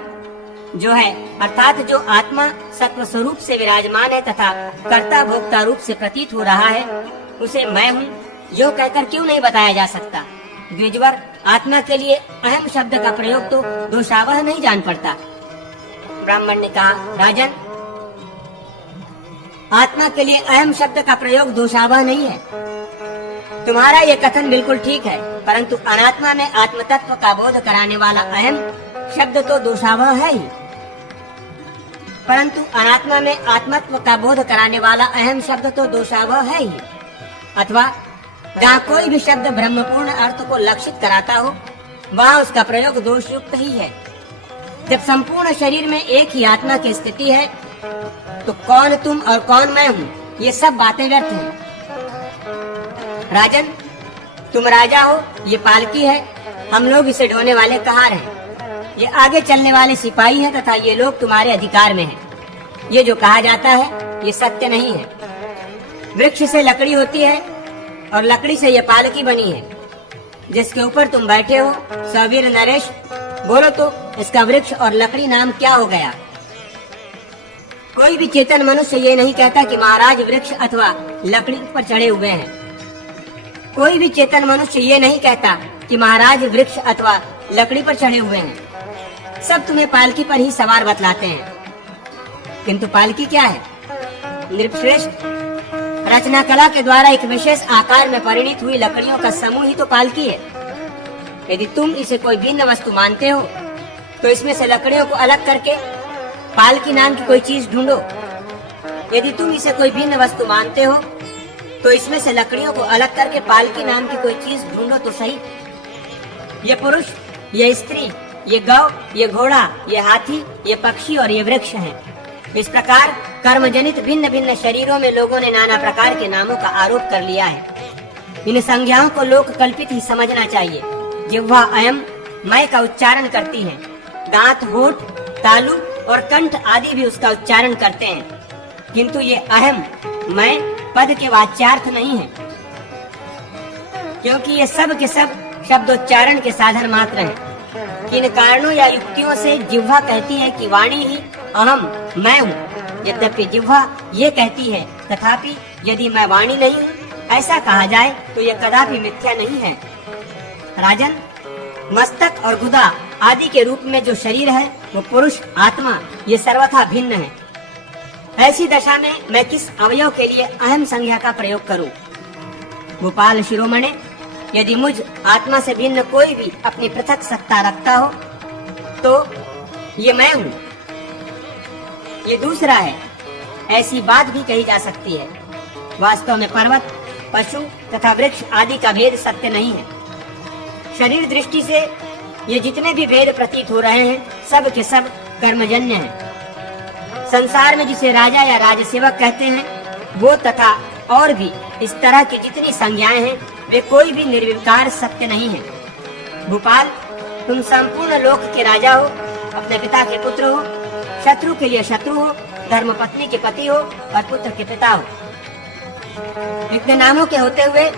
जो है अर्थात जो आत्मा सत्व स्वरूप से विराजमान है तथा कर्ता भोक्ता रूप से प्रतीत हो रहा है, उसे मैं हूँ यो कहकर क्यों नहीं बताया जा सकता। द्विजवर, आत्मा के लिए अहम शब्द का प्रयोग तो दोषावह नहीं जान पड़ता। ब्राह्मण ने कहा, राजन, आत्मा के लिए अहम शब्द का प्रयोग दोषावह नहीं है। तुम्हारा ये कथन बिल्कुल ठीक है, परंतु अनात्मा में आत्म तत्व का बोध कराने वाला अहम शब्द तो दोषावह है ही। परंतु अनात्मा में आत्मत्व का बोध कराने वाला अहम शब्द तो दोषावह है ही। अथवा जहाँ कोई भी शब्द ब्रह्मपूर्ण अर्थ को लक्षित कराता हो, वहाँ उसका प्रयोग दोष युक्त ही है। जब संपूर्ण शरीर में एक ही आत्मा की स्थिति है, तो कौन तुम और कौन मैं हूँ, ये सब बातें व्यर्थ हैं। राजन, तुम राजा हो, ये पालकी है, हम लोग इसे ढोने वाले कहार हैं। ये आगे चलने वाले सिपाही हैं तथा ये लोग तुम्हारे अधिकार में हैं। ये जो कहा जाता है ये सत्य नहीं है। वृक्ष से लकड़ी होती है और लकड़ी से ये पालकी बनी है जिसके ऊपर तुम बैठे हो। सवीर नरेश, बोलो तो इसका वृक्ष और लकड़ी नाम क्या हो गया। कोई भी चेतन मनुष्य ये नहीं कहता कि महाराज वृक्ष अथवा लकड़ी पर चढ़े हुए हैं। कोई भी चेतन मनुष्य ये नहीं कहता कि महाराज वृक्ष अथवा लकड़ी पर चढ़े हुए हैं। सब तुम्हें पालकी पर ही सवार बतलाते हैं, किंतु पालकी क्या है। नृपश्रेष्ठ, रचना कला के द्वारा एक विशेष आकार में परिणित हुई लकड़ियों का समूह ही तो पालकी है। यदि तुम इसे कोई भिन्न वस्तु मानते हो तो इसमें से लकड़ियों को अलग करके पालकी नाम की कोई चीज ढूंढो। यदि तुम इसे कोई भिन्न वस्तु मानते हो तो इसमें से लकड़ियों को अलग करके पालकी नाम की कोई चीज ढूंढो तो सही। ये पुरुष, ये स्त्री, ये गौ, ये घोड़ा, ये हाथी, ये पक्षी और ये वृक्ष हैं। इस प्रकार कर्म जनित भिन्न भिन्न शरीरों में लोगों ने नाना प्रकार के नामों का आरोप कर लिया है। इन संज्ञाओं को लोक कल्पित ही समझना चाहिए। जिह्वा अयम मैं का उच्चारण करती है, दांत, होठ, तालु और कंठ आदि भी उसका उच्चारण करते हैं, किंतु ये अहम मैं पद के वाच्यार्थ नहीं है, क्योंकि ये सब के सब शब्दोच्चारण के साधन मात्र हैं। इन कारणों या युक्तियों से जिह्वा कहती है कि वाणी ही अहम मैं हूँ, यद्यपि जिह्वा ये कहती है तथापि यदि मैं वाणी नहीं हूँ ऐसा कहा जाए तो यह कदापि मिथ्या नहीं है। राजन, मस्तक और गुदा आदि के रूप में जो शरीर है वो पुरुष आत्मा ये सर्वथा भिन्न है। ऐसी दशा में मैं किस अवयव के लिए अहम संज्ञा का प्रयोग करूं। गोपाल शिरोमणे, यदि मुझ आत्मा से भिन्न कोई भी अपनी पृथक सत्ता रखता हो तो ये मैं हूँ, ये दूसरा है, ऐसी बात भी कही जा सकती है। वास्तव में पर्वत, पशु तथा वृक्ष आदि का भेद सत्य नहीं है। शरीर दृष्टि से ये जितने भी भेद प्रतीत हो रहे हैं सब के सब कर्मजन्य हैं। संसार में जिसे राजा या राजसेवक कहते हैं वो तथा और भी इस तरह की जितनी संज्ञाएं हैं वे कोई भी निर्विकार सत्य नहीं है। भोपाल, तुम संपूर्ण लोक के राजा हो, अपने पिता के पुत्र हो, शत्रु के लिए शत्रु हो, धर्मपत्नी के पति हो और पुत्र के पिता हो। इतने नामों के होते हुए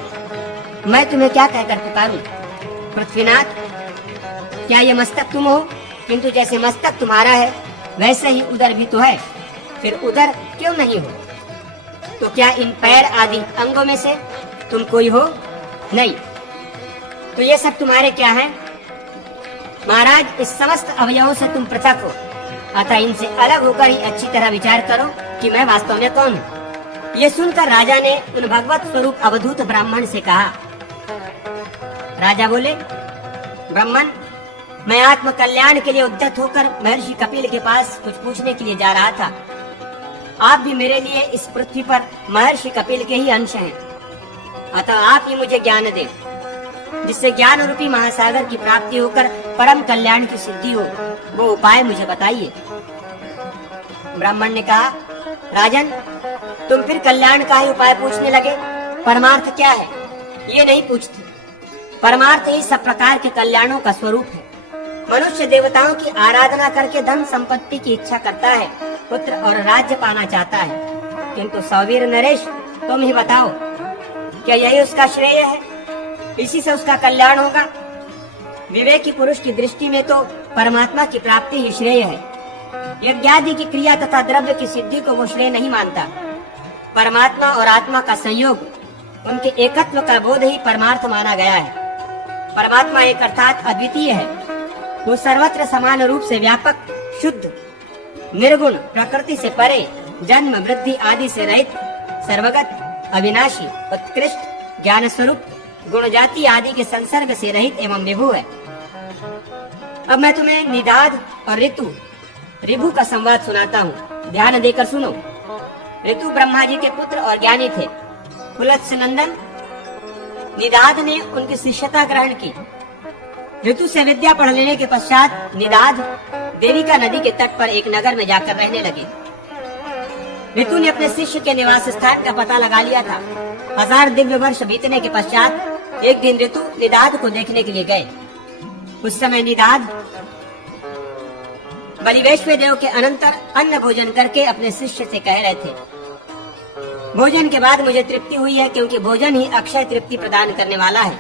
मैं तुम्हें क्या कहकर पुकारूं। पृथ्वीनाथ, क्या ये मस्तक तुम हो, किंतु जैसे मस्तक तुम्हारा है वैसे ही उदर भी तो है, फिर उदर क्यों नहीं हो। तो क्या इन पैर आदि अंगों में से तुम कोई हो? नहीं, तो ये सब तुम्हारे क्या हैं? महाराज, इस समस्त अवयवों से तुम पृथक हो, अतः इनसे अलग होकर ही अच्छी तरह विचार करो कि मैं वास्तव में कौन हूँ। ये सुनकर राजा ने उन भगवत स्वरूप अवधूत ब्राह्मण से कहा। राजा बोले, ब्राह्मण, मैं आत्म कल्याण के लिए उद्यत होकर महर्षि कपिल के पास कुछ पूछने के लिए जा रहा था। आप भी मेरे लिए इस पृथ्वी पर महर्षि कपिल के ही अंश हैं, अतः आप ही मुझे ज्ञान दें। जिससे ज्ञान रूपी महासागर की प्राप्ति होकर परम कल्याण की सिद्धि हो, वो उपाय मुझे बताइए। ब्राह्मण ने कहा, राजन, तुम फिर कल्याण का ही उपाय पूछने लगे। परमार्थ क्या है ये नहीं पूछते। परमार्थ ही सब प्रकार के कल्याणों का स्वरूप है। मनुष्य देवताओं की आराधना करके धन संपत्ति की इच्छा करता है, पुत्र और राज्य पाना चाहता है, किंतु सौवीर नरेश, तुम ही बताओ, क्या यही उसका श्रेय है? इसी से उसका कल्याण होगा? विवेकी पुरुष की दृष्टि में तो परमात्मा की प्राप्ति ही श्रेय है। यज्ञादि की क्रिया तथा द्रव्य की सिद्धि को वो श्रेय नहीं मानता। परमात्मा और आत्मा का संयोग, उनके एकत्व का बोध ही परमार्थ माना गया है। परमात्मा एक अर्थात अद्वितीय है। वो सर्वत्र समान रूप से व्यापक, शुद्ध, निर्गुण, प्रकृति से परे, जन्म वृद्धि आदि से रहित, सर्वगत, अविनाशी, उत्कृष्ट, ज्ञान स्वरूप, गुण जाति आदि के संसर्ग से रहित एवं विभु है। अब मैं तुम्हें निदाद और ऋतु, ऋभु का संवाद सुनाता हूँ, ध्यान देकर सुनो। ऋतु ब्रह्मा जी के पुत्र और ज्ञानी थे। पुलत्स्य नंदन निदाद ने उनकी शिष्यता ग्रहण की। ऋतु से विद्या पढ़ लेने के पश्चात निदाद देविका नदी के तट पर एक नगर में जाकर रहने लगे। ऋतु ने अपने शिष्य के निवास स्थान का पता लगा लिया था। 1000 दिव्य वर्ष बीतने के पश्चात एक दिन ऋतु निदाद को देखने के लिए गए। उस समय निदाद बलिवेश्वर देव के अनंतर अन्न भोजन करके अपने शिष्य से कह रहे थे, भोजन के बाद मुझे तृप्ति हुई है, क्योंकि भोजन ही अक्षय तृप्ति प्रदान करने वाला है।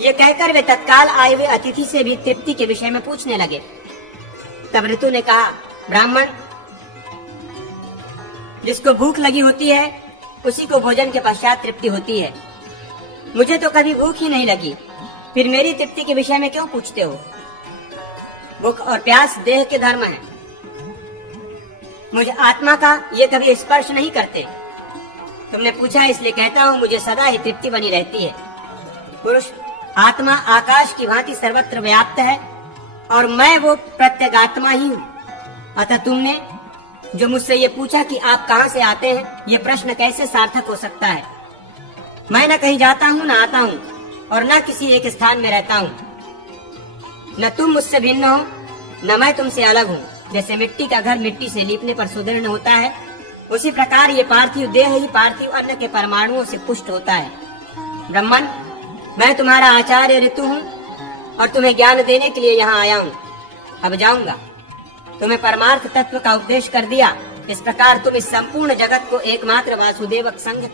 ये कहकर वे तत्काल आए हुए अतिथि से भी तृप्ति के विषय में पूछने लगे। तब ऋतु ने कहा, ब्राह्मण, जिसको भूख लगी होती है उसी को भोजन के पश्चात तृप्ति होती है। मुझे तो कभी भूख ही नहीं लगी, फिर मेरी तृप्ति के विषय में क्यों पूछते हो? भूख और प्यास देह के धर्म है। मुझे आत्मा का ये कभी स्पर्श नहीं करते। तुमने पूछा इसलिए कहता हूँ, मुझे सदा ही तृप्ति बनी रहती है। पुरुष आत्मा आकाश की भांति सर्वत्र व्याप्त है और मैं वो प्रत्यगात्मा ही हूँ। अतः तुमने जो मुझसे ये पूछा कि आप कहाँ से आते हैं, ये प्रश्न कैसे सार्थक हो सकता है? मैं न कहीं जाता हूँ न आता हूँ और न किसी एक स्थान में रहता हूँ। न तुम मुझसे भिन्न हो न मैं तुमसे अलग हूँ। जैसे मिट्टी का घर मिट्टी से लीपने पर सुदृढ़ होता है, उसी प्रकार ये पार्थिव देह ही पार्थिव अन्न के परमाणुओं से पुष्ट होता है। ब्रह्मन, मैं तुम्हारा आचार्य ऋतु हूँ और तुम्हें ज्ञान देने के लिए यहाँ आया हूँ। अब जाऊंगा। तुम्हें परमार्थ तत्व का उपदेश कर दिया। इस प्रकार तुम इस संपूर्ण जगत को एकमात्र वासुदेवक संग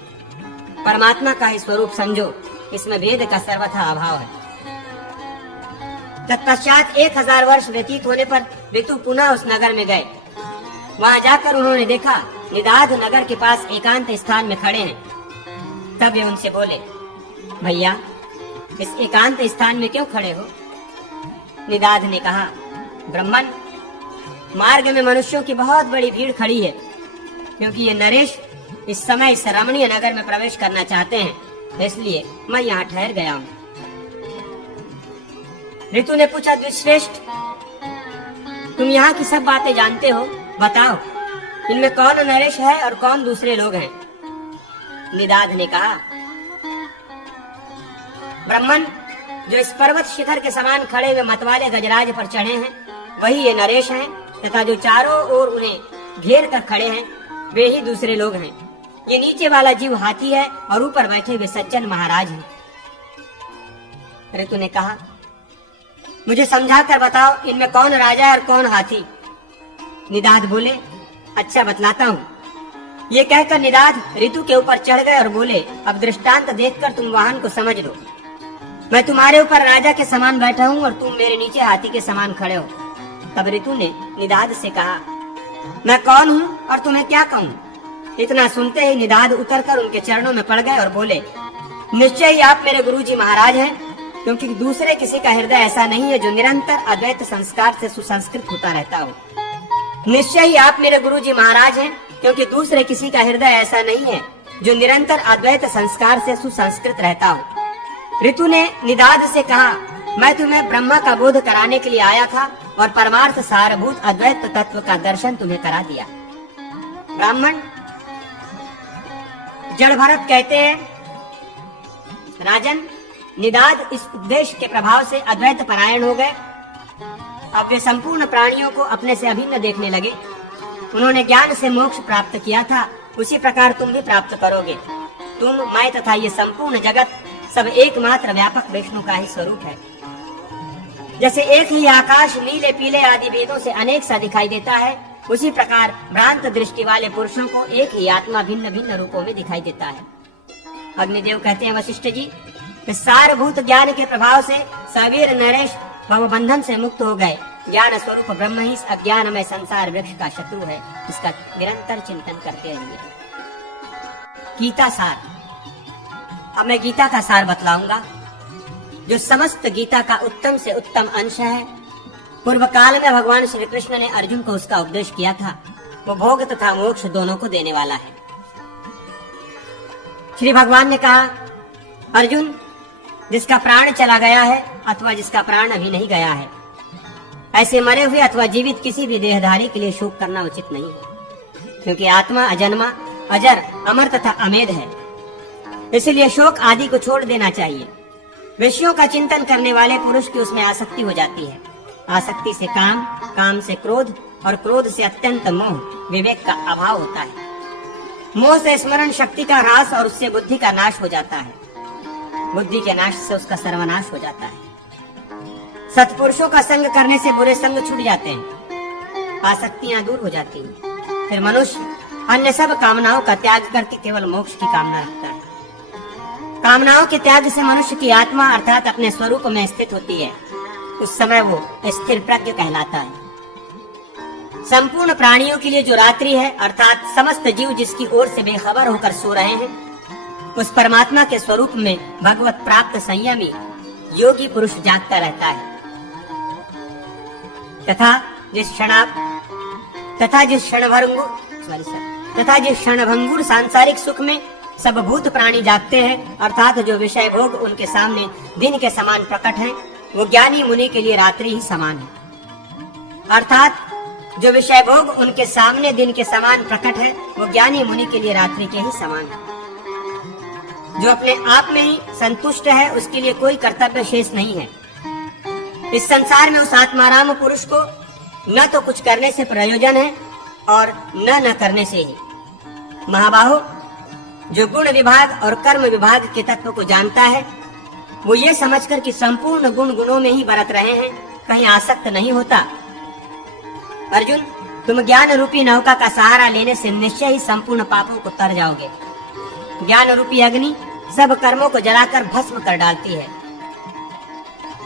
परमात्मा का ही स्वरूप समझो। इसमें भेद का सर्वथा अभाव है। तत्पश्चात 1000 वर्ष व्यतीत होने पर ऋतु पुनः उस नगर में गए। वहां जाकर उन्होंने देखा निदाद नगर के पास एकांत स्थान में खड़े हैं। तब वे उनसे बोले, भैया, इस एकांत स्थान में क्यों खड़े हो? निदाद ने कहा, ब्राह्मण, मार्ग में मनुष्यों की बहुत बड़ी भीड़ खड़ी है, क्योंकि ये नरेश इस समय इस रमणीय नगर में प्रवेश करना चाहते हैं, इसलिए मैं यहाँ ठहर गया हूँ। ऋतु ने पूछा, द्विश्रेष्ठ, तुम यहाँ की सब बातें जानते हो, बताओ इनमें कौन नरेश है और कौन दूसरे लोग हैं? निदाद ने कहा, ब्राह्मण, जो इस पर्वत शिखर के समान खड़े हुए मतवाले गजराज पर चढ़े हैं वही ये नरेश हैं, तथा जो चारों ओर उन्हें घेर कर खड़े हैं वे ही दूसरे लोग हैं। ये नीचे वाला जीव हाथी है और ऊपर बैठे हुए सज्जन महाराज हैं। ऋतु ने कहा, मुझे समझा कर बताओ इनमें कौन राजा है और कौन हाथी? निदाद बोले, अच्छा बतलाता हूँ। ये कहकर निदाद ऋतु के ऊपर चढ़ गए और बोले, अब दृष्टांत देखकर तुम वाहन को समझ लो। मैं तुम्हारे ऊपर राजा के समान बैठा हूँ और तुम मेरे नीचे हाथी के समान खड़े हो। तब ऋतु ने निदाद से कहा, मैं कौन हूँ और तुम्हें क्या कहूँ? इतना सुनते ही निदाद उतरकर उनके चरणों में पड़ गए और बोले, निश्चय ही आप मेरे गुरुजी महाराज हैं, क्योंकि दूसरे किसी का हृदय ऐसा नहीं है जो निरंतर अद्वैत संस्कार से सुसंस्कृत होता रहता हो। निश्चय ही आप मेरे गुरुजी महाराज हैं, क्योंकि दूसरे किसी का हृदय ऐसा नहीं है जो निरंतर अद्वैत संस्कार से सुसंस्कृत रहता हो। ऋतु ने निदाद से कहा, मैं तुम्हें ब्रह्मा का बोध कराने के लिए आया था और परमार्थ सारभूत अद्वैत तत्व का दर्शन तुम्हें करा दिया। ब्राह्मण, जड़ भरत कहते हैं, राजन, निदाद इस उपदेश के प्रभाव से अद्वैत परायण हो गए। अब वे संपूर्ण प्राणियों को अपने से अभिन्न देखने लगे। उन्होंने ज्ञान से मोक्ष प्राप्त किया था, उसी प्रकार तुम भी प्राप्त करोगे। तुम, मैं तथा ये संपूर्ण जगत सब एकमात्र व्यापक विष्णु का ही स्वरूप है। जैसे एक ही आकाश नीले पीले आदि भेदों से अनेक सा दिखाई देता है, उसी प्रकार भ्रांत दृष्टि वाले पुरुषों को एक ही आत्मा भिन्न भिन्न रूपों में दिखाई देता है। अग्निदेव कहते हैं, वशिष्ठ जी, इस सारभूत ज्ञान के प्रभाव से सवीर नरेश भवबंधन से मुक्त हो गए। ज्ञान स्वरूप ब्रह्म ही अज्ञान में संसार वृक्ष का शत्रु है, इसका निरंतर चिंतन करते रहिए। गीता सार। अब मैं गीता का सार बतलाऊंगा, जो समस्त गीता का उत्तम से उत्तम अंश है। पूर्व काल में भगवान श्री कृष्ण ने अर्जुन को उसका उपदेश किया था। वो भोग तथा मोक्ष दोनों को देने वाला है। श्री भगवान ने कहा, अर्जुन, जिसका प्राण चला गया है अथवा जिसका प्राण अभी नहीं गया है, ऐसे मरे हुए अथवा जीवित किसी भी देहधारी के लिए शोक करना उचित नहीं है, क्योंकि आत्मा अजन्मा, अजर, अमर तथा अमेध है। इसलिए शोक आदि को छोड़ देना चाहिए। विषयों का चिंतन करने वाले पुरुष की उसमें आसक्ति हो जाती है। आसक्ति से काम, काम से क्रोध और क्रोध से अत्यंत मोह, विवेक का अभाव होता है। मोह से स्मरण शक्ति का ह्रास और उससे बुद्धि का नाश हो जाता है। बुद्धि के नाश से उसका सर्वनाश हो जाता है। सत्पुरुषों का संग करने से बुरे संग छूट जाते हैं, आसक्तियां दूर हो जाती हैं। फिर मनुष्य अन्य सब कामनाओं का त्याग करके केवल मोक्ष की कामना रखता है। कामनाओं के त्याग से मनुष्य की आत्मा अर्थात अपने स्वरूप में स्थित होती है। उस समय वो स्थिर प्रज्ञ कहलाता है। संपूर्ण प्राणियों के लिए जो रात्रि है अर्थात समस्त जीव जिसकी ओर से बेखबर होकर सो रहे हैं, उस परमात्मा के स्वरूप में भगवत प्राप्त संयमी योगी पुरुष जागता रहता है। तथा जिस क्षणभंगुर सांसारिक सुख में सब भूत प्राणी जागते हैं, अर्थात जो विषय भोग उनके सामने दिन के समान प्रकट है, वो ज्ञानी मुनि के लिए रात्रि ही समान है। अर्थात जो विषय भोग उनके सामने दिन के समान प्रकट है, वो ज्ञानी मुनि के लिए रात्रि के ही समान है। जो अपने आप में ही संतुष्ट है, उसके लिए कोई कर्तव्य शेष नहीं है। इस संसार में उस आत्माराम पुरुष को न तो कुछ करने से प्रयोजन है और न करने से ही। महाबाहो, जो गुण विभाग और कर्म विभाग के तत्व को जानता है, वो ये समझकर कि संपूर्ण गुण गुणों में ही बरत रहे हैं, कहीं आसक्त नहीं होता। अर्जुन, तुम ज्ञान रूपी नौका का सहारा लेने से निश्चय ही संपूर्ण पापों को तर जाओगे। ज्ञान रूपी अग्नि सब कर्मों को जलाकर भस्म कर डालती है।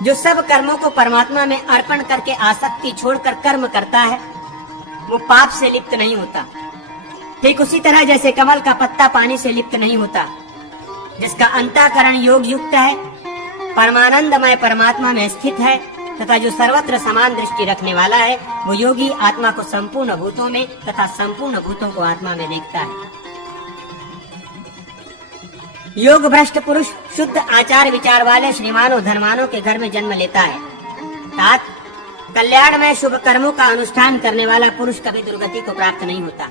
जो सब कर्मों को परमात्मा में अर्पण करके आसक्ति छोड़कर कर्म करता है, वो पाप से लिप्त नहीं होता। ठीक उसी तरह जैसे कमल का पत्ता पानी से लिप्त नहीं होता। जिसका अंतःकरण योग युक्त है, परमानंदमय परमात्मा में स्थित है तथा जो सर्वत्र समान दृष्टि रखने वाला है, वो योगी आत्मा को संपूर्ण भूतों में तथा संपूर्ण भूतों को आत्मा में देखता है। योग भ्रष्ट पुरुष शुद्ध आचार विचार वाले श्रीमानों धर्मानों के घर में जन्म लेता है। तात कल्याण में शुभ कर्मों का अनुष्ठान करने वाला पुरुष कभी दुर्गति को प्राप्त नहीं होता।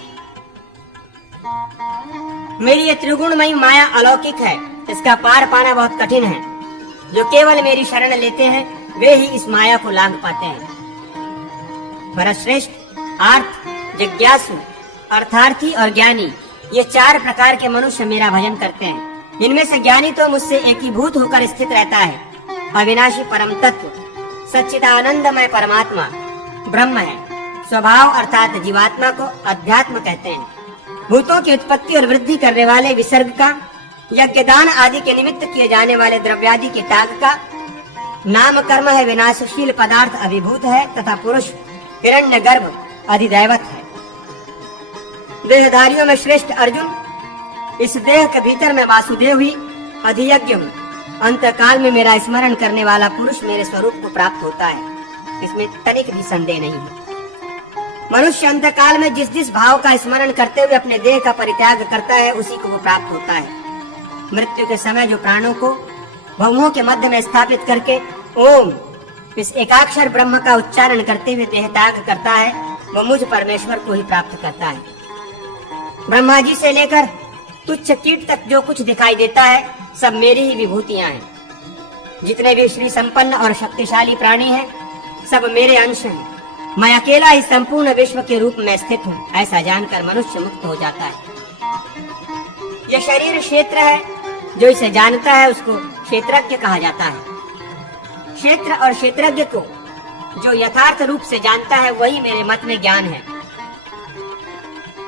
मेरी ये त्रिगुणमयी माया अलौकिक है, इसका पार पाना बहुत कठिन है। जो केवल मेरी शरण लेते हैं, वे ही इस माया को लांघ पाते हैं। भरतश्रेष्ठ, आर्थ, जिज्ञासु, अर्थार्थी और ज्ञानी, ये चार प्रकार के मनुष्य मेरा भजन करते हैं। इनमें से ज्ञानी तो मुझसे एकीभूत होकर स्थित रहता है। अविनाशी परम तत्व सच्चिदानंदमय परमात्मा ब्रह्म है। स्वभाव अर्थात जीवात्मा को अध्यात्म कहते हैं। भूतों की उत्पत्ति और वृद्धि करने वाले विसर्ग का, यज्ञ दान आदि के निमित्त किए जाने वाले द्रव्यादि के त्याग का, नाम कर्म है विनाशशील पदार्थ अभिभूत है तथा पुरुष हिरण्य गर्भ अधिदैवत है। देहधारियों में श्रेष्ठ अर्जुन, इस देह के भीतर मैं वासुदेव ही अधियज्ञ हूँ। अंतकाल में मेरा स्मरण करने वाला पुरुष मेरे स्वरूप को प्राप्त होता है, इसमें तनिक भी संदेह नहीं है। मनुष्य अंतकाल में जिस जिस भाव का स्मरण करते हुए अपने देह का परित्याग करता है, उसी को वो प्राप्त होता है। मृत्यु के समय जो प्राणों को भवों के मध्य में स्थापित करके ओम इस एकाक्षर ब्रह्म का उच्चारण करते हुए देह त्याग करता है, वो मुझ परमेश्वर को ही प्राप्त करता है। ब्रह्मा जी से लेकर तुच्छ कीट तक जो कुछ दिखाई देता है, सब मेरी ही विभूतियां हैं। जितने भी श्री संपन्न और शक्तिशाली प्राणी हैं, सब मेरे अंश हैं। मैं अकेला ही संपूर्ण विश्व के रूप में स्थित हूँ, ऐसा जानकर मनुष्य मुक्त हो जाता है। यह शरीर क्षेत्र है, जो इसे जानता है उसको क्षेत्रज्ञ कहा जाता है। क्षेत्र और क्षेत्रज्ञ को जो यथार्थ रूप से जानता है, वही मेरे मत में ज्ञान है।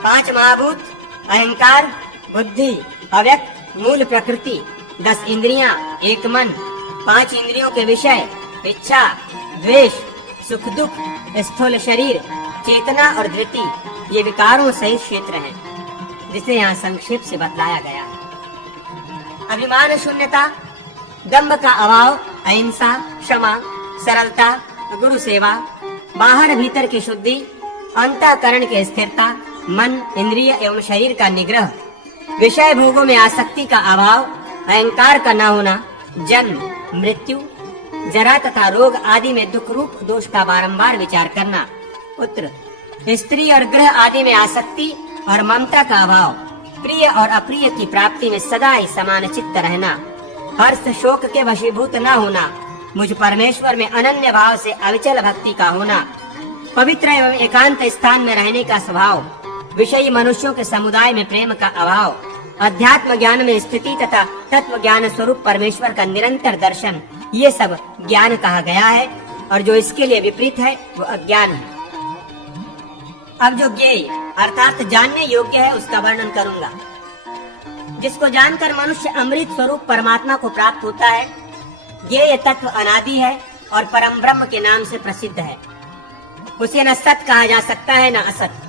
5 महाभूत, अहंकार, बुद्धि, अव्यक्त, मूल प्रकृति, 10 इंद्रियां, एक मन, 5 इंद्रियों के विषय, इच्छा, द्वेष, सुख दुख, स्थूल शरीर, चेतना और धृति, ये विकारों सहित क्षेत्र है, जिसे यहाँ संक्षेप से बतलाया गया है। अभिमान शून्यता, दंभ का अभाव, अहिंसा, क्षमा, सरलता, गुरु सेवा, बाहर भीतर की शुद्धि, अंतःकरण की स्थिरता, मन, इंद्रिय एवं शरीर का निग्रह, विषय भोगों में आसक्ति का अभाव, अहंकार का न होना, जन्म, मृत्यु, जरा तथा रोग आदि में दुख रूप दोष का बारंबार विचार करना, पुत्र, स्त्री और गृह आदि में आसक्ति और ममता का अभाव, प्रिय और अप्रिय की प्राप्ति में सदा ही समान चित्त रहना, हर्ष शोक के वशीभूत न होना, मुझ परमेश्वर में अनन्य भाव से अविचल भक्ति का होना, पवित्र एवं एकांत स्थान में रहने का स्वभाव, विषयी मनुष्यों के समुदाय में प्रेम का अभाव, अध्यात्म ज्ञान में स्थिति तथा तत्व ज्ञान स्वरूप परमेश्वर का निरंतर दर्शन, ये सब ज्ञान कहा गया है। और जो इसके लिए विपरीत है वो अज्ञान है। अब जो ज्ञेय अर्थात जानने योग्य है, उसका वर्णन करूंगा। जिसको जानकर मनुष्य अमृत स्वरूप परमात्मा को प्राप्त होता है, ज्ञेय तत्व अनादि है और परम ब्रह्म के नाम से प्रसिद्ध है। उसे न सत कहा जा सकता है न असत।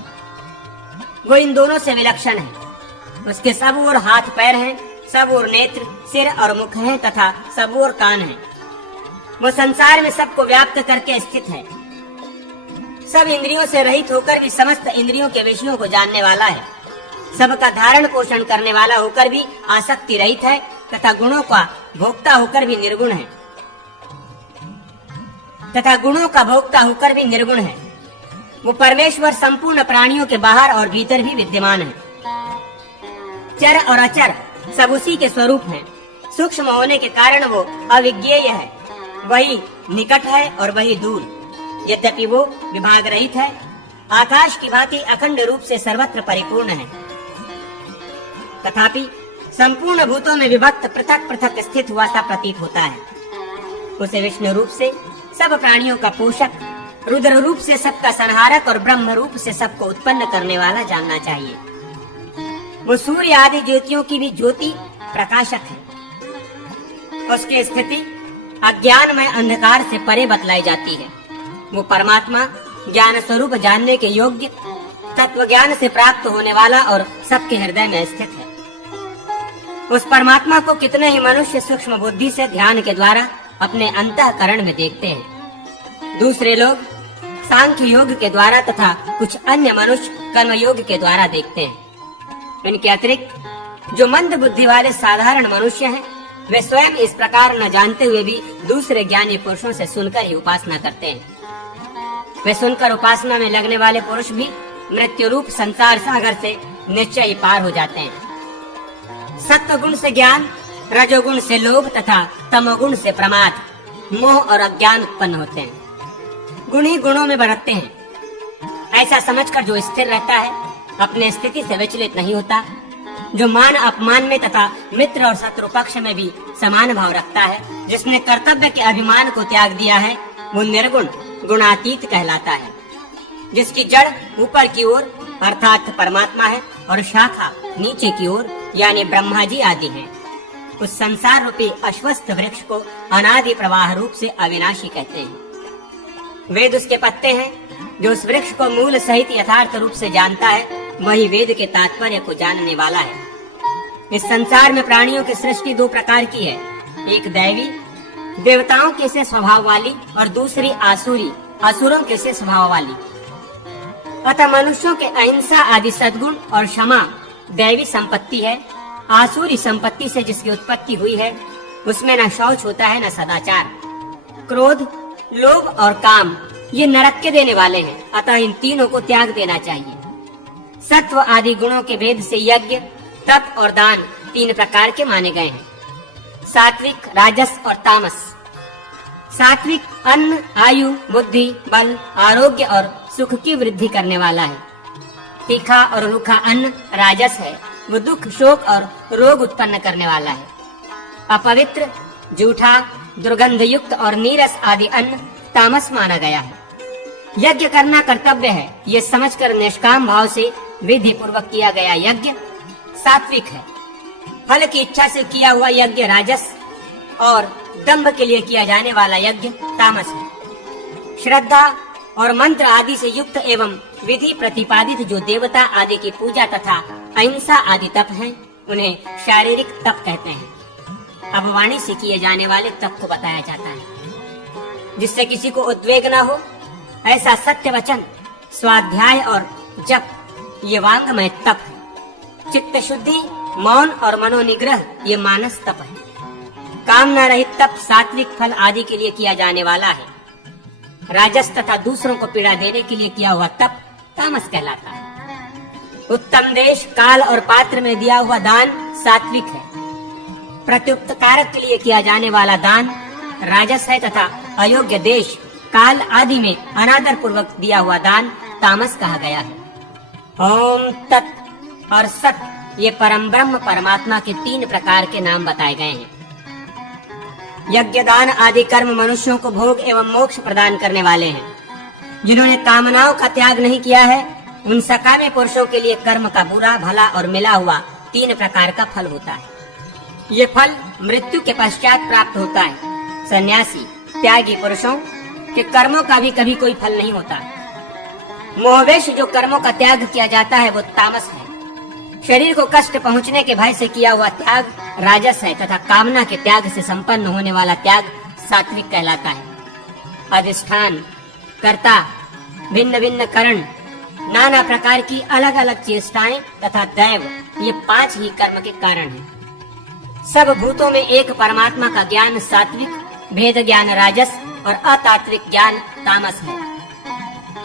वो इन दोनों से विलक्षण है। उसके सब ओर हाथ पैर हैं, सब ओर नेत्र, सिर और मुख हैं तथा सब ओर कान हैं। वो संसार में सबको व्याप्त करके स्थित है। सब इंद्रियों से रहित होकर भी समस्त इंद्रियों के विषयों को जानने वाला है। सबका धारण पोषण करने वाला होकर भी आसक्ति रहित है तथा गुणों का भोक्ता होकर भी निर्गुण है। वो परमेश्वर संपूर्ण प्राणियों के बाहर और भीतर भी विद्यमान है। चर और अचर सब उसी के स्वरूप हैं। सूक्ष्म होने के कारण वो अविज्ञेय है। वही निकट है और वही दूर। यद्यपि वो विभाग रहित है, आकाश की भांति अखंड रूप से सर्वत्र परिपूर्ण है, तथापि संपूर्ण भूतों में विभक्त पृथक पृथक स्थित हुआ सा प्रतीत होता है। उसे विष्णु रूप से सब प्राणियों का पोषक, रुद्र रूप से सबका संहारक और ब्रह्म रूप से सबको उत्पन्न करने वाला जानना चाहिए। वो सूर्य आदि ज्योतियों की भी ज्योति प्रकाशक है। उसकी स्थिति अज्ञान में अंधकार से परे बतलाई जाती है। वो परमात्मा ज्ञान स्वरूप जानने के योग्य, तत्व ज्ञान से प्राप्त होने वाला और सबके हृदय में स्थित है। उस परमात्मा को कितने ही मनुष्य सूक्ष्म बुद्धि से ध्यान के द्वारा अपने अंतःकरण में देखते हैं। दूसरे लोग सांख्य योग के द्वारा तथा कुछ अन्य मनुष्य कर्म योग के द्वारा देखते हैं। इनके अतिरिक्त जो मंद बुद्धि वाले साधारण मनुष्य हैं, वे स्वयं इस प्रकार न जानते हुए भी दूसरे ज्ञानी पुरुषों से सुनकर ही उपासना करते हैं। वे सुनकर उपासना में लगने वाले पुरुष भी मृत्यु रूप संसार सागर से निश्चय ही पार हो जाते हैं। सत्व गुण से ज्ञान, रजोगुण से लोभ तथा तमोगुण से प्रमाद, मोह और अज्ञान उत्पन्न होते हैं। गुण ही गुणों में बढ़ते हैं। ऐसा समझकर जो स्थिर रहता है, अपने स्थिति से विचलित नहीं होता, जो मान अपमान में तथा मित्र और शत्रु पक्ष में भी समान भाव रखता है, जिसने कर्तव्य के अभिमान को त्याग दिया है, वो निर्गुण गुणातीत कहलाता है। जिसकी जड़ ऊपर की ओर अर्थात परमात्मा है और शाखा नीचे की ओर यानी ब्रह्मा जी आदि है। उस संसार रूपी अश्वत्थ वृक्ष को अनादि प्रवाह रूप से अविनाशी कहते हैं। वेद उसके पत्ते हैं। जो उस वृक्ष को मूल सहित यथार्थ रूप से जानता है, वही वेद के तात्पर्य को जानने वाला है। इस संसार में प्राणियों की सृष्टि दो प्रकार की है, एक दैवी देवताओं के से स्वभाव वाली और दूसरी आसुरी असुरों के से स्वभाव वाली। अतः मनुष्यों के अहिंसा आदि सद्गुण और क्षमा दैवी संपत्ति है। आसुरी संपत्ति से जिसकी उत्पत्ति हुई है, उसमें न शौच होता है न सदाचार। क्रोध, लोभ और काम ये नरक के देने वाले हैं, अतः इन तीनों को त्याग देना चाहिए। सत्व आदि गुणों के भेद से यज्ञ, तप और दान तीन प्रकार के माने गए हैं। सात्विक, राजस और तामस। सात्विक अन्न आयु, बुद्धि, बल, आरोग्य और सुख की वृद्धि करने वाला है। तीखा और रूखा अन्न राजस है, वो दुख, शोक और रोग उत्पन्न करने वाला है। अपवित्र, जूठा, दुर्गंध युक्त और नीरस आदि अन्न तामस माना गया है। यज्ञ करना कर्तव्य है, ये समझकर निष्काम भाव से विधि पूर्वक किया गया यज्ञ सात्विक है। फल की इच्छा से किया हुआ यज्ञ राजस और दंभ के लिए किया जाने वाला यज्ञ तामस है। श्रद्धा और मंत्र आदि से युक्त एवं विधि प्रतिपादित जो देवता आदि की पूजा तथा अहिंसा आदि तप हैं, उन्हें शारीरिक तप कहते हैं। अब वाणी से किए जाने वाले तप को बताया जाता है, जिससे किसी को उद्वेग न हो, ऐसा सत्य वचन, स्वाध्याय और जप, ये वांगमय तप है। चित्त शुद्धि, मौन और मनोनिग्रह, ये मानस तप है। कामना रहित तप सात्विक फल आदि के लिए किया जाने वाला है। राजस तथा दूसरों को पीड़ा देने के लिए किया हुआ तप तामस कहलाता है। उत्तम देश, काल और पात्र में दिया हुआ दान सात्विक है। प्रत्युक्त कारक के लिए किया जाने वाला दान राजस है तथा अयोग्य देश, काल आदि में अनादर पूर्वक दिया हुआ दान तामस कहा गया है। ओम तत् और सत, ये परम ब्रह्म परमात्मा के 3 प्रकार के नाम बताए गए हैं। यज्ञ, दान आदि कर्म मनुष्यों को भोग एवं मोक्ष प्रदान करने वाले हैं। जिन्होंने कामनाओं का त्याग नहीं किया है, उन सकामे पुरुषों के लिए कर्म का बुरा, भला और मिला हुआ 3 प्रकार का फल होता है। ये फल मृत्यु के पश्चात प्राप्त होता है। सन्यासी, त्यागी पुरुषों के कर्मों का भी कभी कोई फल नहीं होता। मोहवेश जो कर्मों का त्याग किया जाता है, वो तामस है। शरीर को कष्ट पहुंचने के भय से किया हुआ त्याग राजस है तथा कामना के त्याग से संपन्न होने वाला त्याग सात्विक कहलाता है। अधिष्ठान, कर्ता, भिन्न भिन्न करण, नाना प्रकार की अलग अलग चेष्टाएं तथा दैव, ये 5 ही कर्म के कारण हैं। सब भूतों में एक परमात्मा का ज्ञान सात्विक, भेद ज्ञान राजस और अतात्विक ज्ञान तामस है।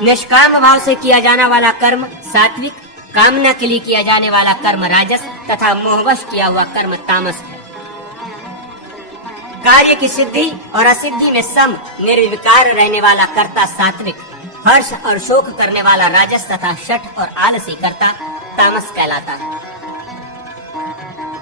निष्काम भाव से किया जाने वाला कर्म सात्विक, कामना के लिए किया जाने वाला कर्म राजस तथा मोहवश किया हुआ कर्म तामस है। कार्य की सिद्धि और असिद्धि में सम निर्विकार रहने वाला कर्ता सात्विक, हर्ष और शोक करने वाला राजस तथा शठ और आलसी कर्ता तामस कहलाता है।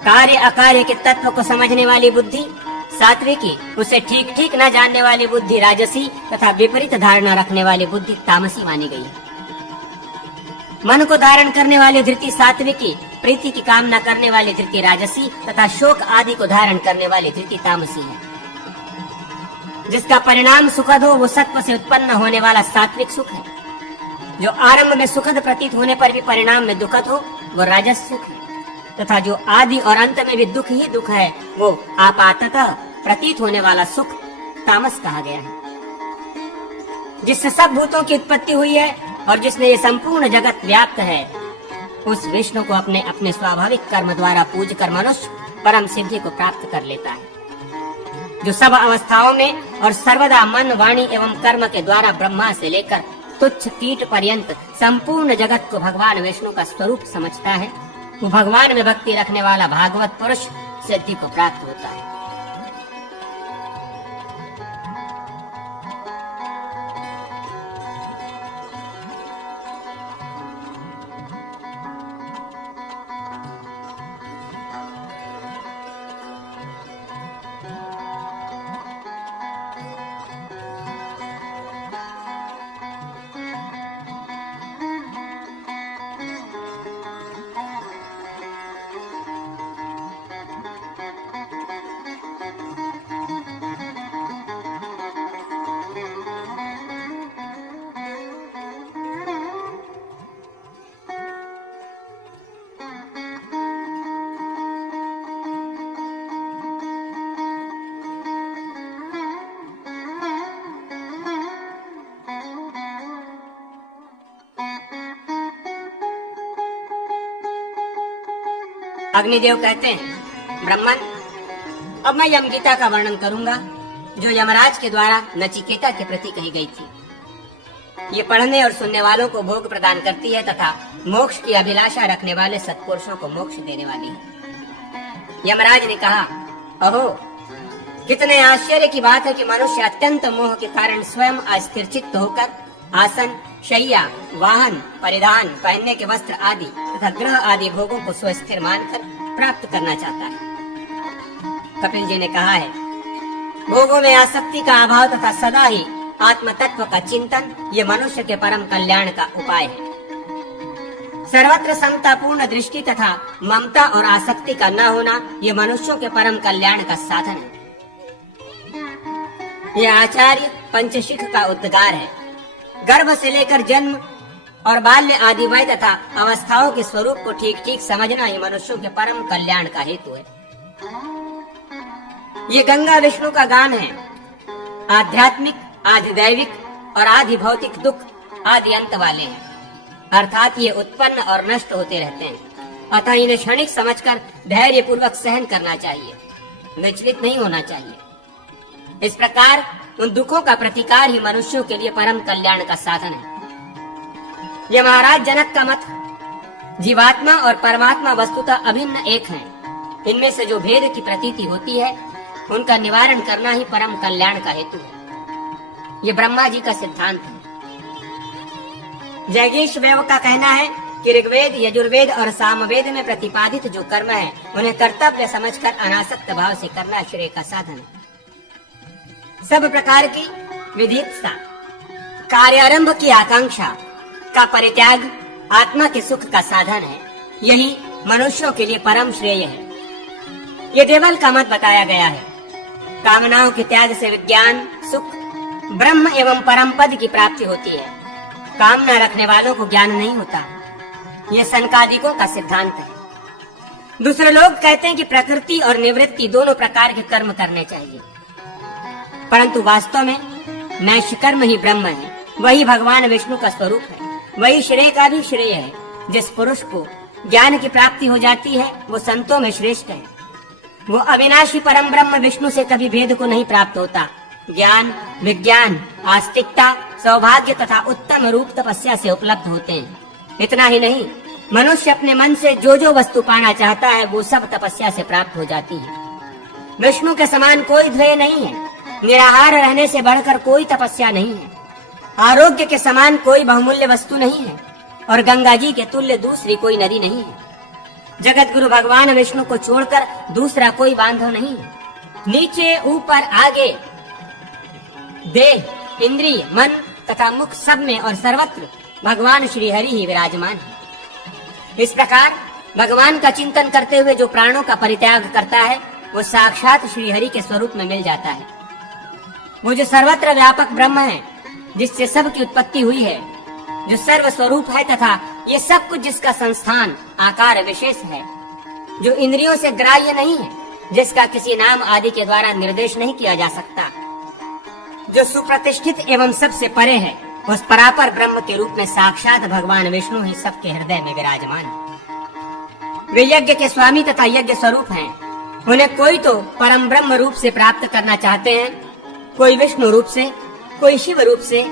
कार्य अकार्य के तत्व को समझने वाली बुद्धि सात्विकी, उसे ठीक ठीक न जानने वाली बुद्धि राजसी तथा विपरीत धारणा रखने वाली बुद्धि तामसी मानी गई है। मन को धारण करने वाली धृति सात्विकी, प्रीति की कामना करने वाली धृति राजसी तथा शोक आदि को धारण करने वाली धृति तामसी है। जिसका परिणाम सुखद हो, वो सत्व से उत्पन्न होने वाला सात्विक सुख है। जो आरंभ में सुखद प्रतीत होने पर भी परिणाम में दुखद हो, वो राजस सुख है। तथा जो आदि और अंत में भी दुख ही दुख है, वो आपाततः प्रतीत होने वाला सुख तामस कहा गया है। जिससे सब भूतों की उत्पत्ति हुई है और जिसने ये संपूर्ण जगत व्याप्त है, उस विष्णु को अपने अपने स्वाभाविक कर्म द्वारा पूज कर मनुष्य परम सिद्धि को प्राप्त कर लेता है। जो सब अवस्थाओं में और सर्वदा मन, वाणी एवं कर्म के द्वारा ब्रह्मा से लेकर तुच्छ कीट पर्यंत संपूर्ण जगत को भगवान विष्णु का स्वरूप समझता है, वो भगवान में भक्ति रखने वाला भागवत पुरुष सिद्धि को प्राप्त होता है। अग्निदेव कहते हैं, ब्रह्मन, अब मैं यम गीता का वर्णन करूंगा जो यमराज के द्वारा नचिकेता के प्रति कही गई थी। ये पढ़ने और सुनने वालों को भोग प्रदान करती है तथा मोक्ष की अभिलाषा रखने वाले सत्पुरुषों को मोक्ष देने वाली है। यमराज ने कहा, अहो कितने आश्चर्य की बात है कि मनुष्य अत्यंत मोह के कारण स्वयं अस्थिर चित्त होकर आसन, शैया, वाहन, परिधान, पहनने के वस्त्र आदि तथा ग्रह आदि भोगों को स्वस्थिर मानकर प्राप्त करना चाहता है। कपिल जी ने कहा है, भोगों में आसक्ति का अभाव तथा सदा ही आत्म तत्व का चिंतन ये मनुष्य के परम कल्याण का उपाय है। सर्वत्र समतापूर्ण दृष्टि तथा ममता और आसक्ति का न होना ये मनुष्यों के परम कल्याण का साधन है। यह आचार्य पंचशिख का उद्गार है। गर्भ से लेकर जन्म और बाल्य आदि वय तथा अवस्थाओं के स्वरूप को ठीक ठीक समझना ही मनुष्यों के परम कल्याण का हेतु है। ये गंगा विष्णु का गान है। आध्यात्मिक, आधिदैविक और आधि भौतिक दुख आदि अंत वाले हैं, अर्थात ये उत्पन्न और नष्ट होते रहते हैं। अतः इन्हें क्षणिक समझकर धैर्य पूर्वक सहन करना चाहिए, विचलित नहीं होना चाहिए। इस प्रकार उन दुखों का प्रतिकार ही मनुष्यों के लिए परम कल्याण का साधन है। यह महाराज जनक का मत, जीवात्मा और परमात्मा वस्तुतः अभिन्न एक हैं। इनमें से जो भेद की प्रतीति होती है उनका निवारण करना ही परम कल्याण का हेतु है। ये ब्रह्मा जी का सिद्धांत है। जैगीश वेव का कहना है कि ऋग्वेद, यजुर्वेद और सामवेद में प्रतिपादित जो कर्म है उन्हें कर्तव्य समझकर अनासक्त भाव से करना श्रेय का साधन है। सब प्रकार की विधित्सा, कार्यारंभ की आकांक्षा का परित्याग आत्मा के सुख का साधन है। यही मनुष्यों के लिए परम श्रेय है। ये देवल का मत बताया गया है। कामनाओं के त्याग से विज्ञान, सुख, ब्रह्म एवं परम पद की प्राप्ति होती है। कामना रखने वालों को ज्ञान नहीं होता। यह सनकादिकों का सिद्धांत है। दूसरे लोग कहते हैं कि प्रकृति और निवृत्ति दोनों प्रकार के कर्म करने चाहिए, परंतु वास्तव में नैष्कर्म ही ब्रह्म है। वही भगवान विष्णु का स्वरूप है। वही श्रेय का भी श्रेय है। जिस पुरुष को ज्ञान की प्राप्ति हो जाती है वो संतों में श्रेष्ठ है। वो अविनाशी परम ब्रह्म विष्णु से कभी भेद को नहीं प्राप्त होता। ज्ञान, विज्ञान, आस्तिकता, सौभाग्य तथा उत्तम रूप तपस्या से उपलब्ध होते हैं। इतना ही नहीं, मनुष्य अपने मन से जो जो वस्तु पाना चाहता है वो सब तपस्या से प्राप्त हो जाती है। विष्णु के समान कोई ध्येय नहीं है। निराहार रहने से बढ़कर कोई तपस्या नहीं है। आरोग्य के समान कोई बहुमूल्य वस्तु नहीं है और गंगा जी के तुल्य दूसरी कोई नदी नहीं है। जगत गुरु भगवान विष्णु को छोड़कर दूसरा कोई बांधव नहीं है। नीचे, ऊपर, आगे, देह, इंद्रिय, मन तथा मुख सब में और सर्वत्र भगवान श्री हरि ही विराजमान है। इस प्रकार भगवान का चिंतन करते हुए जो प्राणों का परित्याग करता है वो साक्षात श्री हरि के स्वरूप में मिल जाता है। वो जो सर्वत्र व्यापक ब्रह्म है, जिससे सब की उत्पत्ति हुई है, जो सर्व स्वरूप है तथा ये सब कुछ जिसका संस्थान, आकार विशेष है, जो इंद्रियों से ग्राह्य नहीं है, जिसका किसी नाम आदि के द्वारा निर्देश नहीं किया जा सकता, जो सुप्रतिष्ठित एवं सबसे परे है, उस परापर ब्रह्म के रूप में साक्षात भगवान विष्णु ही सबके हृदय में विराजमान है। वे यज्ञ के स्वामी तथा यज्ञ स्वरूप हैं। उन्हें कोई तो परम ब्रह्म रूप से प्राप्त करना चाहते हैं, कोई विष्णु रूप से, कोई शिव रूप से,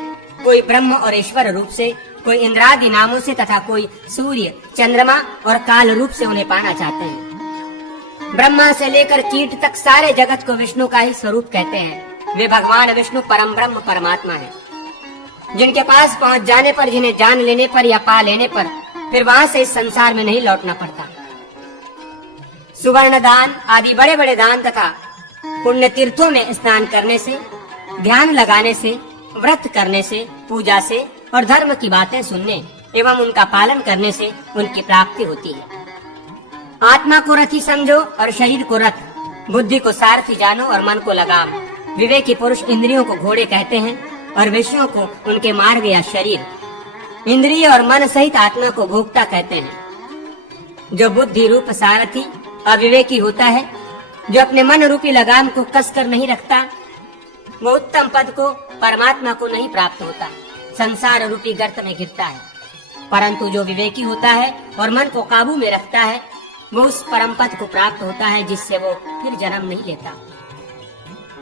कोई ब्रह्म और ईश्वर रूप से, कोई इंद्रादि नामों से तथा कोई सूर्य, चंद्रमा और काल रूप से उन्हें पाना चाहते हैं। ब्रह्मा से लेकर कीट तक सारे जगत को विष्णु का ही स्वरूप कहते हैं। वे भगवान विष्णु परम ब्रह्म परमात्मा है, जिनके पास पहुंच जाने पर, जिन्हें जान लेने पर या पा लेने पर फिर वहां से इस संसार में नहीं लौटना पड़ता। सुवर्ण दान आदि बड़े बड़े दान तथा पुण्य तीर्थों में स्नान करने से, ध्यान लगाने से, व्रत करने से, पूजा से और धर्म की बातें सुनने एवं उनका पालन करने से उनकी प्राप्ति होती है। आत्मा को रथी समझो और शरीर को रथ, बुद्धि को सारथी जानो और मन को लगाम। विवेकी पुरुष इंद्रियों को घोड़े कहते हैं और विषयों को उनके मार्ग या शरीर, इंद्रिय और मन सहित आत्मा को भोक्ता कहते हैं। जो बुद्धि रूप सारथी अविवेकी होता है, जो अपने मन रूपी लगाम को कसकर नहीं रखता, वो उत्तम पद को, परमात्मा को नहीं प्राप्त होता, संसार रूपी गर्त में गिरता है। परंतु जो विवेकी होता है और मन को काबू में रखता है, वो उस परम पद को प्राप्त होता है जिससे वो फिर जन्म नहीं लेता।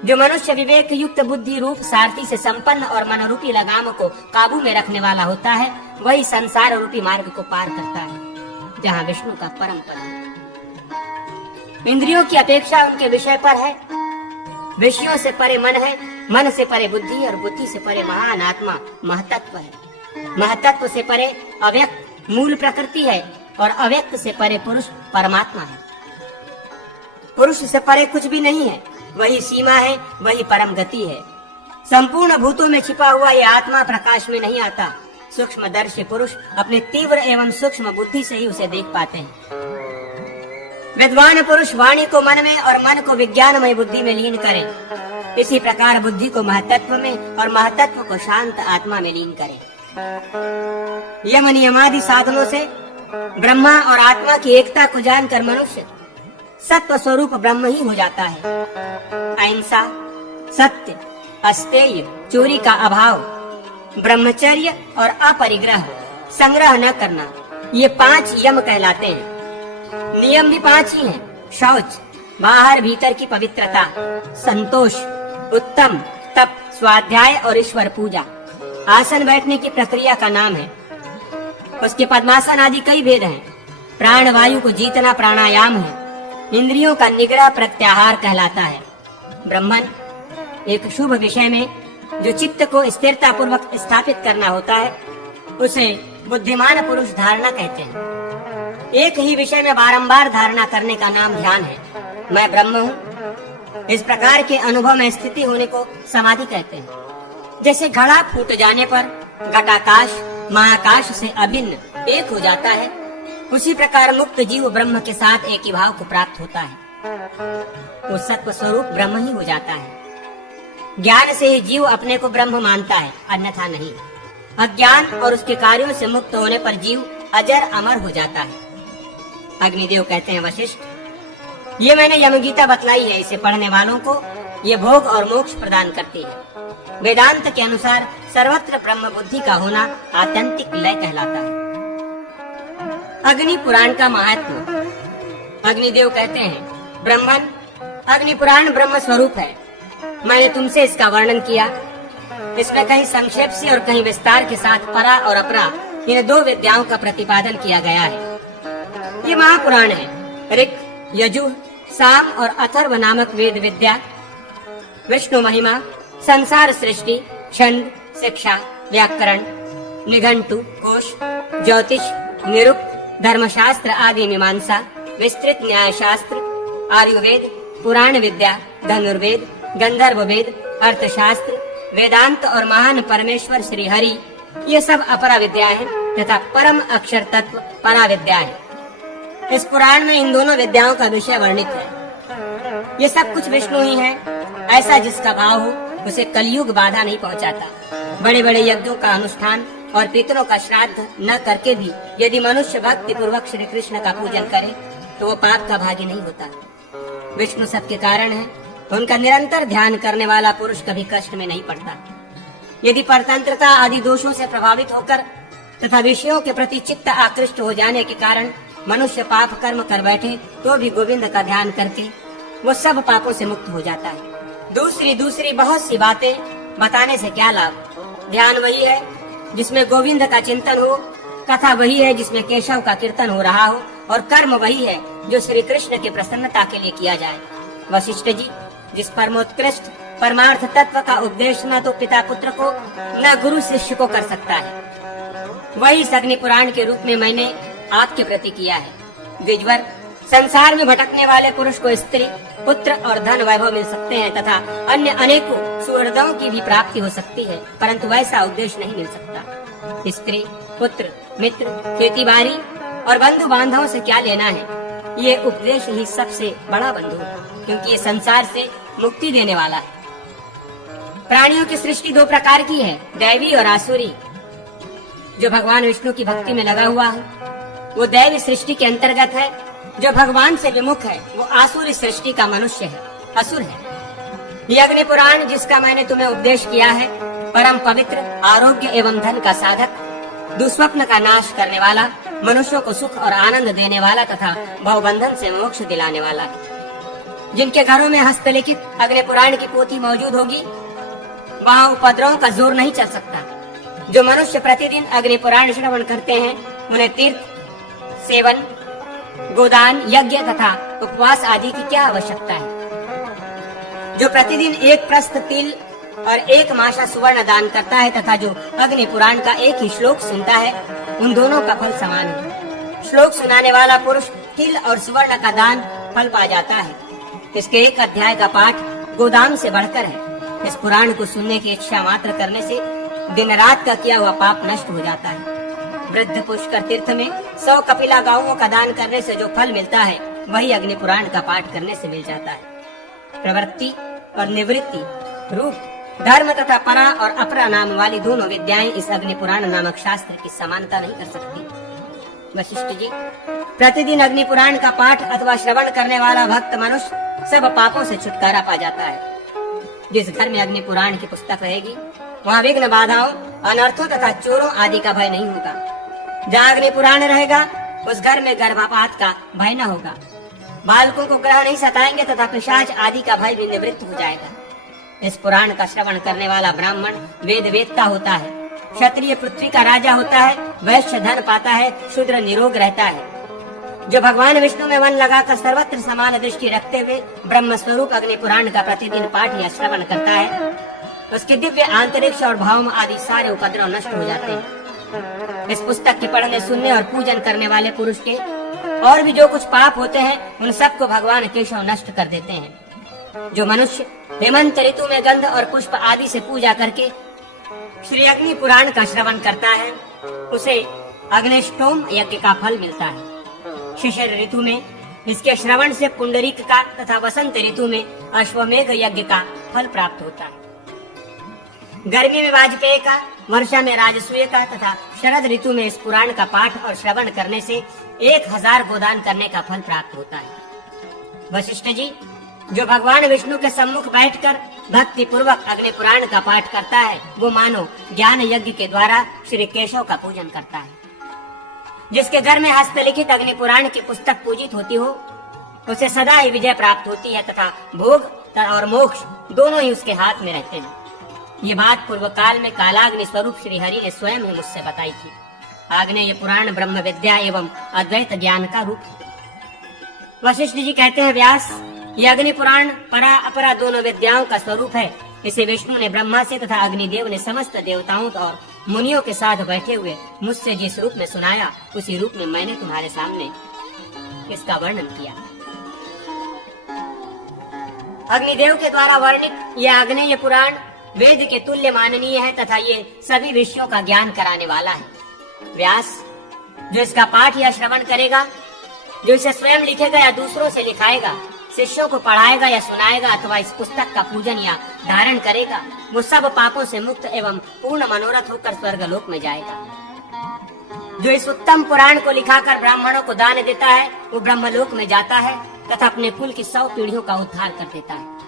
जो मनुष्य विवेक युक्त बुद्धि रूप सारथी से संपन्न और मन रूपी लगाम को काबू में रखने वाला होता है, वही संसार रूपी मार्ग को पार करता है जहाँ विष्णु का परम पद है। इंद्रियों की अपेक्षा उनके विषय पर है। विषयों से परे मन है, मन से परे बुद्धि और बुद्धि से परे महान आत्मा महतत्व है। महतत्व से परे अव्यक्त मूल प्रकृति है और अव्यक्त से परे पुरुष परमात्मा है। पुरुष से परे कुछ भी नहीं है, वही सीमा है, वही परम गति है। संपूर्ण भूतों में छिपा हुआ यह आत्मा प्रकाश में नहीं आता। सूक्ष्मदर्शी पुरुष अपने तीव्र एवं सूक्ष्म बुद्धि से ही उसे देख पाते हैं। विद्वान पुरुष वाणी को मन में और मन को विज्ञानमय बुद्धि में लीन करें। इसी प्रकार बुद्धि को महतत्व में और महतत्व को शांत आत्मा में लीन करें। यम नियमादि साधनों से ब्रह्मा और आत्मा की एकता को जानकर मनुष्य सत्व स्वरूप ब्रह्म ही हो जाता है। अहिंसा, सत्य, अस्तेय, चोरी का अभाव, ब्रह्मचर्य और अपरिग्रह, संग्रह न करना, ये 5 यम कहलाते हैं। नियम भी 5 ही हैं। शौच, बाहर भीतर की पवित्रता, संतोष, उत्तम तप, स्वाध्याय और ईश्वर पूजा। आसन बैठने की प्रक्रिया का नाम है। उसके पद्मासन आदि कई भेद हैं। प्राण वायु को जीतना प्राणायाम है। इंद्रियों का निग्रह प्रत्याहार कहलाता है। ब्रह्मन, एक शुभ विषय में जो चित्त को स्थिरता पूर्वक स्थापित करना होता है, उसे बुद्धिमान पुरुष धारणा कहते हैं। एक ही विषय में बारंबार धारणा करने का नाम ध्यान है। मैं ब्रह्म हूँ, इस प्रकार के अनुभव में स्थिति होने को समाधि कहते हैं। जैसे घड़ा फूट जाने पर घटाकाश महाकाश से अभिन्न एक हो जाता है, उसी प्रकार मुक्त जीव ब्रह्म के साथ एक ही भाव को प्राप्त होता है। वो सत्व स्वरूप ब्रह्म ही हो जाता है। ज्ञान से ही जीव अपने को ब्रह्म मानता है, अन्यथा नहीं। अज्ञान और उसके कार्यों से मुक्त होने पर जीव अजर अमर हो जाता है। अग्निदेव कहते हैं, वशिष्ठ, ये मैंने यमगीता बतलाई है। इसे पढ़ने वालों को ये भोग और मोक्ष प्रदान करती है। वेदांत के अनुसार सर्वत्र ब्रह्म बुद्धि का होना आत्यंतिक लय कहलाता है। अग्नि पुराण का महत्व। अग्निदेव कहते हैं, ब्रह्मन, अग्नि पुराण ब्रह्म स्वरूप है। मैंने तुमसे इसका वर्णन किया। इसमें कहीं संक्षेप से और कहीं विस्तार के साथ परा और अपरा, इन 2 विद्याओं का प्रतिपादन किया गया है। ये महापुराण है। ऋक, यजुः, साम और अथर्व नामक वेद विद्या, विष्णु महिमा, संसार सृष्टि, छंद, शिक्षा, व्याकरण, निघंटु, कोश, ज्योतिष, निरुक्त, धर्मशास्त्र आदि मीमांसा, विस्तृत न्याय शास्त्र, आयुर्वेद, पुराण विद्या, धनुर्वेद, गंधर्व वेद, अर्थशास्त्र, वेदांत और महान परमेश्वर श्री हरि, ये सब अपरा विद्या है तथा परम अक्षर तत्व परा विद्या है। इस पुराण में इन दोनों विद्याओं का विषय वर्णित है। ये सब कुछ विष्णु ही है। ऐसा जिसका भाव हो उसे कलयुग बाधा नहीं पहुंचाता। बड़े बड़े यज्ञों का अनुष्ठान और पितरों का श्राद्ध न करके भी यदि मनुष्य भक्ति पूर्वक श्री कृष्ण का पूजन करे तो वो पाप का भागी नहीं होता। विष्णु सबके कारण है। उनका निरंतर ध्यान करने वाला पुरुष कभी कष्ट में नहीं पड़ता। यदि परतंत्रता आदि दोषों से प्रभावित होकर तथा विषयों के प्रति चित्त आकृष्ट हो जाने के कारण मनुष्य पाप कर्म कर बैठे तो भी गोविंद का ध्यान करके वो सब पापों से मुक्त हो जाता है। दूसरी बहुत सी बातें बताने से क्या लाभ। ध्यान वही है जिसमें गोविंद का चिंतन हो, कथा वही है जिसमें केशव का कीर्तन हो रहा हो, और कर्म वही है जो श्री कृष्ण की प्रसन्नता के लिए किया जाए। वशिष्ठ जी, जिस परमोत्कृष्ट परमार्थ तत्व का उपदेश न तो पिता पुत्र को न गुरु शिष्य को कर सकता है, वही अग्नि पुराण के रूप में मैंने आपके प्रति किया है। द्विजवर, संसार में भटकने वाले पुरुष को स्त्री, पुत्र और धन वैभव मिल सकते हैं तथा अन्य अनेकों सुहृदों की भी प्राप्ति हो सकती है, परंतु वैसा उपदेश नहीं मिल सकता। स्त्री, पुत्र, मित्र, खेती बाड़ी और बंधु बांधवों से क्या लेना है, ये उपदेश ही सबसे बड़ा बंधु है, क्योंकि ये संसार से मुक्ति देने वाला है। प्राणियों की सृष्टि 2 प्रकार की है, दैवी और आसुरी। जो भगवान विष्णु की भक्ति में लगा हुआ है वो दैवी सृष्टि के अंतर्गत है। जो भगवान से विमुख है वो आसुरी सृष्टि का मनुष्य है, असुर है। ये अग्नि पुराण जिसका मैंने तुम्हें उपदेश किया है, परम पवित्र, आरोग्य एवं धन का साधक, दुस्वप्न का नाश करने वाला, मनुष्यों को सुख और आनंद देने वाला तथा भवबंधन से मोक्ष दिलाने वाला है। जिनके घरों में हस्तलिखित अग्नि पुराण की पोथी मौजूद होगी वहाँ उपद्रवों का जोर नहीं चल सकता। जो मनुष्य प्रतिदिन अग्नि पुराण श्रवण करते हैं उन्हें तीर्थ, सेवन, गोदान, यज्ञ तथा उपवास आदि की क्या आवश्यकता है। जो प्रतिदिन एक प्रस्थ तिल और एक माशा सुवर्ण दान करता है तथा जो अग्नि पुराण का एक ही श्लोक सुनता है, उन दोनों का फल समान है। श्लोक सुनाने वाला पुरुष तिल और सुवर्ण का दान फल पा जाता है। इसके एक अध्याय का पाठ गोदाम से बढ़कर है। इस पुराण को सुनने की इच्छा मात्र करने से दिन रात का किया हुआ पाप नष्ट हो जाता है। वृद्ध पुष्कर तीर्थ में 100 कपिला गायों का दान करने से जो फल मिलता है, वही अग्नि पुराण का पाठ करने से मिल जाता है। प्रवृत्ति और निवृत्ति, रूप, धर्म तथा परा और अपरा नाम वाली दोनों विद्याएं इस अग्नि पुराण नामक शास्त्र की समानता नहीं कर सकती। वशिष्ठ जी, प्रतिदिन अग्नि पुराण का पाठ अथवा श्रवण करने वाला भक्त मनुष्य सब पापों से छुटकारा पा जाता है। जिस घर में अग्नि पुराण की पुस्तक रहेगी, वहाँ विघ्न बाधाओं, अनर्थों तथा चोरों आदि का भय नहीं होगा। जहाँ अग्नि पुराण रहेगा, उस घर में गर्भपात का भय न होगा। बालकों को ग्रह नहीं सताएंगे तथा पिशाच आदि का भय भी निवृत्त हो जाएगा। इस पुराण का श्रवण करने वाला ब्राह्मण वेद वेदता होता है, क्षत्रिय पृथ्वी का राजा होता है, वैश्य धन पाता है, शूद्र निरोग रहता है। जो भगवान विष्णु में मन लगाकर सर्वत्र समान दृष्टि रखते हुए ब्रह्म स्वरूप अग्नि पुराण का प्रतिदिन पाठ या श्रवण करता है, उसके दिव्य आंतरिक्ष और भाव आदि सारे उपद्रव नष्ट हो जाते हैं। इस पुस्तक के पढ़ने, सुनने और पूजन करने वाले पुरुष के और भी जो कुछ पाप होते हैं, उन सबको भगवान केशव नष्ट कर देते हैं। जो मनुष्य हेमंत ऋतु में गंध और पुष्प आदि से पूजा करके श्री अग्नि पुराण का श्रवण करता है, उसे अग्निष्टोम यज्ञ का फल मिलता है। शिशिर ऋतु में इसके श्रवण से पुंडरीक का तथा वसंत ऋतु में अश्वमेघ यज्ञ का फल प्राप्त होता है। गर्मी में वाजपेय का, वर्षा में राजसूय का तथा शरद ऋतु में इस पुराण का पाठ और श्रवण करने से 1000 गोदान करने का फल प्राप्त होता है। वशिष्ठ जी, जो भगवान विष्णु के सम्मुख बैठकर भक्ति पूर्वक अग्नि पुराण का पाठ करता है, वो मानो ज्ञान यज्ञ के द्वारा श्री केशव का पूजन करता है। जिसके घर में हस्तलिखित अग्नि पुराण की पुस्तक पूजित होती हो, उसे सदा ही विजय प्राप्त होती है तथा भोग और मोक्ष दोनों ही उसके हाथ में रहते हैं। ये बात पूर्व काल में कालाग्नि स्वरूप श्री हरि ने स्वयं ही मुझसे बताई थी। आग्नेय पुराण ब्रह्म विद्या एवं अद्वैत ज्ञान का रूप है। वशिष्ठ जी कहते हैं, व्यास, ये अग्नि पुराण परा अपरा दोनों विद्याओं का स्वरूप है। इसे विष्णु ने ब्रह्मा से तथा अग्निदेव ने समस्त देवताओं और मुनियों के साथ बैठे हुए मुझसे जिस रूप में सुनाया, उसी रूप में मैंने तुम्हारे सामने इसका वर्णन किया। अग्निदेव के द्वारा वर्णित यह आग्नेय पुराण वेद के तुल्य माननीय है तथा ये सभी विषयों का ज्ञान कराने वाला है। व्यास, जो इसका पाठ या श्रवण करेगा, जो इसे स्वयं लिखेगा या दूसरों से लिखाएगा, शिष्यों को पढ़ाएगा या सुनाएगा अथवा इस पुस्तक का पूजन या धारण करेगा, वो सब पापों से मुक्त एवं पूर्ण मनोरथ होकर स्वर्गलोक में जाएगा। जो इस उत्तम पुराण को लिखाकर ब्राह्मणों को दान देता है, वो ब्रह्मलोक में जाता है तथा अपने कुल की 100 पीढ़ियों का उद्धार कर देता है।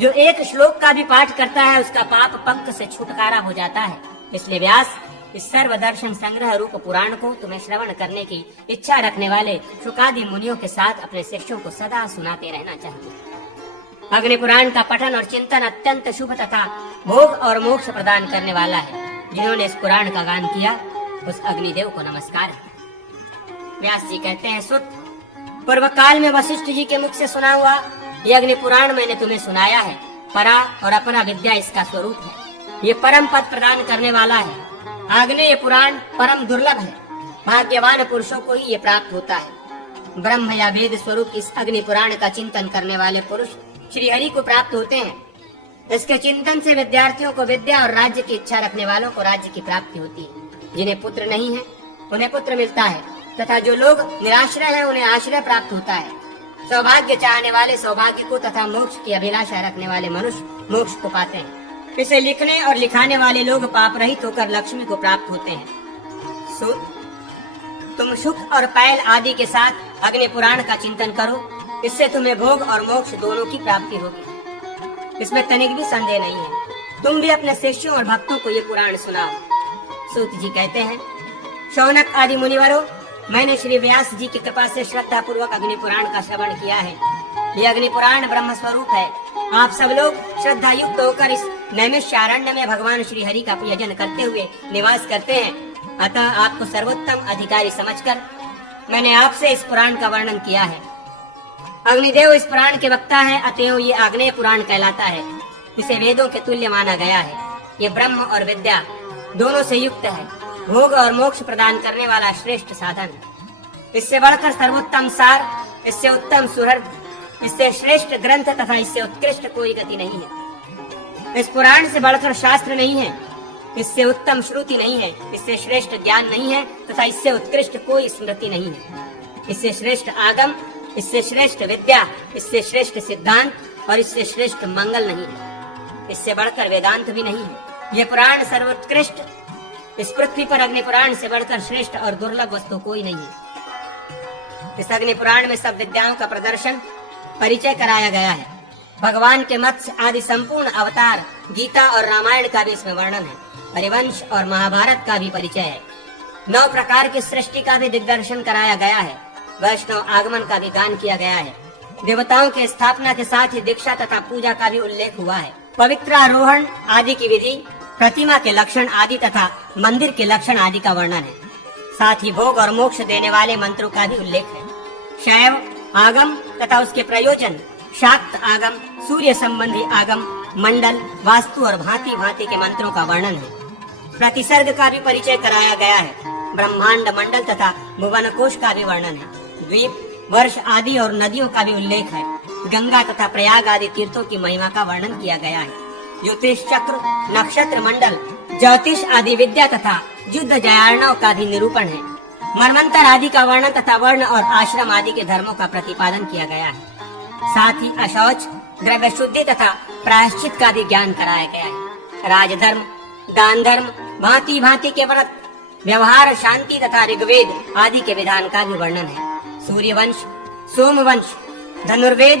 जो एक श्लोक का भी पाठ करता है, उसका पाप पंक से छुटकारा हो जाता है। इसलिए व्यास, इस सर्व दर्शन संग्रह रूप पुराण को तुम्हें श्रवण करने की इच्छा रखने वाले शुकादि मुनियों के साथ अपने शिष्यों को सदा सुनाते रहना चाहिए। अग्नि पुराण का पठन और चिंतन अत्यंत शुभ तथा भोग और मोक्ष प्रदान करने वाला है। जिन्होंने इस पुराण का गान किया, उस अग्निदेव को नमस्कार है। व्यास जी कहते हैं, सुत, पूर्व काल में वशिष्ठ जी के मुख से सुना हुआ ये अग्नि पुराण मैंने तुम्हें सुनाया है। परा और अपरा विद्या इसका स्वरूप है। ये परम पद प्रदान करने वाला है। आग्नेय पुराण परम दुर्लभ है। भाग्यवान पुरुषों को ही ये प्राप्त होता है। ब्रह्म या वेद स्वरूप इस अग्नि पुराण का चिंतन करने वाले पुरुष श्री हरि को प्राप्त होते हैं। इसके चिंतन से विद्यार्थियों को विद्या और राज्य की इच्छा रखने वालों को राज्य की प्राप्ति होती है। जिन्हें पुत्र नहीं है, उन्हें पुत्र मिलता है तथा जो लोग निराश्रय हैं, उन्हें आश्रय प्राप्त होता है। सौभाग्य चाहने वाले सौभाग्य को तथा मोक्ष की अभिलाषा रखने वाले मनुष्य मोक्ष को पाते हैं। इसे लिखने और लिखाने वाले लोग पाप रहित होकर लक्ष्मी को प्राप्त होते हैं। सो तुम सुख और पैल आदि के साथ अग्नि पुराण का चिंतन करो। इससे तुम्हें भोग और मोक्ष दोनों की प्राप्ति होगी। इसमें तनिक भी संदेह नहीं है। तुम भी अपने शिष्यों और भक्तों को ये पुराण सुनाओ। सूत जी कहते हैं, शौनक आदि मुनिवरों, मैंने श्री व्यास जी की कृपा से श्रद्धा पूर्वक अग्नि पुराण का श्रवण किया है। ये अग्नि पुराण ब्रह्म स्वरूप है। आप सब लोग श्रद्धा युक्त होकर इस नैमिषारण्य में भगवान श्री हरि का पूजन करते हुए निवास करते हैं। अतः आपको सर्वोत्तम अधिकारी समझकर मैंने आपसे इस पुराण का वर्णन किया है। अग्निदेव इस पुराण के वक्ता है, अतएव ये आग्नेय पुराण कहलाता है। इसे वेदों के तुल्य माना गया है। ये ब्रह्म और विद्या दोनों से युक्त है, भोग और मोक्ष प्रदान करने वाला श्रेष्ठ साधन है। इससे बढ़कर सर्वोत्तम सार, इससे उत्तम सुहृद, इससे श्रेष्ठ ग्रंथ तथा इससे उत्कृष्ट कोई गति नहीं है। इस पुराण से बढ़कर शास्त्र नहीं है, इससे उत्तम श्रुति नहीं है, इससे श्रेष्ठ ज्ञान नहीं है तथा इससे उत्कृष्ट कोई स्मृति नहीं है। इससे श्रेष्ठ आगम, इससे श्रेष्ठ विद्या, इससे श्रेष्ठ सिद्धांत और इससे श्रेष्ठ मंगल नहीं है। इससे बढ़कर वेदांत भी नहीं है। ये पुराण सर्वोत्कृष्ट, इस पृथ्वी पर अग्नि पुराण से बढ़कर श्रेष्ठ और दुर्लभ वस्तु कोई नहीं है। इस अग्नि पुराण में सब विद्याओं का प्रदर्शन, परिचय कराया गया है। भगवान के मत्स्य आदि संपूर्ण अवतार, गीता और रामायण का भी इसमें वर्णन है। हरिवंश और महाभारत का भी परिचय है। 9 प्रकार की सृष्टि का भी दिग्दर्शन कराया गया है। वैष्णव आगमन का भी गान किया गया है। देवताओं की स्थापना के साथ ही दीक्षा तथा पूजा का भी उल्लेख हुआ है। पवित्र आरोहण आदि की विधि, प्रतिमा के लक्षण आदि तथा मंदिर के लक्षण आदि का वर्णन है। साथ ही भोग और मोक्ष देने वाले मंत्रों का भी उल्लेख है। शैव आगम तथा उसके प्रयोजन, शाक्त आगम, सूर्य संबंधी आगम, मंडल, वास्तु और भांति भांति के मंत्रों का वर्णन है। प्रतिसर्ग का भी परिचय कराया गया है। ब्रह्मांड मंडल तथा भुवन कोश का भी वर्णन है। द्वीप, वर्ष आदि और नदियों का भी उल्लेख है। गंगा तथा प्रयाग आदि तीर्थों की महिमा का वर्णन किया गया है। ज्योतिष चक्र, नक्षत्र मंडल, ज्योतिष आदि विद्या तथा युद्ध जयार्णव का भी निरूपण है। मन्वंतर आदि का वर्णन तथा वर्ण और आश्रम आदि के धर्मों का प्रतिपादन किया गया है। साथ ही अशौच, द्रव्य शुद्धि तथा प्रायश्चित का भी ज्ञान कराया गया है। राजधर्म, दान धर्म, भांति भांति के व्रत, व्यवहार, शांति तथा ऋग्वेद आदि के विधान का भी वर्णन है। सूर्यवंश, सोमवंश, धनुर्वेद,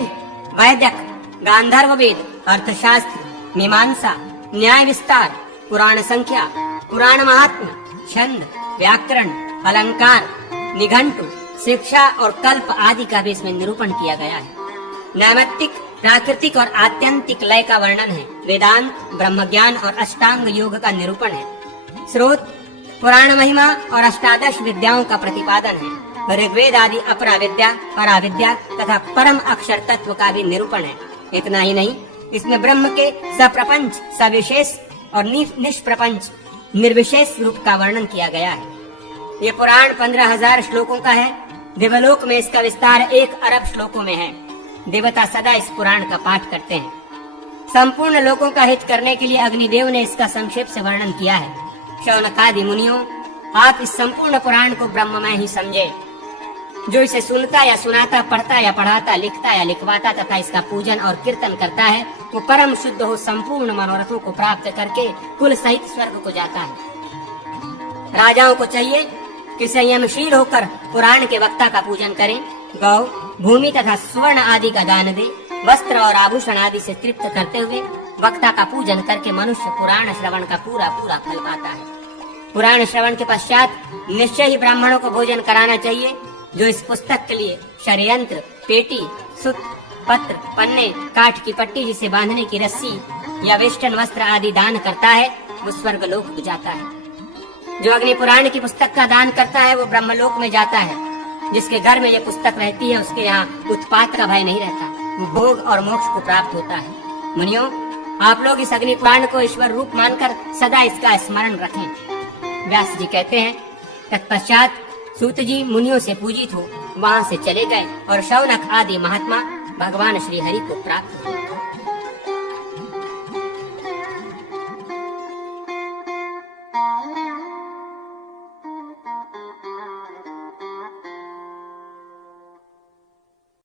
वैदिक, गांधर्व वेद, अर्थशास्त्र, मीमांसा, न्याय विस्तार, पुराण संख्या, पुराण महात्म्य, छंद, व्याकरण, अलंकार, निघंटु, शिक्षा और कल्प आदि का भी इसमें निरूपण किया गया है। नैमित्तिक, प्राकृतिक और आत्यंतिक लय का वर्णन है। वेदांत, ब्रह्म ज्ञान और अष्टांग योग का निरूपण है। स्रोत, पुराण महिमा और अष्टादश विद्याओं का प्रतिपादन है। ऋग्वेद आदि अपरा विद्या, परा विद्या तथा परम अक्षर तत्व का भी निरूपण है। इतना ही नहीं, इसमें ब्रह्म के सप्रपंच, सविशेष और निष्प्रपंच, निर्विशेष रूप का वर्णन किया गया है। ये पुराण 15,000 श्लोकों का है। देवलोक में इसका विस्तार 1 अरब श्लोकों में है। देवता सदा इस पुराण का पाठ करते हैं। संपूर्ण लोगों का हित करने के लिए अग्निदेव ने इसका संक्षेप से वर्णन किया है। शौनकादि मुनियों, आप इस संपूर्ण पुराण को ब्रह्ममय ही समझे। जो इसे सुनता या सुनाता, पढ़ता या पढ़ाता, लिखता या लिखवाता तथा इसका पूजन और कीर्तन करता है, वो परम शुद्ध हो संपूर्ण मनोरथों को प्राप्त करके कुल सहित स्वर्ग को जाता है। राजाओं को चाहिए कि संयमशील होकर पुराण के वक्ता का पूजन करें। गौ, भूमि तथा स्वर्ण आदि का दान दे। वस्त्र और आभूषण आदि से तृप्त करते हुए वक्ता का पूजन करके मनुष्य पुराण श्रवण का पूरा पूरा फल पाता है। पुराण श्रवण के पश्चात निश्चय ही ब्राह्मणों को भोजन कराना चाहिए। जो इस पुस्तक के लिए षड्यंत्र, पेटी, सूत, पत्र, पन्ने, काठ की पट्टी जिसे बांधने की रस्सी या वेष्टन वस्त्र आदि दान करता है, वो स्वर्ग लोक को जाता है। जो अग्नि पुराण की पुस्तक का दान करता है, वो ब्रह्मलोक में जाता है। जिसके घर में ये पुस्तक रहती है, उसके यहाँ उत्पात का भय नहीं रहता, वो भोग और मोक्ष को प्राप्त होता है। मुनियों, आप लोग इस अग्नि पुराण को ईश्वर रूप मानकर सदा इसका स्मरण रखें। व्यास जी कहते हैं, तत्पश्चात सूत जी मुनियों से पूजित हो वहाँ से चले गए और शौनक आदि महात्मा भगवान श्री हरि को प्राप्त हुए।